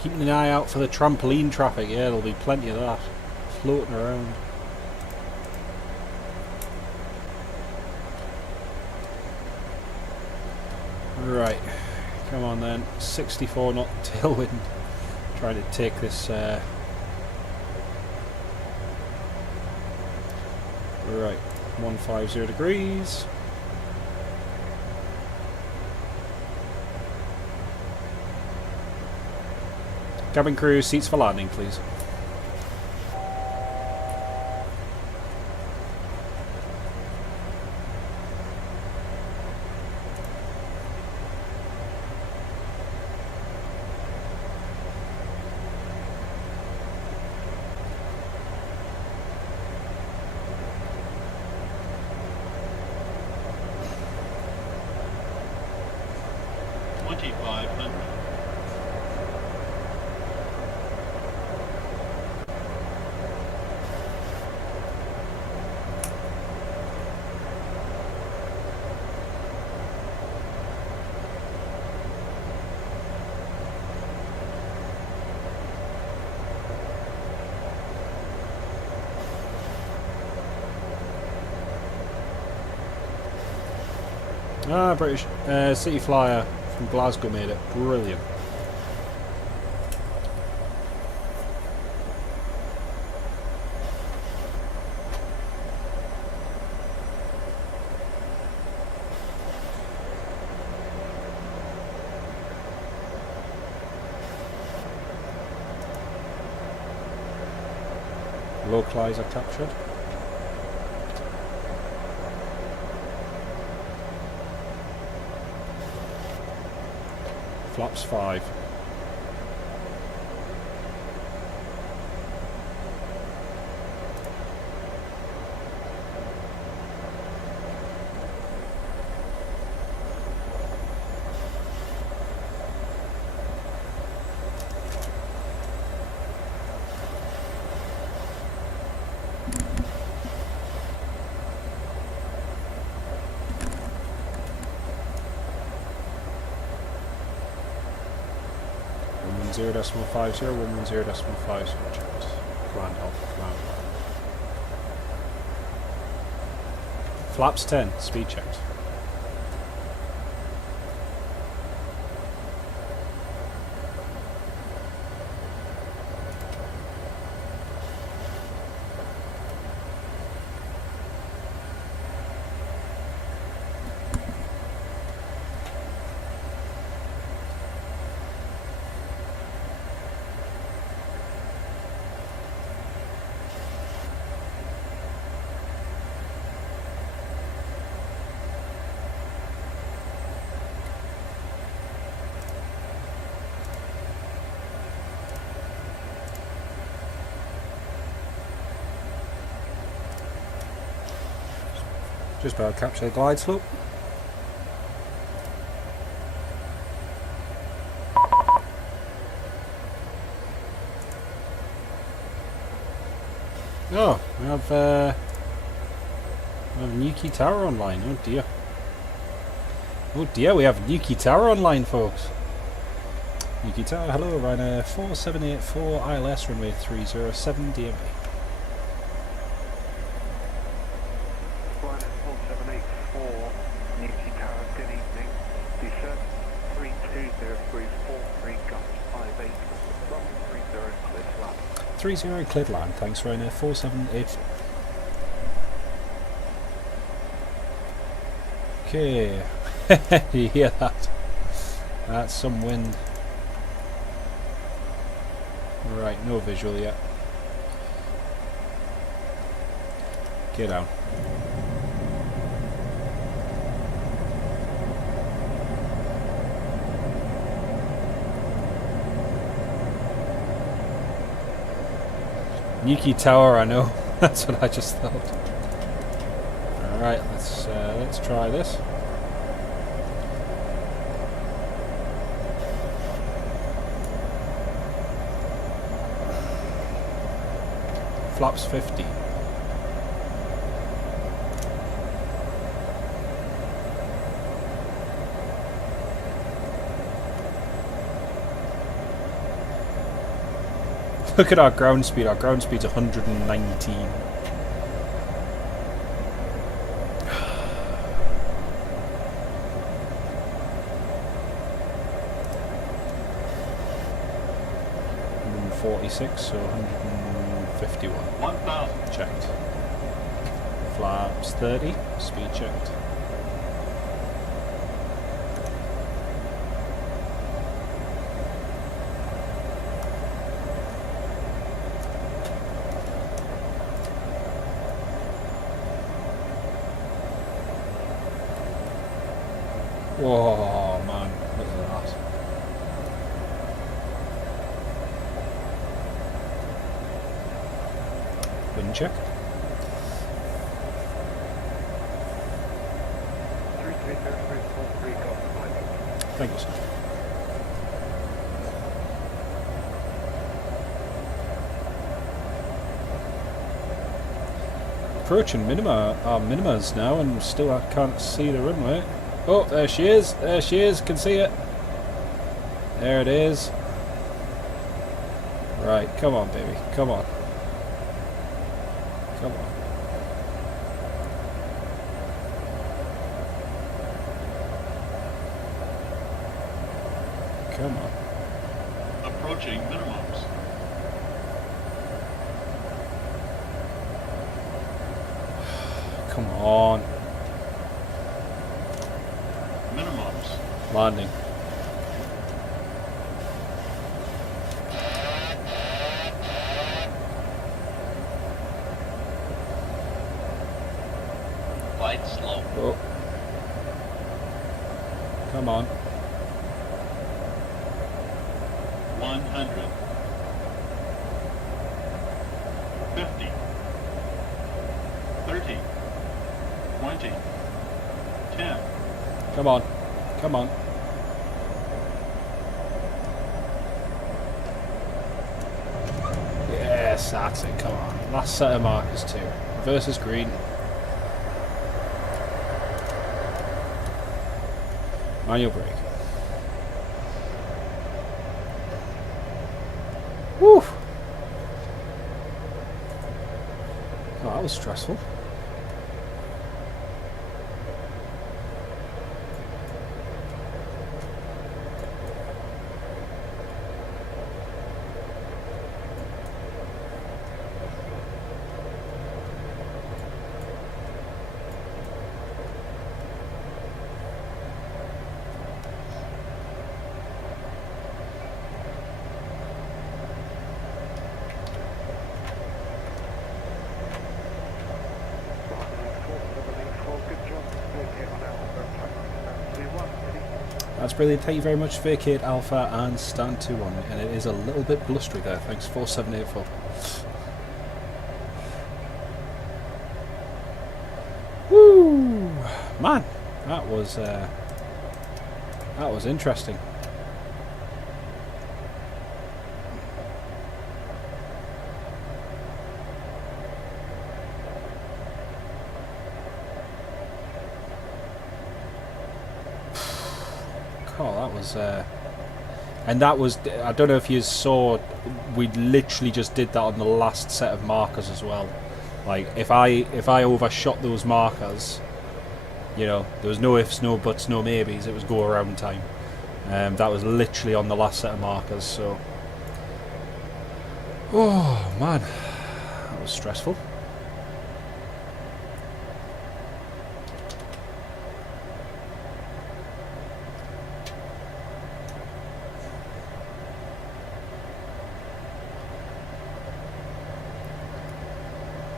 Keeping an eye out for the trampoline traffic. Yeah, there'll be plenty of that floating around. Right, come on then. 64 knot tailwind. Trying to take this. Right, 150 degrees. Cabin crew, seats for landing, please. Ah, British City Flyer from Glasgow made it. Brilliant. Localizer captured. Flaps 5. Zero decimal 50, 110 decimal 50, checked. Command Alpha, command. Flaps 10, speed checked. Just about to capture the glide slope. Oh, we have Newquay Tower online. Oh dear. Oh dear, we have Newquay Tower online, folks. Newquay Tower, hello, Ryanair 4784 ILS runway 307 DMA. Ryanair 4784, Newquay Tower, good evening. 30 cleared land. Thanks, Ryanair. 4784. Okay. You hear that? That's some wind. Right, no visual yet. Get down. Newquay Tower, I know. That's what I just thought. Alright, let's try this. Flaps 50. Look at our ground speed. Our ground speed's 119. $146, so 151. 1,000. Checked. Flaps 30. Speed checked. Whoa, man, look at that. Wind check. 3343 got the landing. Thank you, sir. Approaching minima, our minimas now, and still I can't see the runway. Oh, there she is. There she is. Can see it. There it is. Right, come on, baby. Come on. Come on. Come on. Approaching minimums. Come on. Minimums. Landing. Flight slow. Oh. Come on. 100. 50. 30. 20. 10. Come on. Come on. Yes, that's it. Come on. Last set of markers too. Versus green. Manual brake. Woo! Oh, that was stressful. That's brilliant. Thank you very much, Vacate Alpha and Stand 2-1. And it is a little bit blustery there. Thanks, 4784. Woo! Man, that was interesting. Oh, that was, and that was, I don't know if you saw, we literally just did that on the last set of markers as well. Like, if I overshot those markers, you know, there was no ifs, no buts, no maybes, it was go around time. That was literally on the last set of markers, so. Oh man, that was stressful.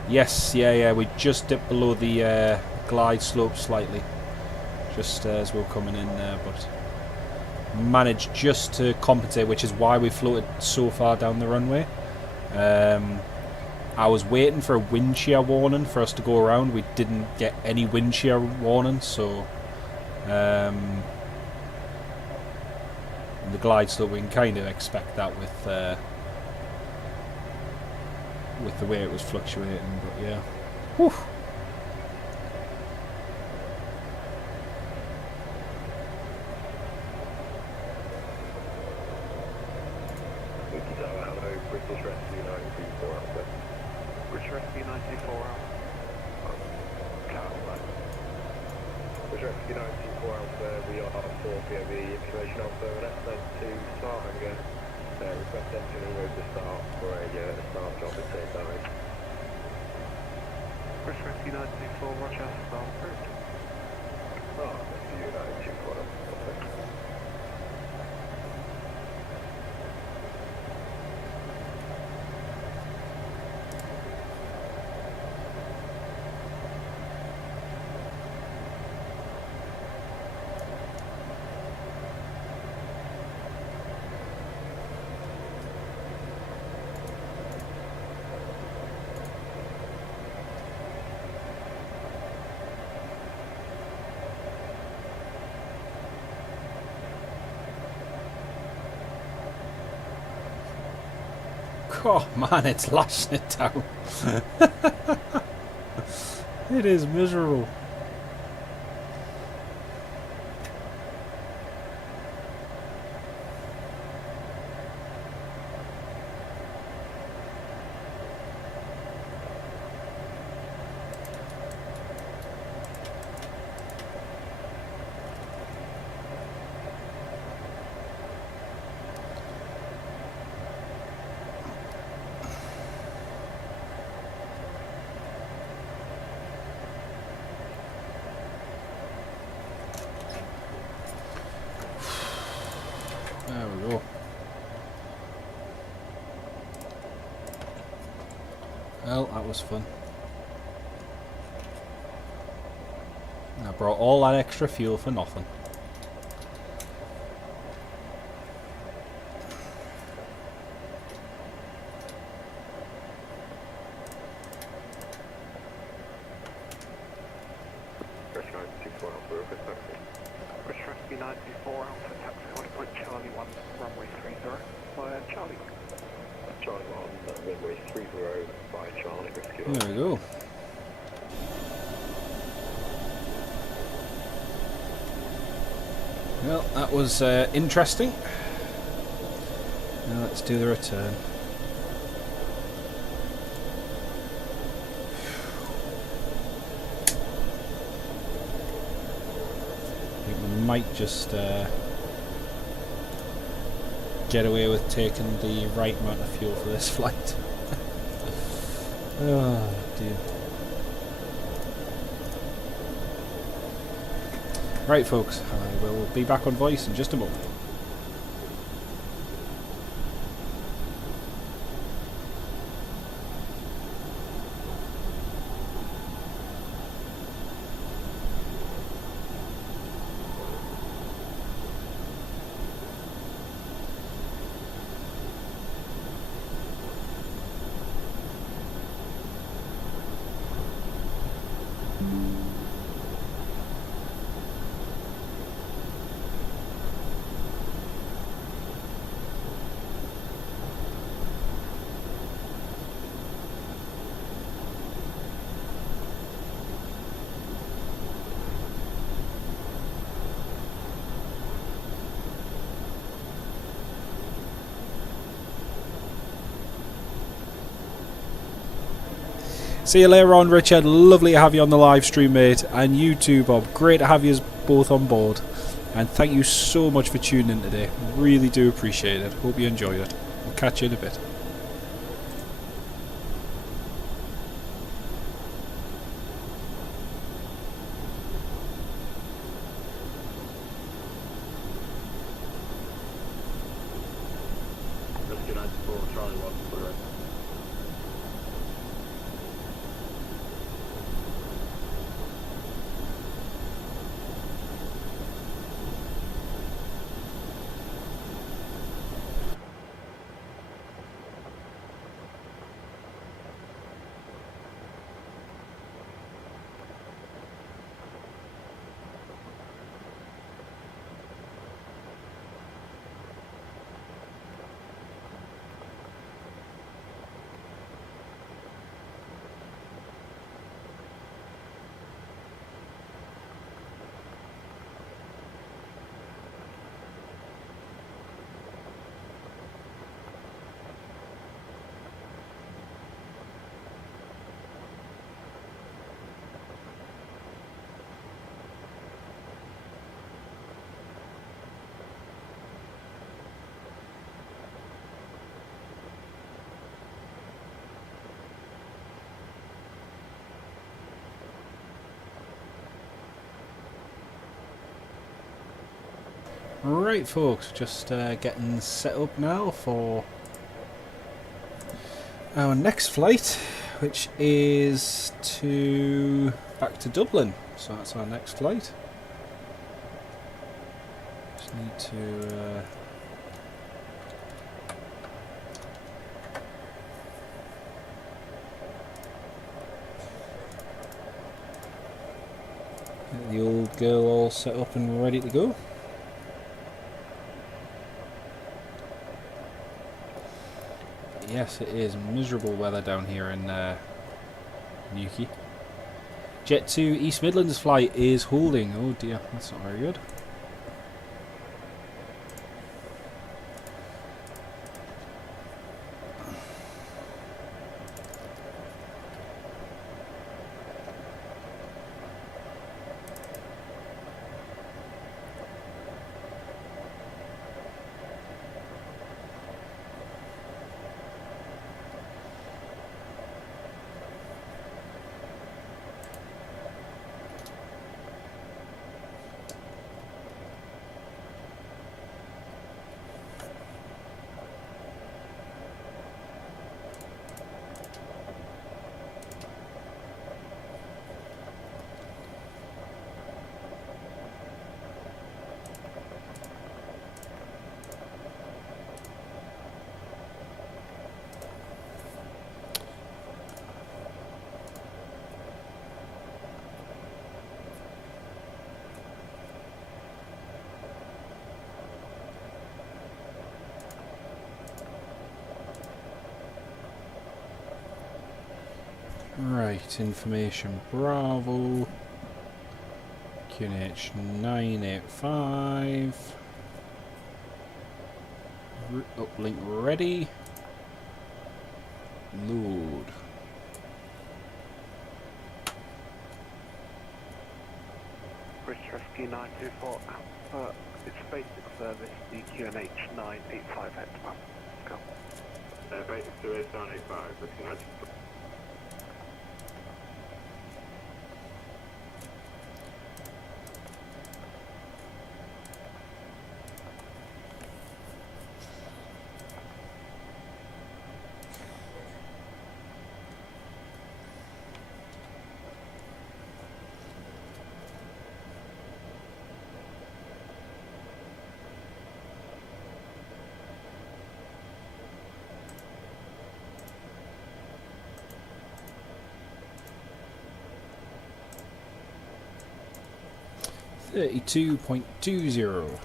Yes, yeah, we just dipped below the glide slope slightly, just as we were coming in there, but managed just to compensate, which is why we floated so far down the runway. I was waiting for a wind shear warning for us to go around. We didn't get any wind shear warning, so the glide slope, we can kind of expect that with the way it was fluctuating, but yeah. Whew. British Rescue 924 Alpha. British Rescue 924 Alpha. British Rescue 924 Alpha, we are for POV information Alpha, and S92 Saranga. Request engine always to start for a start job at same time. British Rescue 924, Roger, start approved. Rescue 924 Alpha. Oh man, it's lashing it down. It is miserable. There we go. Well, that was fun. I brought all that extra fuel for nothing. British 924 Alpha, request taxi. British Rescue 924 Alpha, taxi, I want to point Charlie 1, runway 30, via Charlie 1. Charlie 1, runway 30, via Charlie, Rescue 1. There we go. Well, that was interesting. Now let's do the return. I think we might just get away with taking the right amount of fuel for this flight. Oh dear. Right folks, I will be back on voice in just a moment. See you later on, Richard. Lovely to have you on the live stream, mate. And you too, Bob. Great to have you both on board. And thank you so much for tuning in today. Really do appreciate it. Hope you enjoyed it. We'll catch you in a bit. Right, folks, just getting set up now for our next flight, which is back to Dublin. So that's our next flight. Just need to get the old girl all set up and ready to go. Yes, it is miserable weather down here in Newquay. Jet 2 East Midlands flight is holding. Oh dear, that's not very good. Right, information Bravo, QNH 985, uplink ready, load. British Rescue 924 Alpha, it's basic service, the QNH 985 hectopassenger. Go. Basic service 985, looking at 32.20.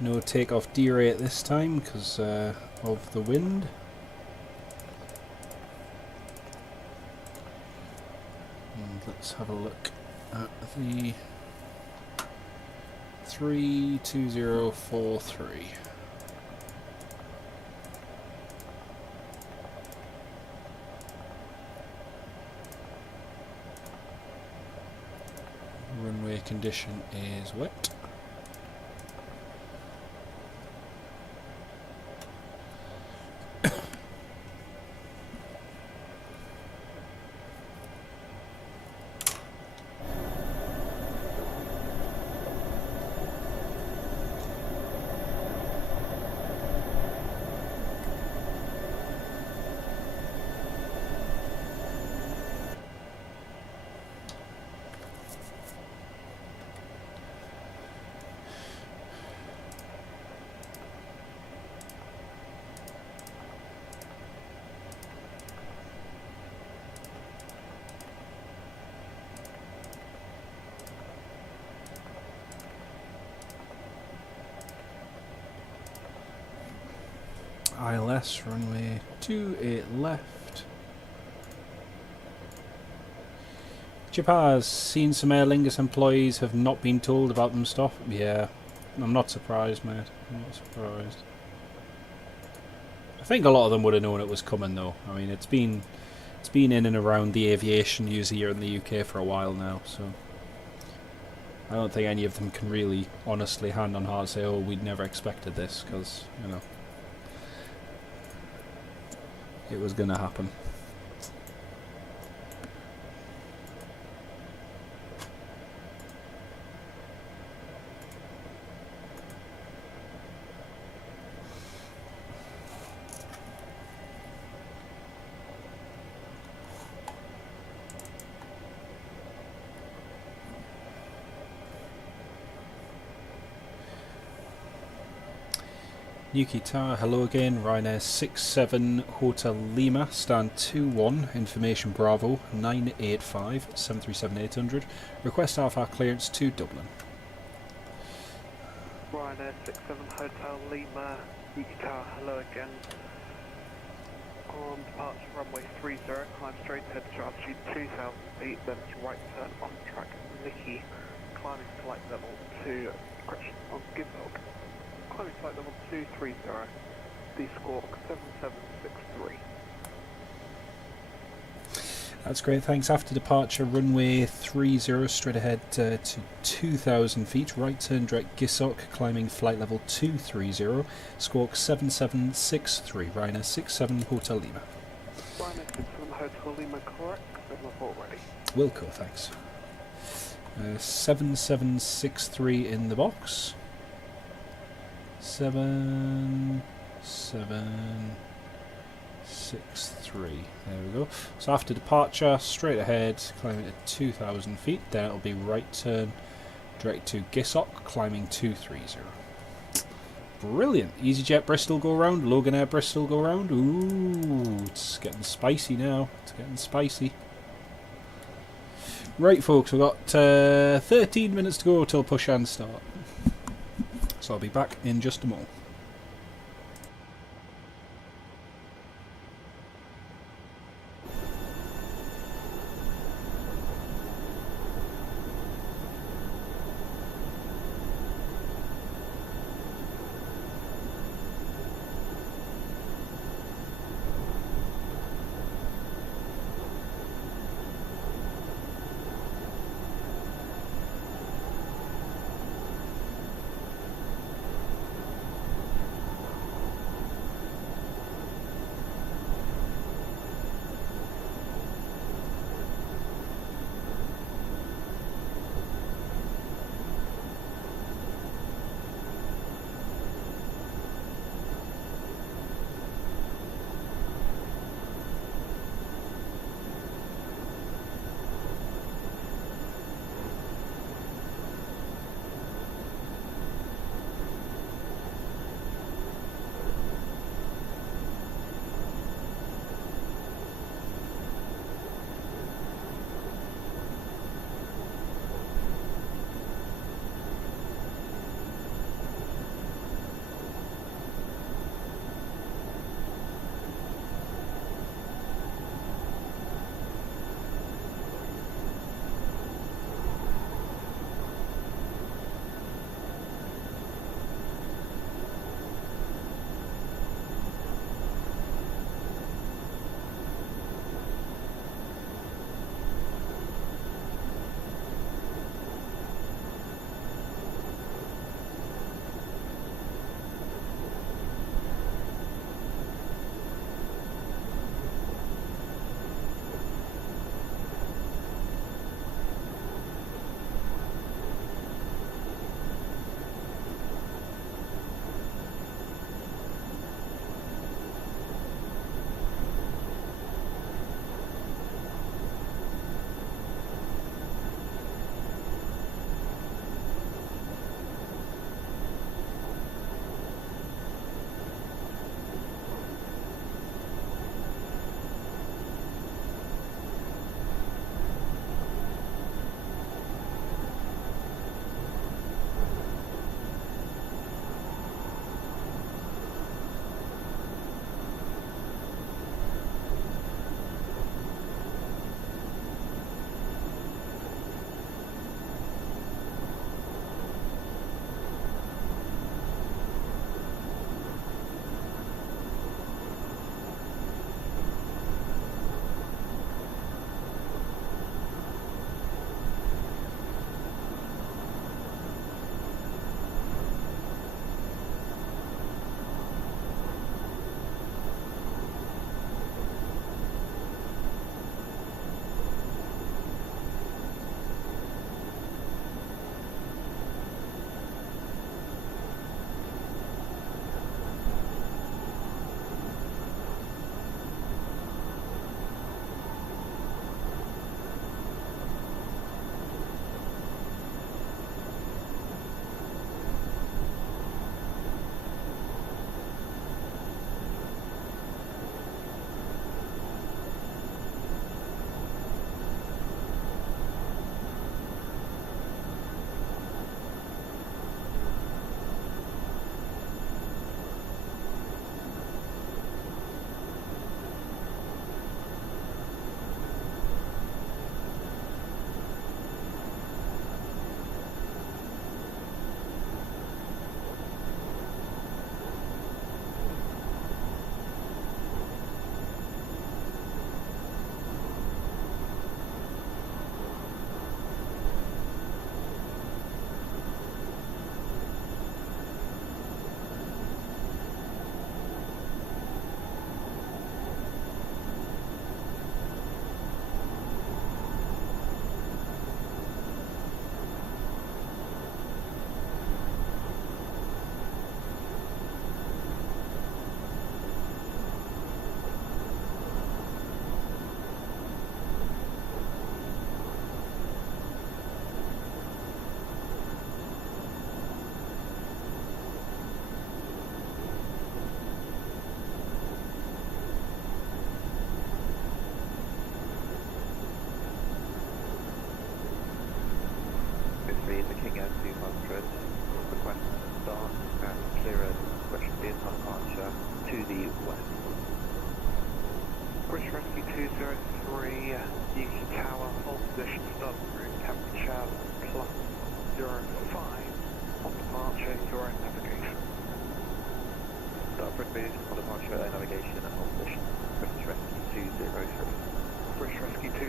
No takeoff D-rate this time because of the wind. And let's have a look at the 32043. Runway condition is wet. ILS runway 28 left. Japan's seen some Aer Lingus employees have not been told about them stuff. Yeah, I'm not surprised, mate. I'm not surprised. I think a lot of them would have known it was coming, though. I mean, it's been in and around the aviation news here in the UK for a while now, so I don't think any of them can really honestly hand on heart say, oh, we'd never expected this, because, you know, it was going to happen. Newquay Tower, hello again. Ryanair 67 Hotel Lima, stand 21, information Bravo 985 737 800. Request Alpha clearance to Dublin. Ryanair 67 Hotel Lima, Newquay Tower, hello again. On departure runway 30, climb straight ahead to altitude 2,000 feet, then to right turn on track Nicky, climbing flight level 2, correction, on Gizog. Climbing flight level 230, the squawk 7763. That's great, thanks. After departure, runway 30, straight ahead to 2,000 feet, right turn direct Gisok, climbing flight level 230, squawk 7763, Ryanair 67 Hotel Lima. Ryanair 67 Hotel Lima, correct, 7 report ready. Wilco, thanks. 7763 in the box. 7763. There we go. So after departure, straight ahead, climbing at 2,000 feet. Then it'll be right turn direct to Gisok, climbing 230. Brilliant. EasyJet Bristol go round, Logan Air Bristol go round. Ooh, it's getting spicy now. It's getting spicy. Right, folks, we've got 13 minutes to go till push and start. So I'll be back in just a moment.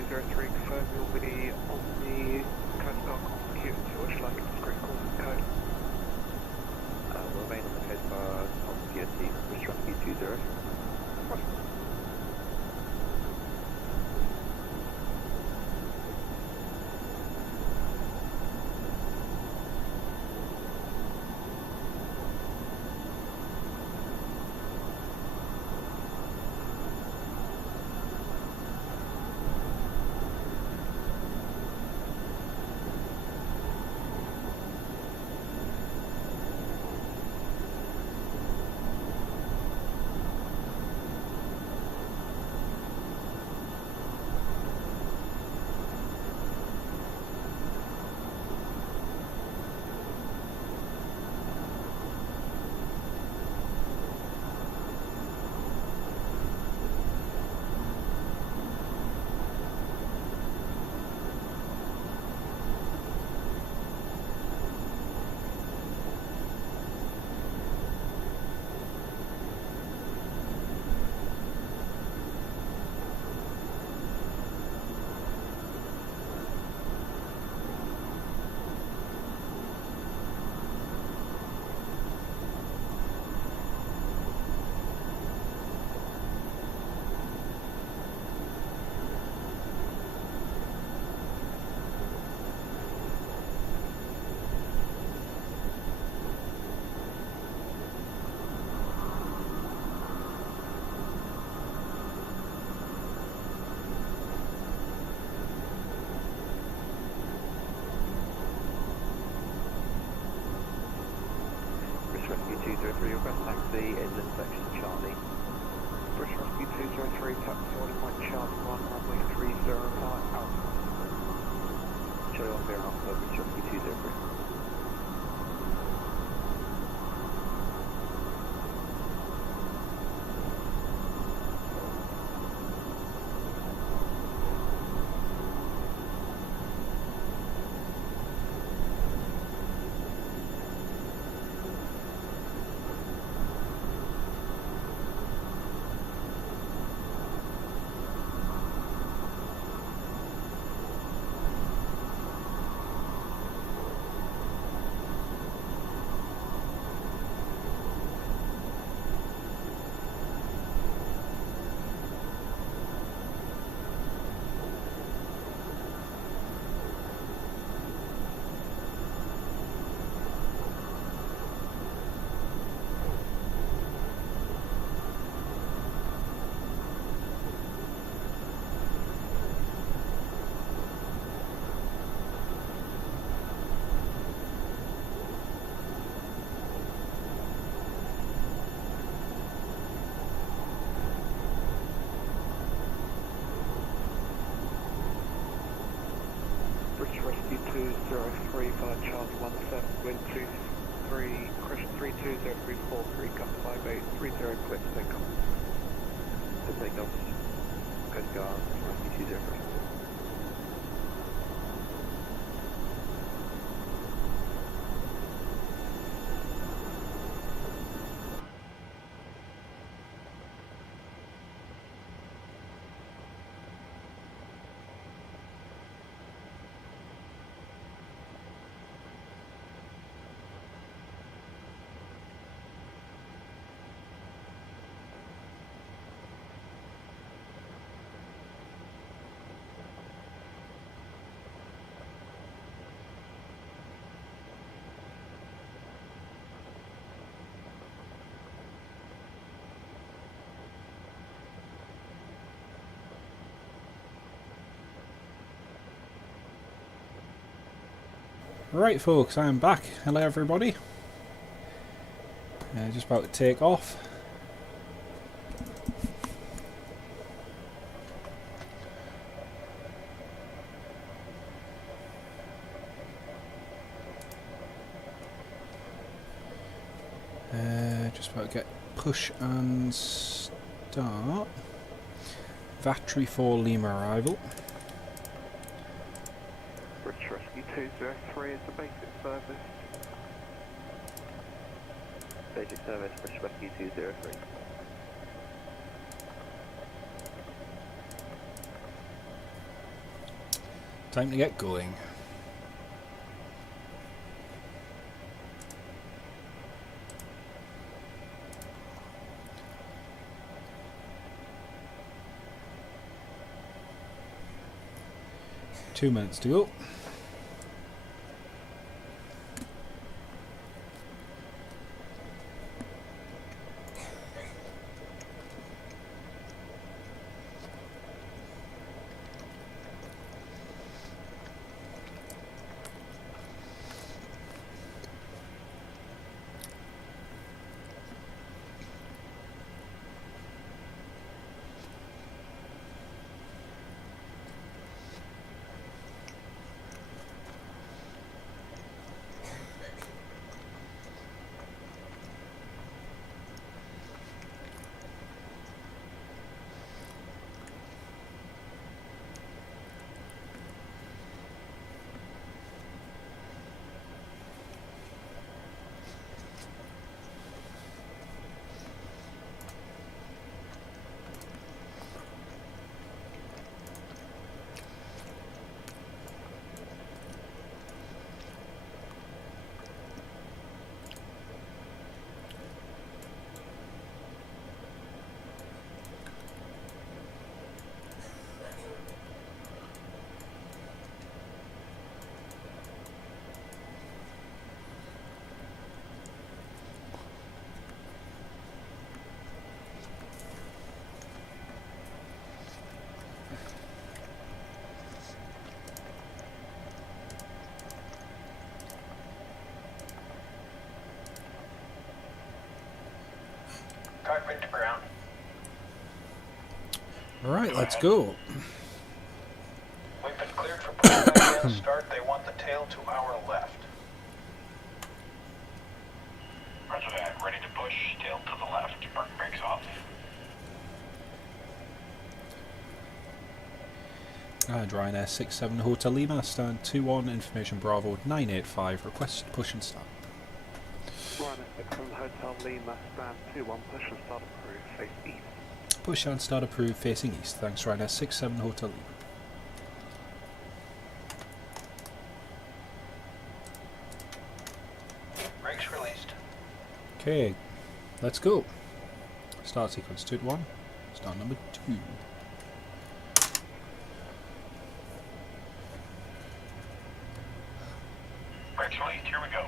203, confirm you'll be on the Coast Guard computer, so would you like a discrete call and code? We'll remain on the Coast Guard computer, which Rescue 20. Rescue 203, request taxi, inland section Charlie. British Rescue 203, taxi order point Charlie 1, runway 30 Alpha. Charlie 1 Bear Alpha, British Rescue 203. British Rescue 203, via Charlie 17, wind 23, crash 320343, gun 5830, clear to take off. To take off, Coast Guard, Rescue 203. Right folks, I am back. Hello everybody. Just about to take off. Just about to get push and start. Vatsim for Lima arrival. British Rescue 203 is the basic service. Basic service, British Rescue 203. Time to get going. Two minutes to go. Cockpit to ground. Alright, let's go. We've been cleared for pushback and start. They want the tail to our left. Roger that. Ready to push. Tail to the left. Park brakes off. Ryanair 67 Hotel Lima, stand 21, information Bravo 985, request push and start. Ryanair 67 Hotel Lima, stand 21, push and start approved, face east. Push and start approved, facing east. Thanks, Ryanair 67 Hotel Lima. Brakes released. Okay, let's go. Start sequence 2 to 1, start number 2. Brakes released. Here we go.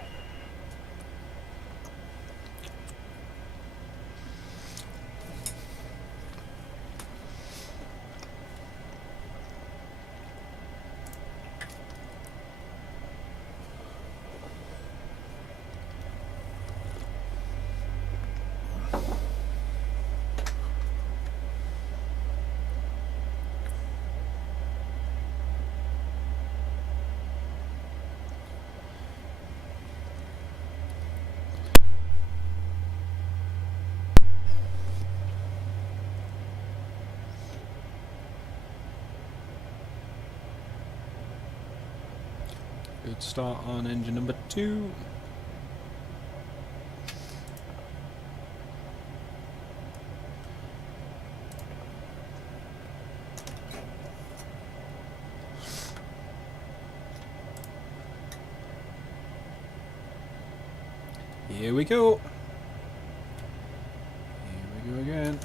Good start on engine number 2. Here we go. Here we go again.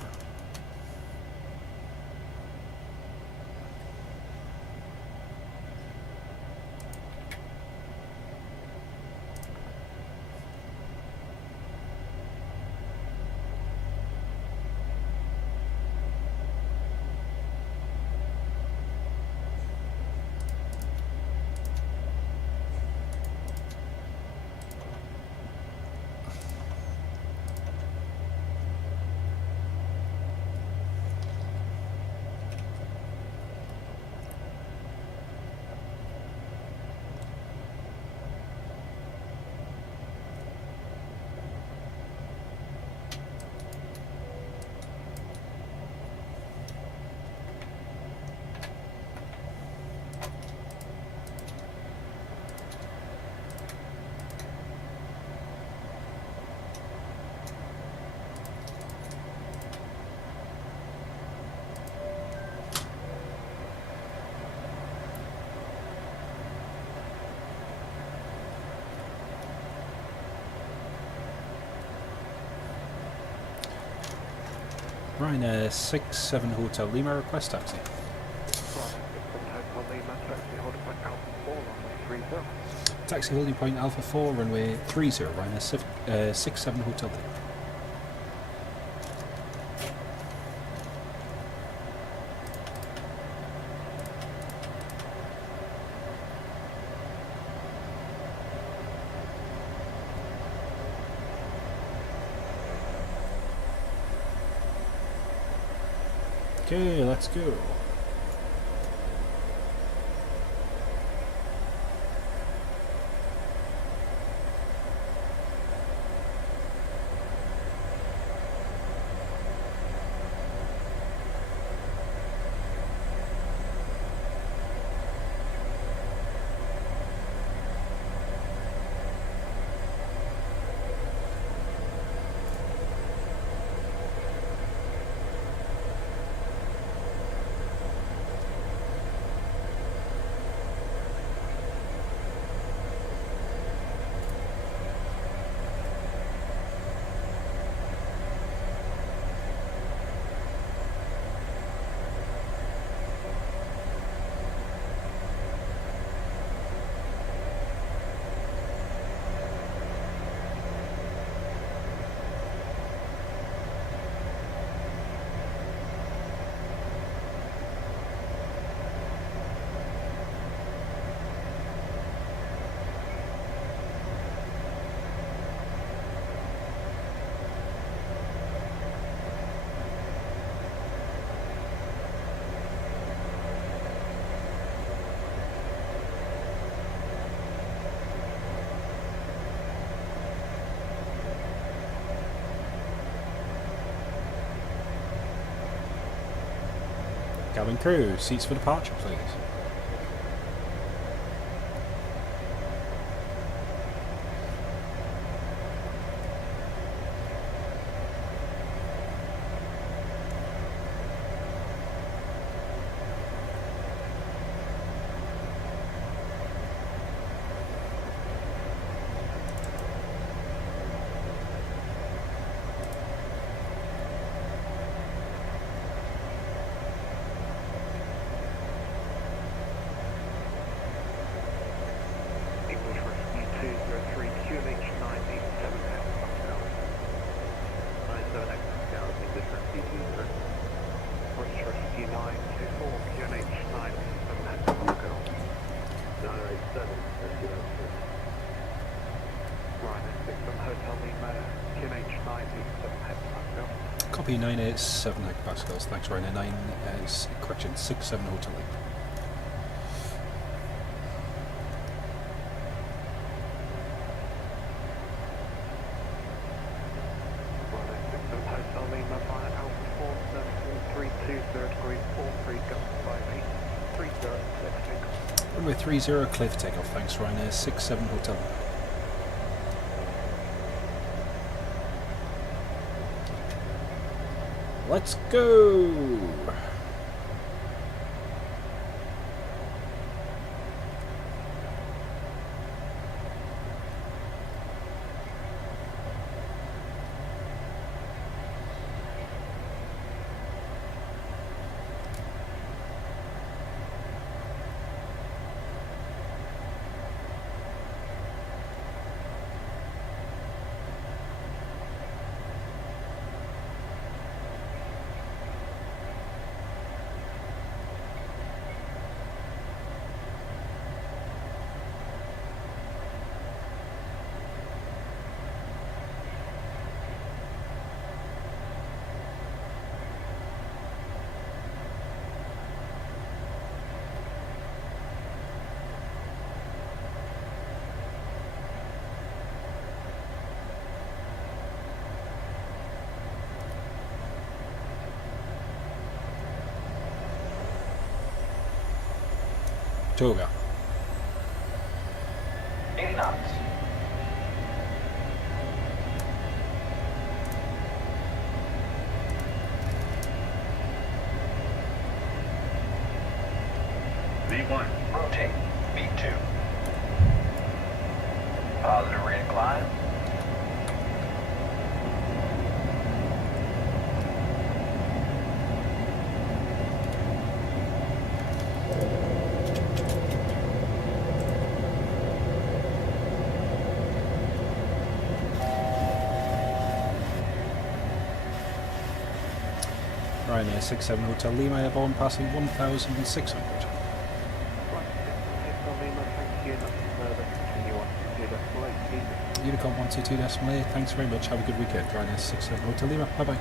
Ryanair 67 Hotel Lima, request taxi. Ryanair 67 Hotel Lima, taxi holding point Alpha 4, runway 30. Taxi holding point Alpha 4, runway 30, Ryanair 67 Hotel Lima. Okay, let's go. Cabin crew, seats for departure, please. English Rescue 203, QNH 987 Pascal. 97 Pascal, English Rescue 203. British Rescue 924, QNH 987 Pascal. 987, Rescue 924. Ryanair 67 Hotel Lima, QNH 987 Pascal. Copy 987 hectopascals. Thanks, Ryanair 67 Hotel Lima. Ryanair 67 Hotel Lima via Alpha 4, 732, 0 degrees 43, gust 58, 30, cliff takeoff. Runway 30, cliff takeoff. Thanks, Ryanair 67 Hotel Lima. Let's go! Toga. 80 knots. V1. Rotate. V2. Positive rate of climb. Ryanair 67 Hotel Lima, airborne passing 1,600. Unicom 122.8, thanks very much, have a good weekend. Ryanair 67 Hotel Lima, bye bye.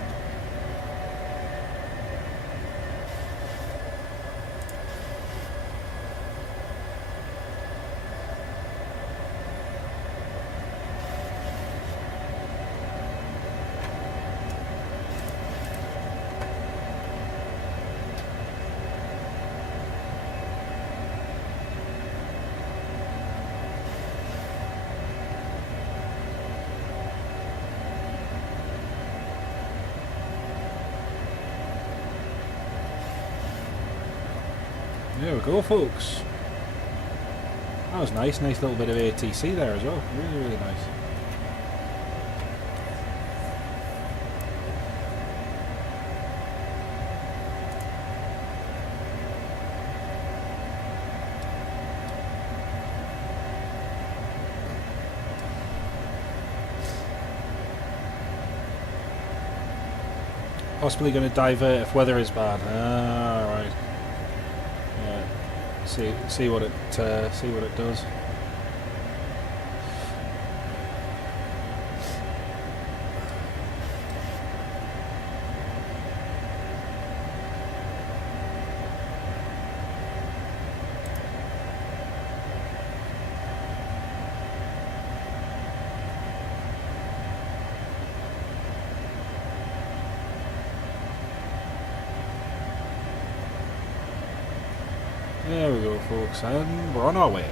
There we go, folks. That was nice little bit of ATC there as well. Really, really nice. Possibly going to divert if weather is bad. Ah, right. See what it does. There we go, folks, and we're on our way.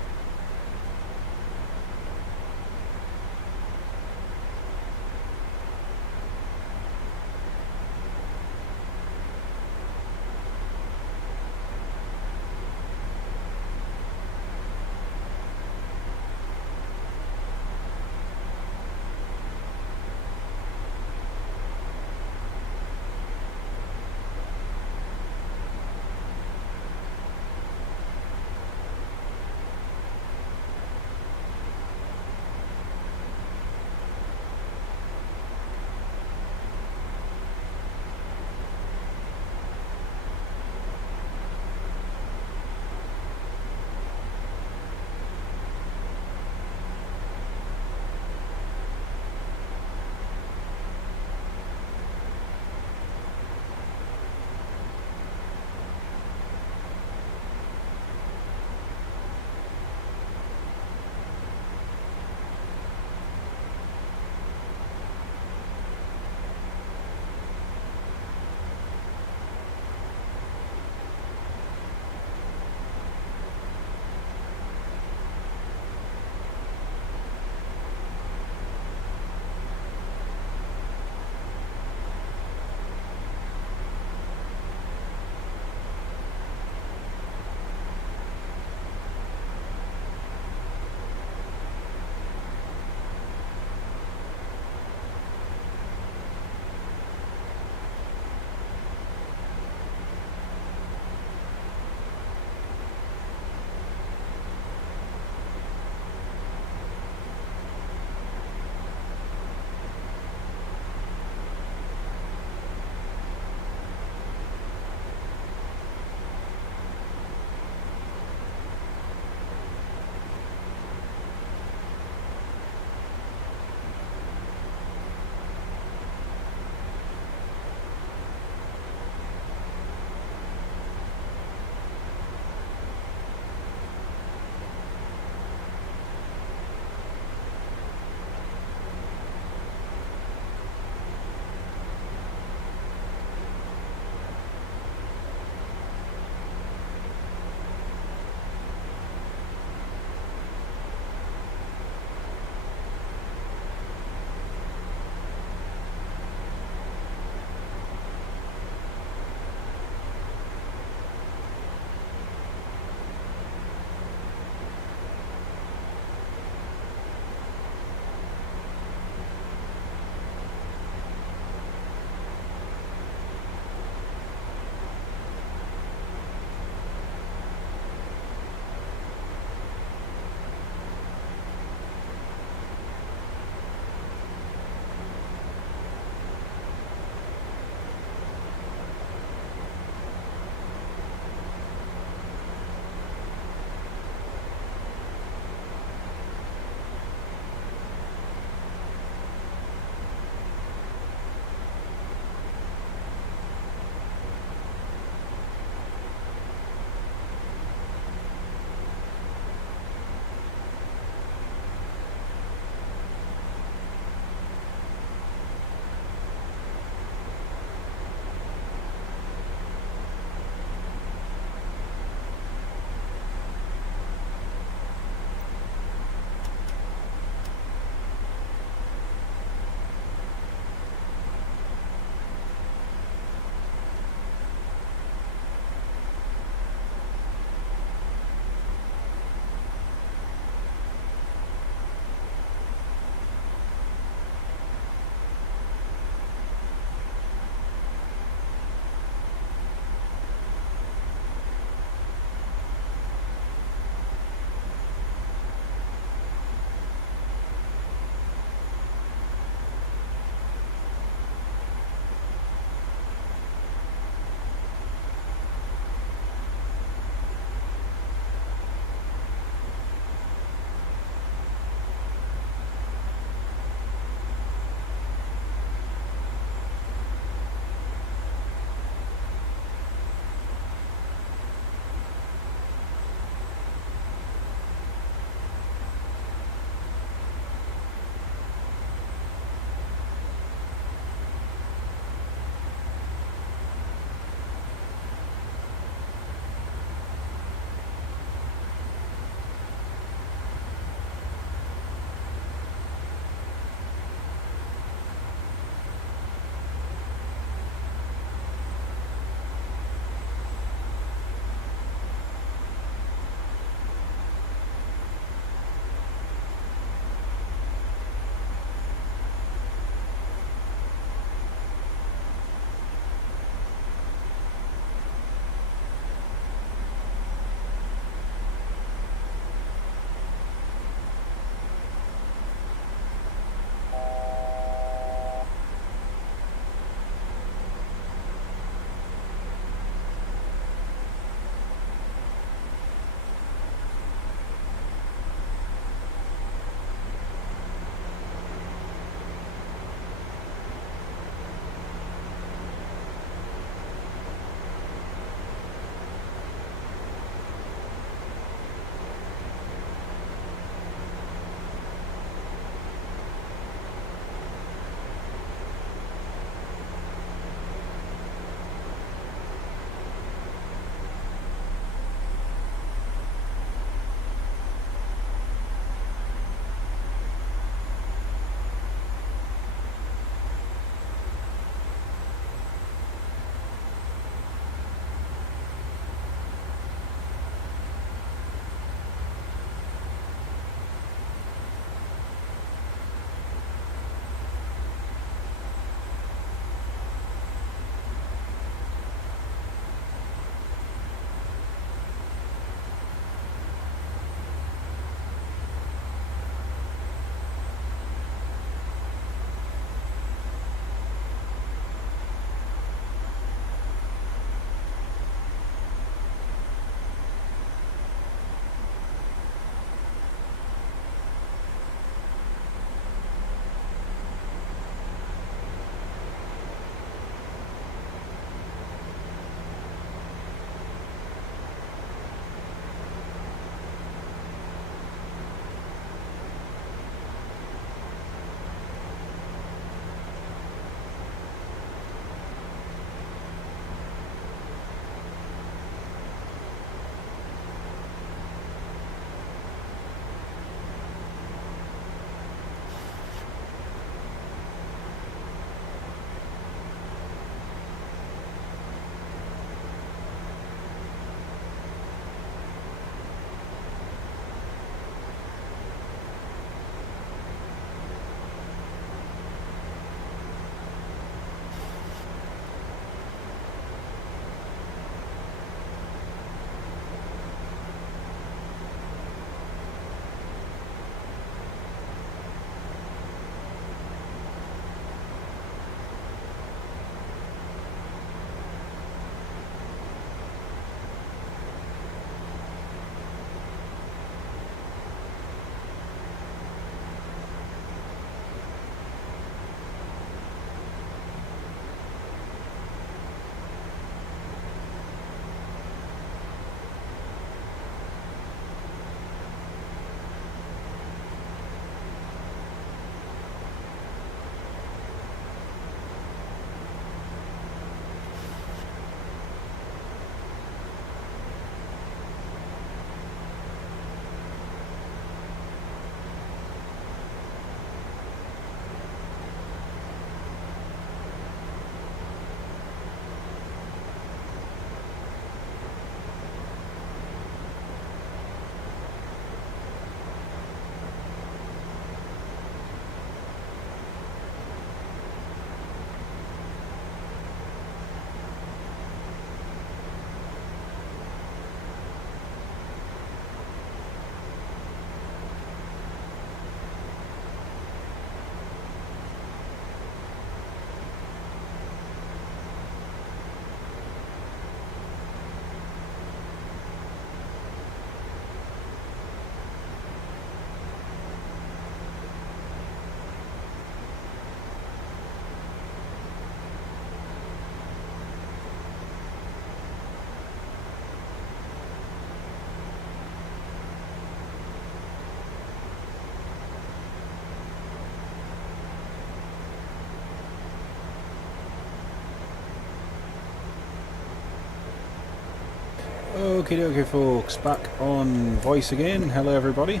Okie dokie folks, back on voice again. Hello everybody.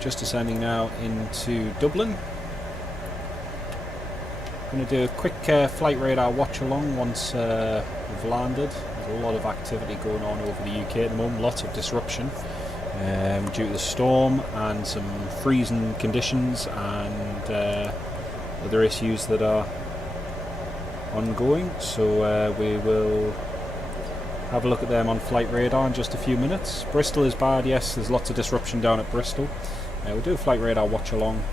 Just descending now into Dublin. Going to do a quick flight radar watch along once we've landed. There's a lot of activity going on over the UK at the moment, lots of disruption due to the storm and some freezing conditions and other issues that are ongoing. So we will have a look at them on flight radar in just a few minutes. Bristol is bad, yes, there's lots of disruption down at Bristol. We'll do a flight radar watch along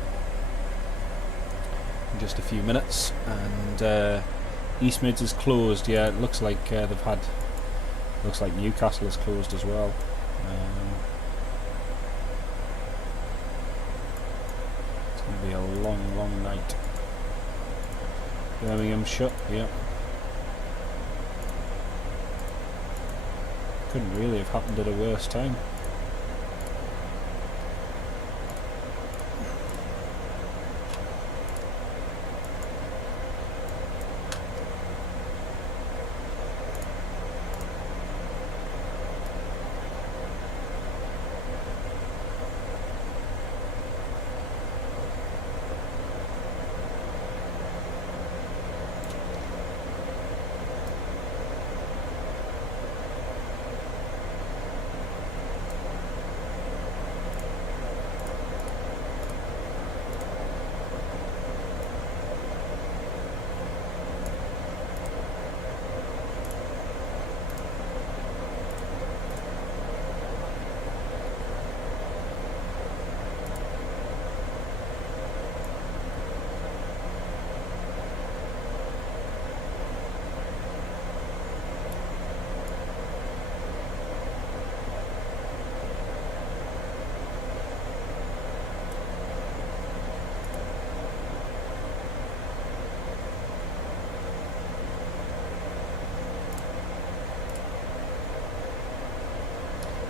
in just a few minutes. And East Mids is closed. Yeah, it looks like they've had. Looks like Newcastle is closed as well. It's going to be a long, long night. Birmingham shut. Yeah. Couldn't really have happened at a worse time.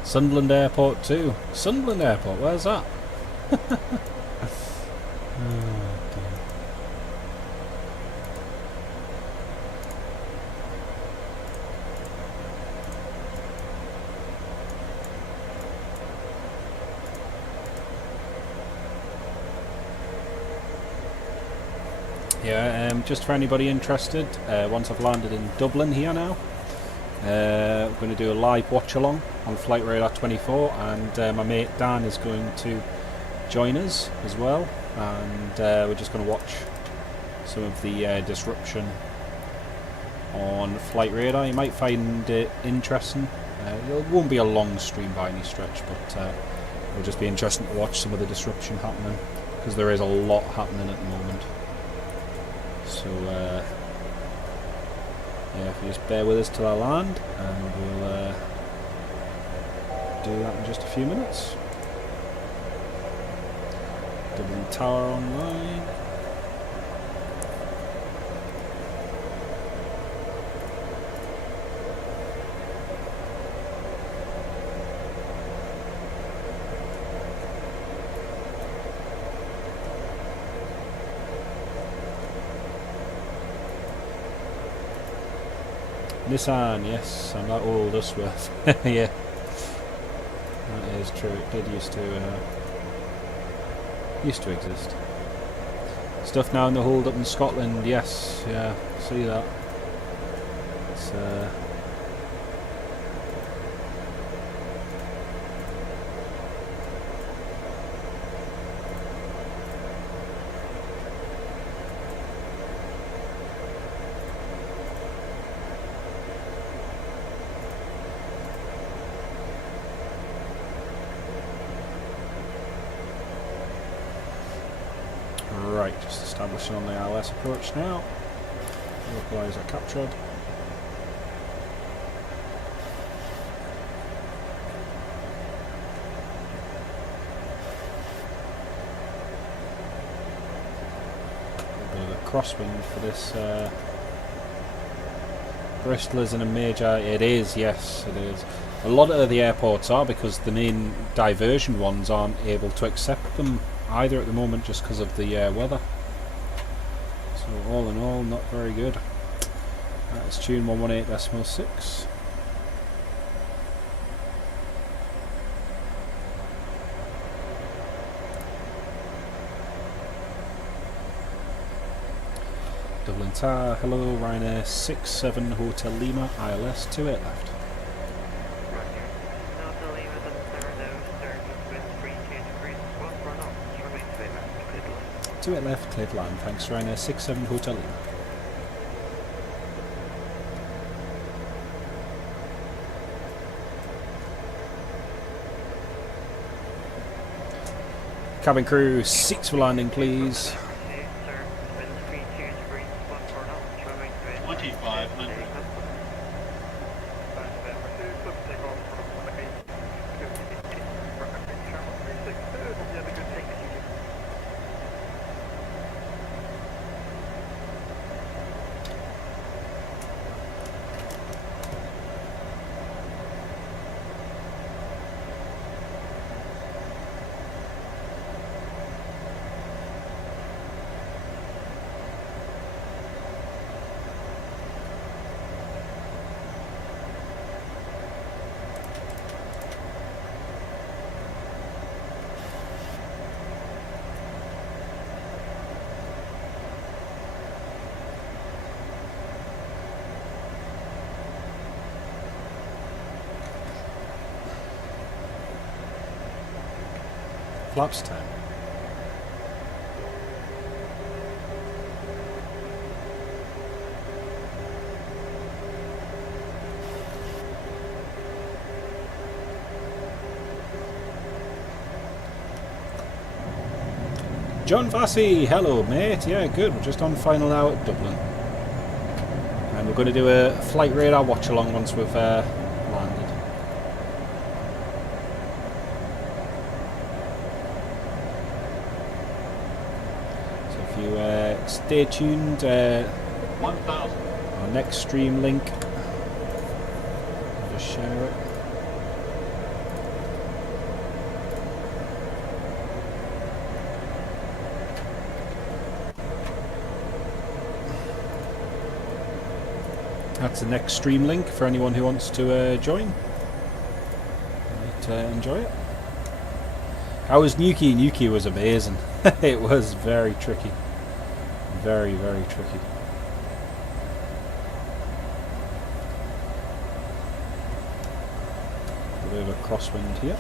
Sunderland Airport too. Sunderland Airport, where's that? Yeah, just for anybody interested, once I've landed in Dublin here now, we're going to do a live watch along on Flight Radar 24, and my mate Dan is going to join us as well, and we're just going to watch some of the disruption on Flight Radar. You might find it interesting. It won't be a long stream by any stretch, but it'll just be interesting to watch some of the disruption happening, because there is a lot happening at the moment. So yeah, if you just bear with us till I land, and we'll do that in just a few minutes. Dublin Tower online. Nissan, yes, I'm that old, Usworth. Yeah, that is true. It did used to exist. Stuff now in the hold up in Scotland. Yes, yeah, see that. It's right, just establishing on the ILS approach now. Localizer captured. A bit of a crosswind for this. Bristol isn't a major. It is, yes, it is. A lot of the airports are, because the main diversion ones aren't able to accept them either at the moment, just because of the weather. So all in all, not very good. That's tune 118.6. Dublin Tower, hello, Ryanair 67 Hotel Lima, ILS 28 left. Hotel Lima, with free change degrees, 1 for knots, remain straight left, clear to land. 28 left, clear to land, thanks Ryanair 67 Hotel Lima. Cabin crew, seats for landing please. 2500. Flaps time. John Vassy, hello mate, yeah good, we're just on final now at Dublin. And we're going to do a flight radar watch along once we've landed. Stay tuned. 1000. Our next stream link. I'll just share it. That's the next stream link for anyone who wants to join. Might enjoy it. How was Newquay? Newquay was amazing. It was very tricky. Very, very tricky. A bit of a crosswind here.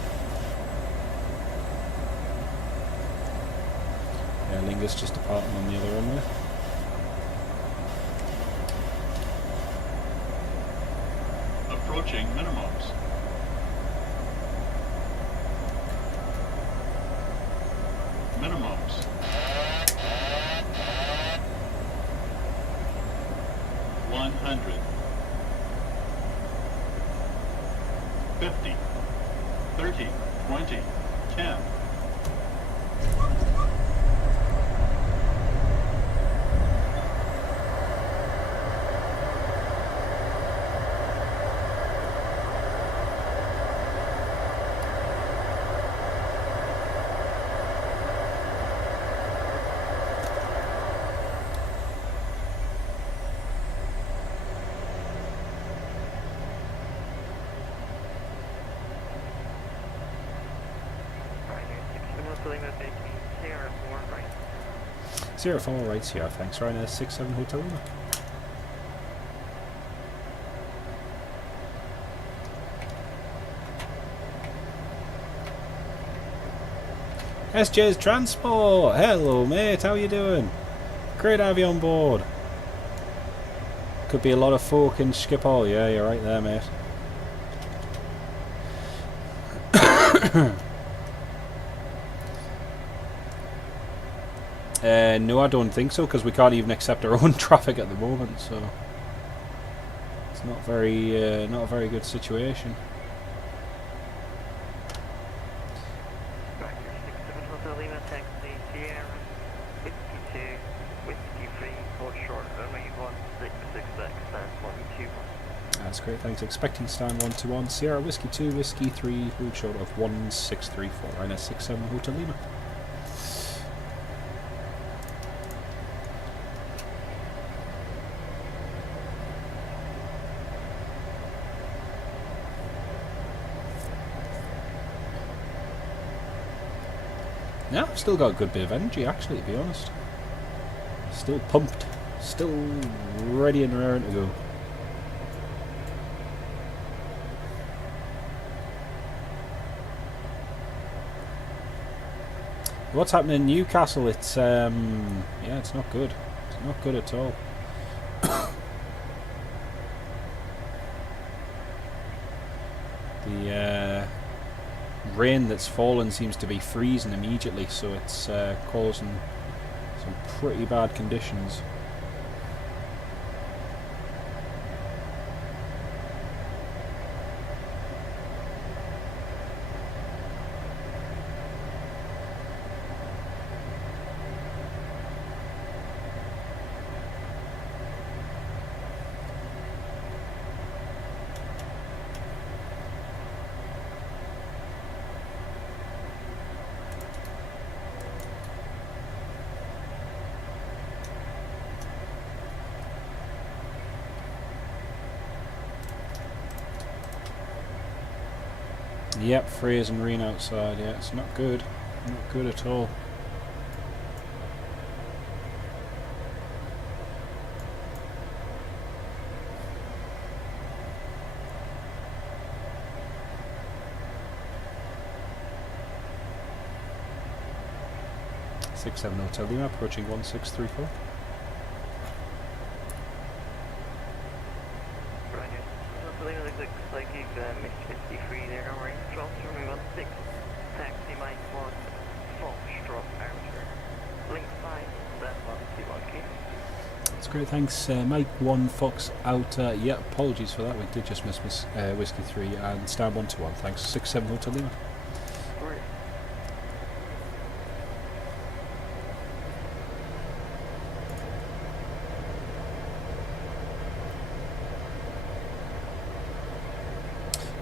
Aer Lingus just departing on the other runway. Approaching minimums. Minimums. 100. 50. 30. 20. 10. Sierra 4 right here, thanks Ryanair 67 Hotel Lima. SJ's Transport! Hello mate, how you doing? Great to have you on board. Could be a lot of folk in Schiphol, yeah, you're right there mate. No, I don't think so, because we can't even accept our own traffic at the moment, so it's not a very good situation. That's great, thanks. Expecting stand 121, Sierra Whiskey 2, Whiskey 3, hold short of 1634, Ryanair 67 Hotel Lima. Yeah, I've still got a good bit of energy actually, to be honest. Still pumped. Still ready and raring to go. What's happening in Newcastle? It's yeah, it's not good. It's not good at all. The rain that's fallen seems to be freezing immediately, so it's causing some pretty bad conditions. Yep, freezing rain outside, yeah, it's not good. Not good at all. Six 7 Hotel Lima, approaching 1634. Looks like you've missed 53 there, alright. Transfer 16, taxi Mike 1, Foxtrot outer, link 5, that 121K. That's great, thanks. Mike 1, Fox outer. Yeah, apologies for that, we did just miss Whiskey 3 and Stan 121. Thanks, 6 7 Hotel Lima. Right.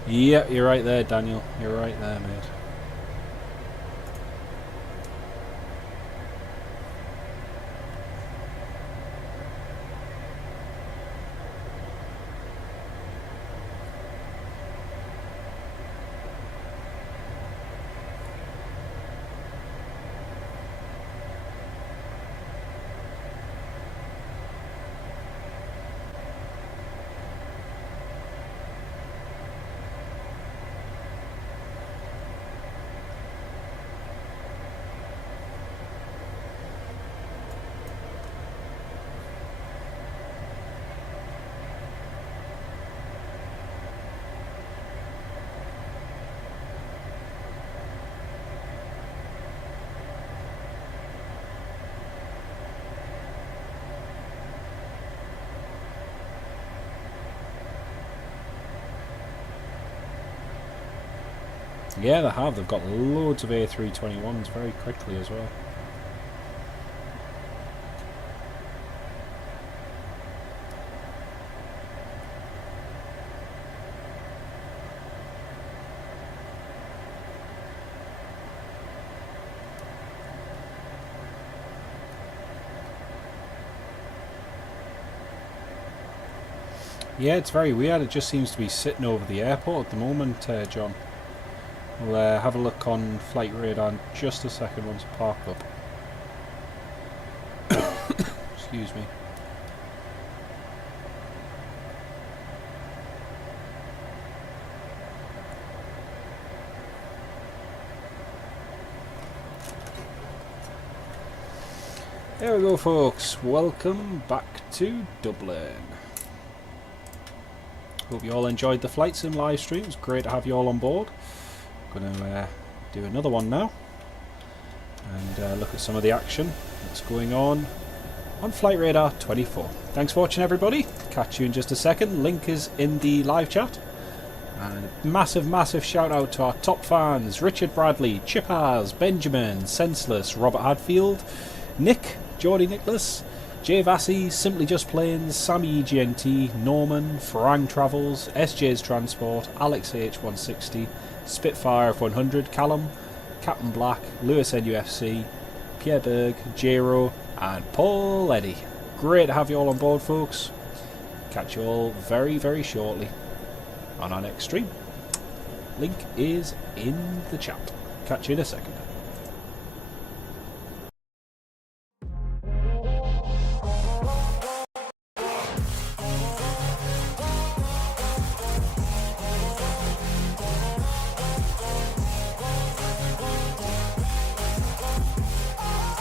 Yeah, you're right there, Daniel. You're right there, mate. Yeah, they have. They've got loads of A321s very quickly as well. Yeah, it's very weird. It just seems to be sitting over the airport at the moment, John. We'll have a look on flight radar in just a second once it's parked up. Excuse me. There we go, folks. Welcome back to Dublin. Hope you all enjoyed the flight sim live stream. It's great to have you all on board. Going to do another one now and look at some of the action that's going on Flight Radar 24. Thanks for watching, everybody. Catch you in just a second. Link is in the live chat. And a massive shout out to our top fans: Richard Bradley, Chipaz, Benjamin, Senseless, Robert Hadfield, Nick, Geordie Nicholas, Jay Vassy, Simply Just Planes, Sammy EGNT, Norman, Farang Travels, SJ's Transport, Alex H160, Spitfire F100, Callum, Captain Black, Lewis NUFC, Pierre Berg, Jero, and Paul Eddy. Great to have you all on board, folks. Catch you all very shortly on our next stream. Link is in the chat. Catch you in a second.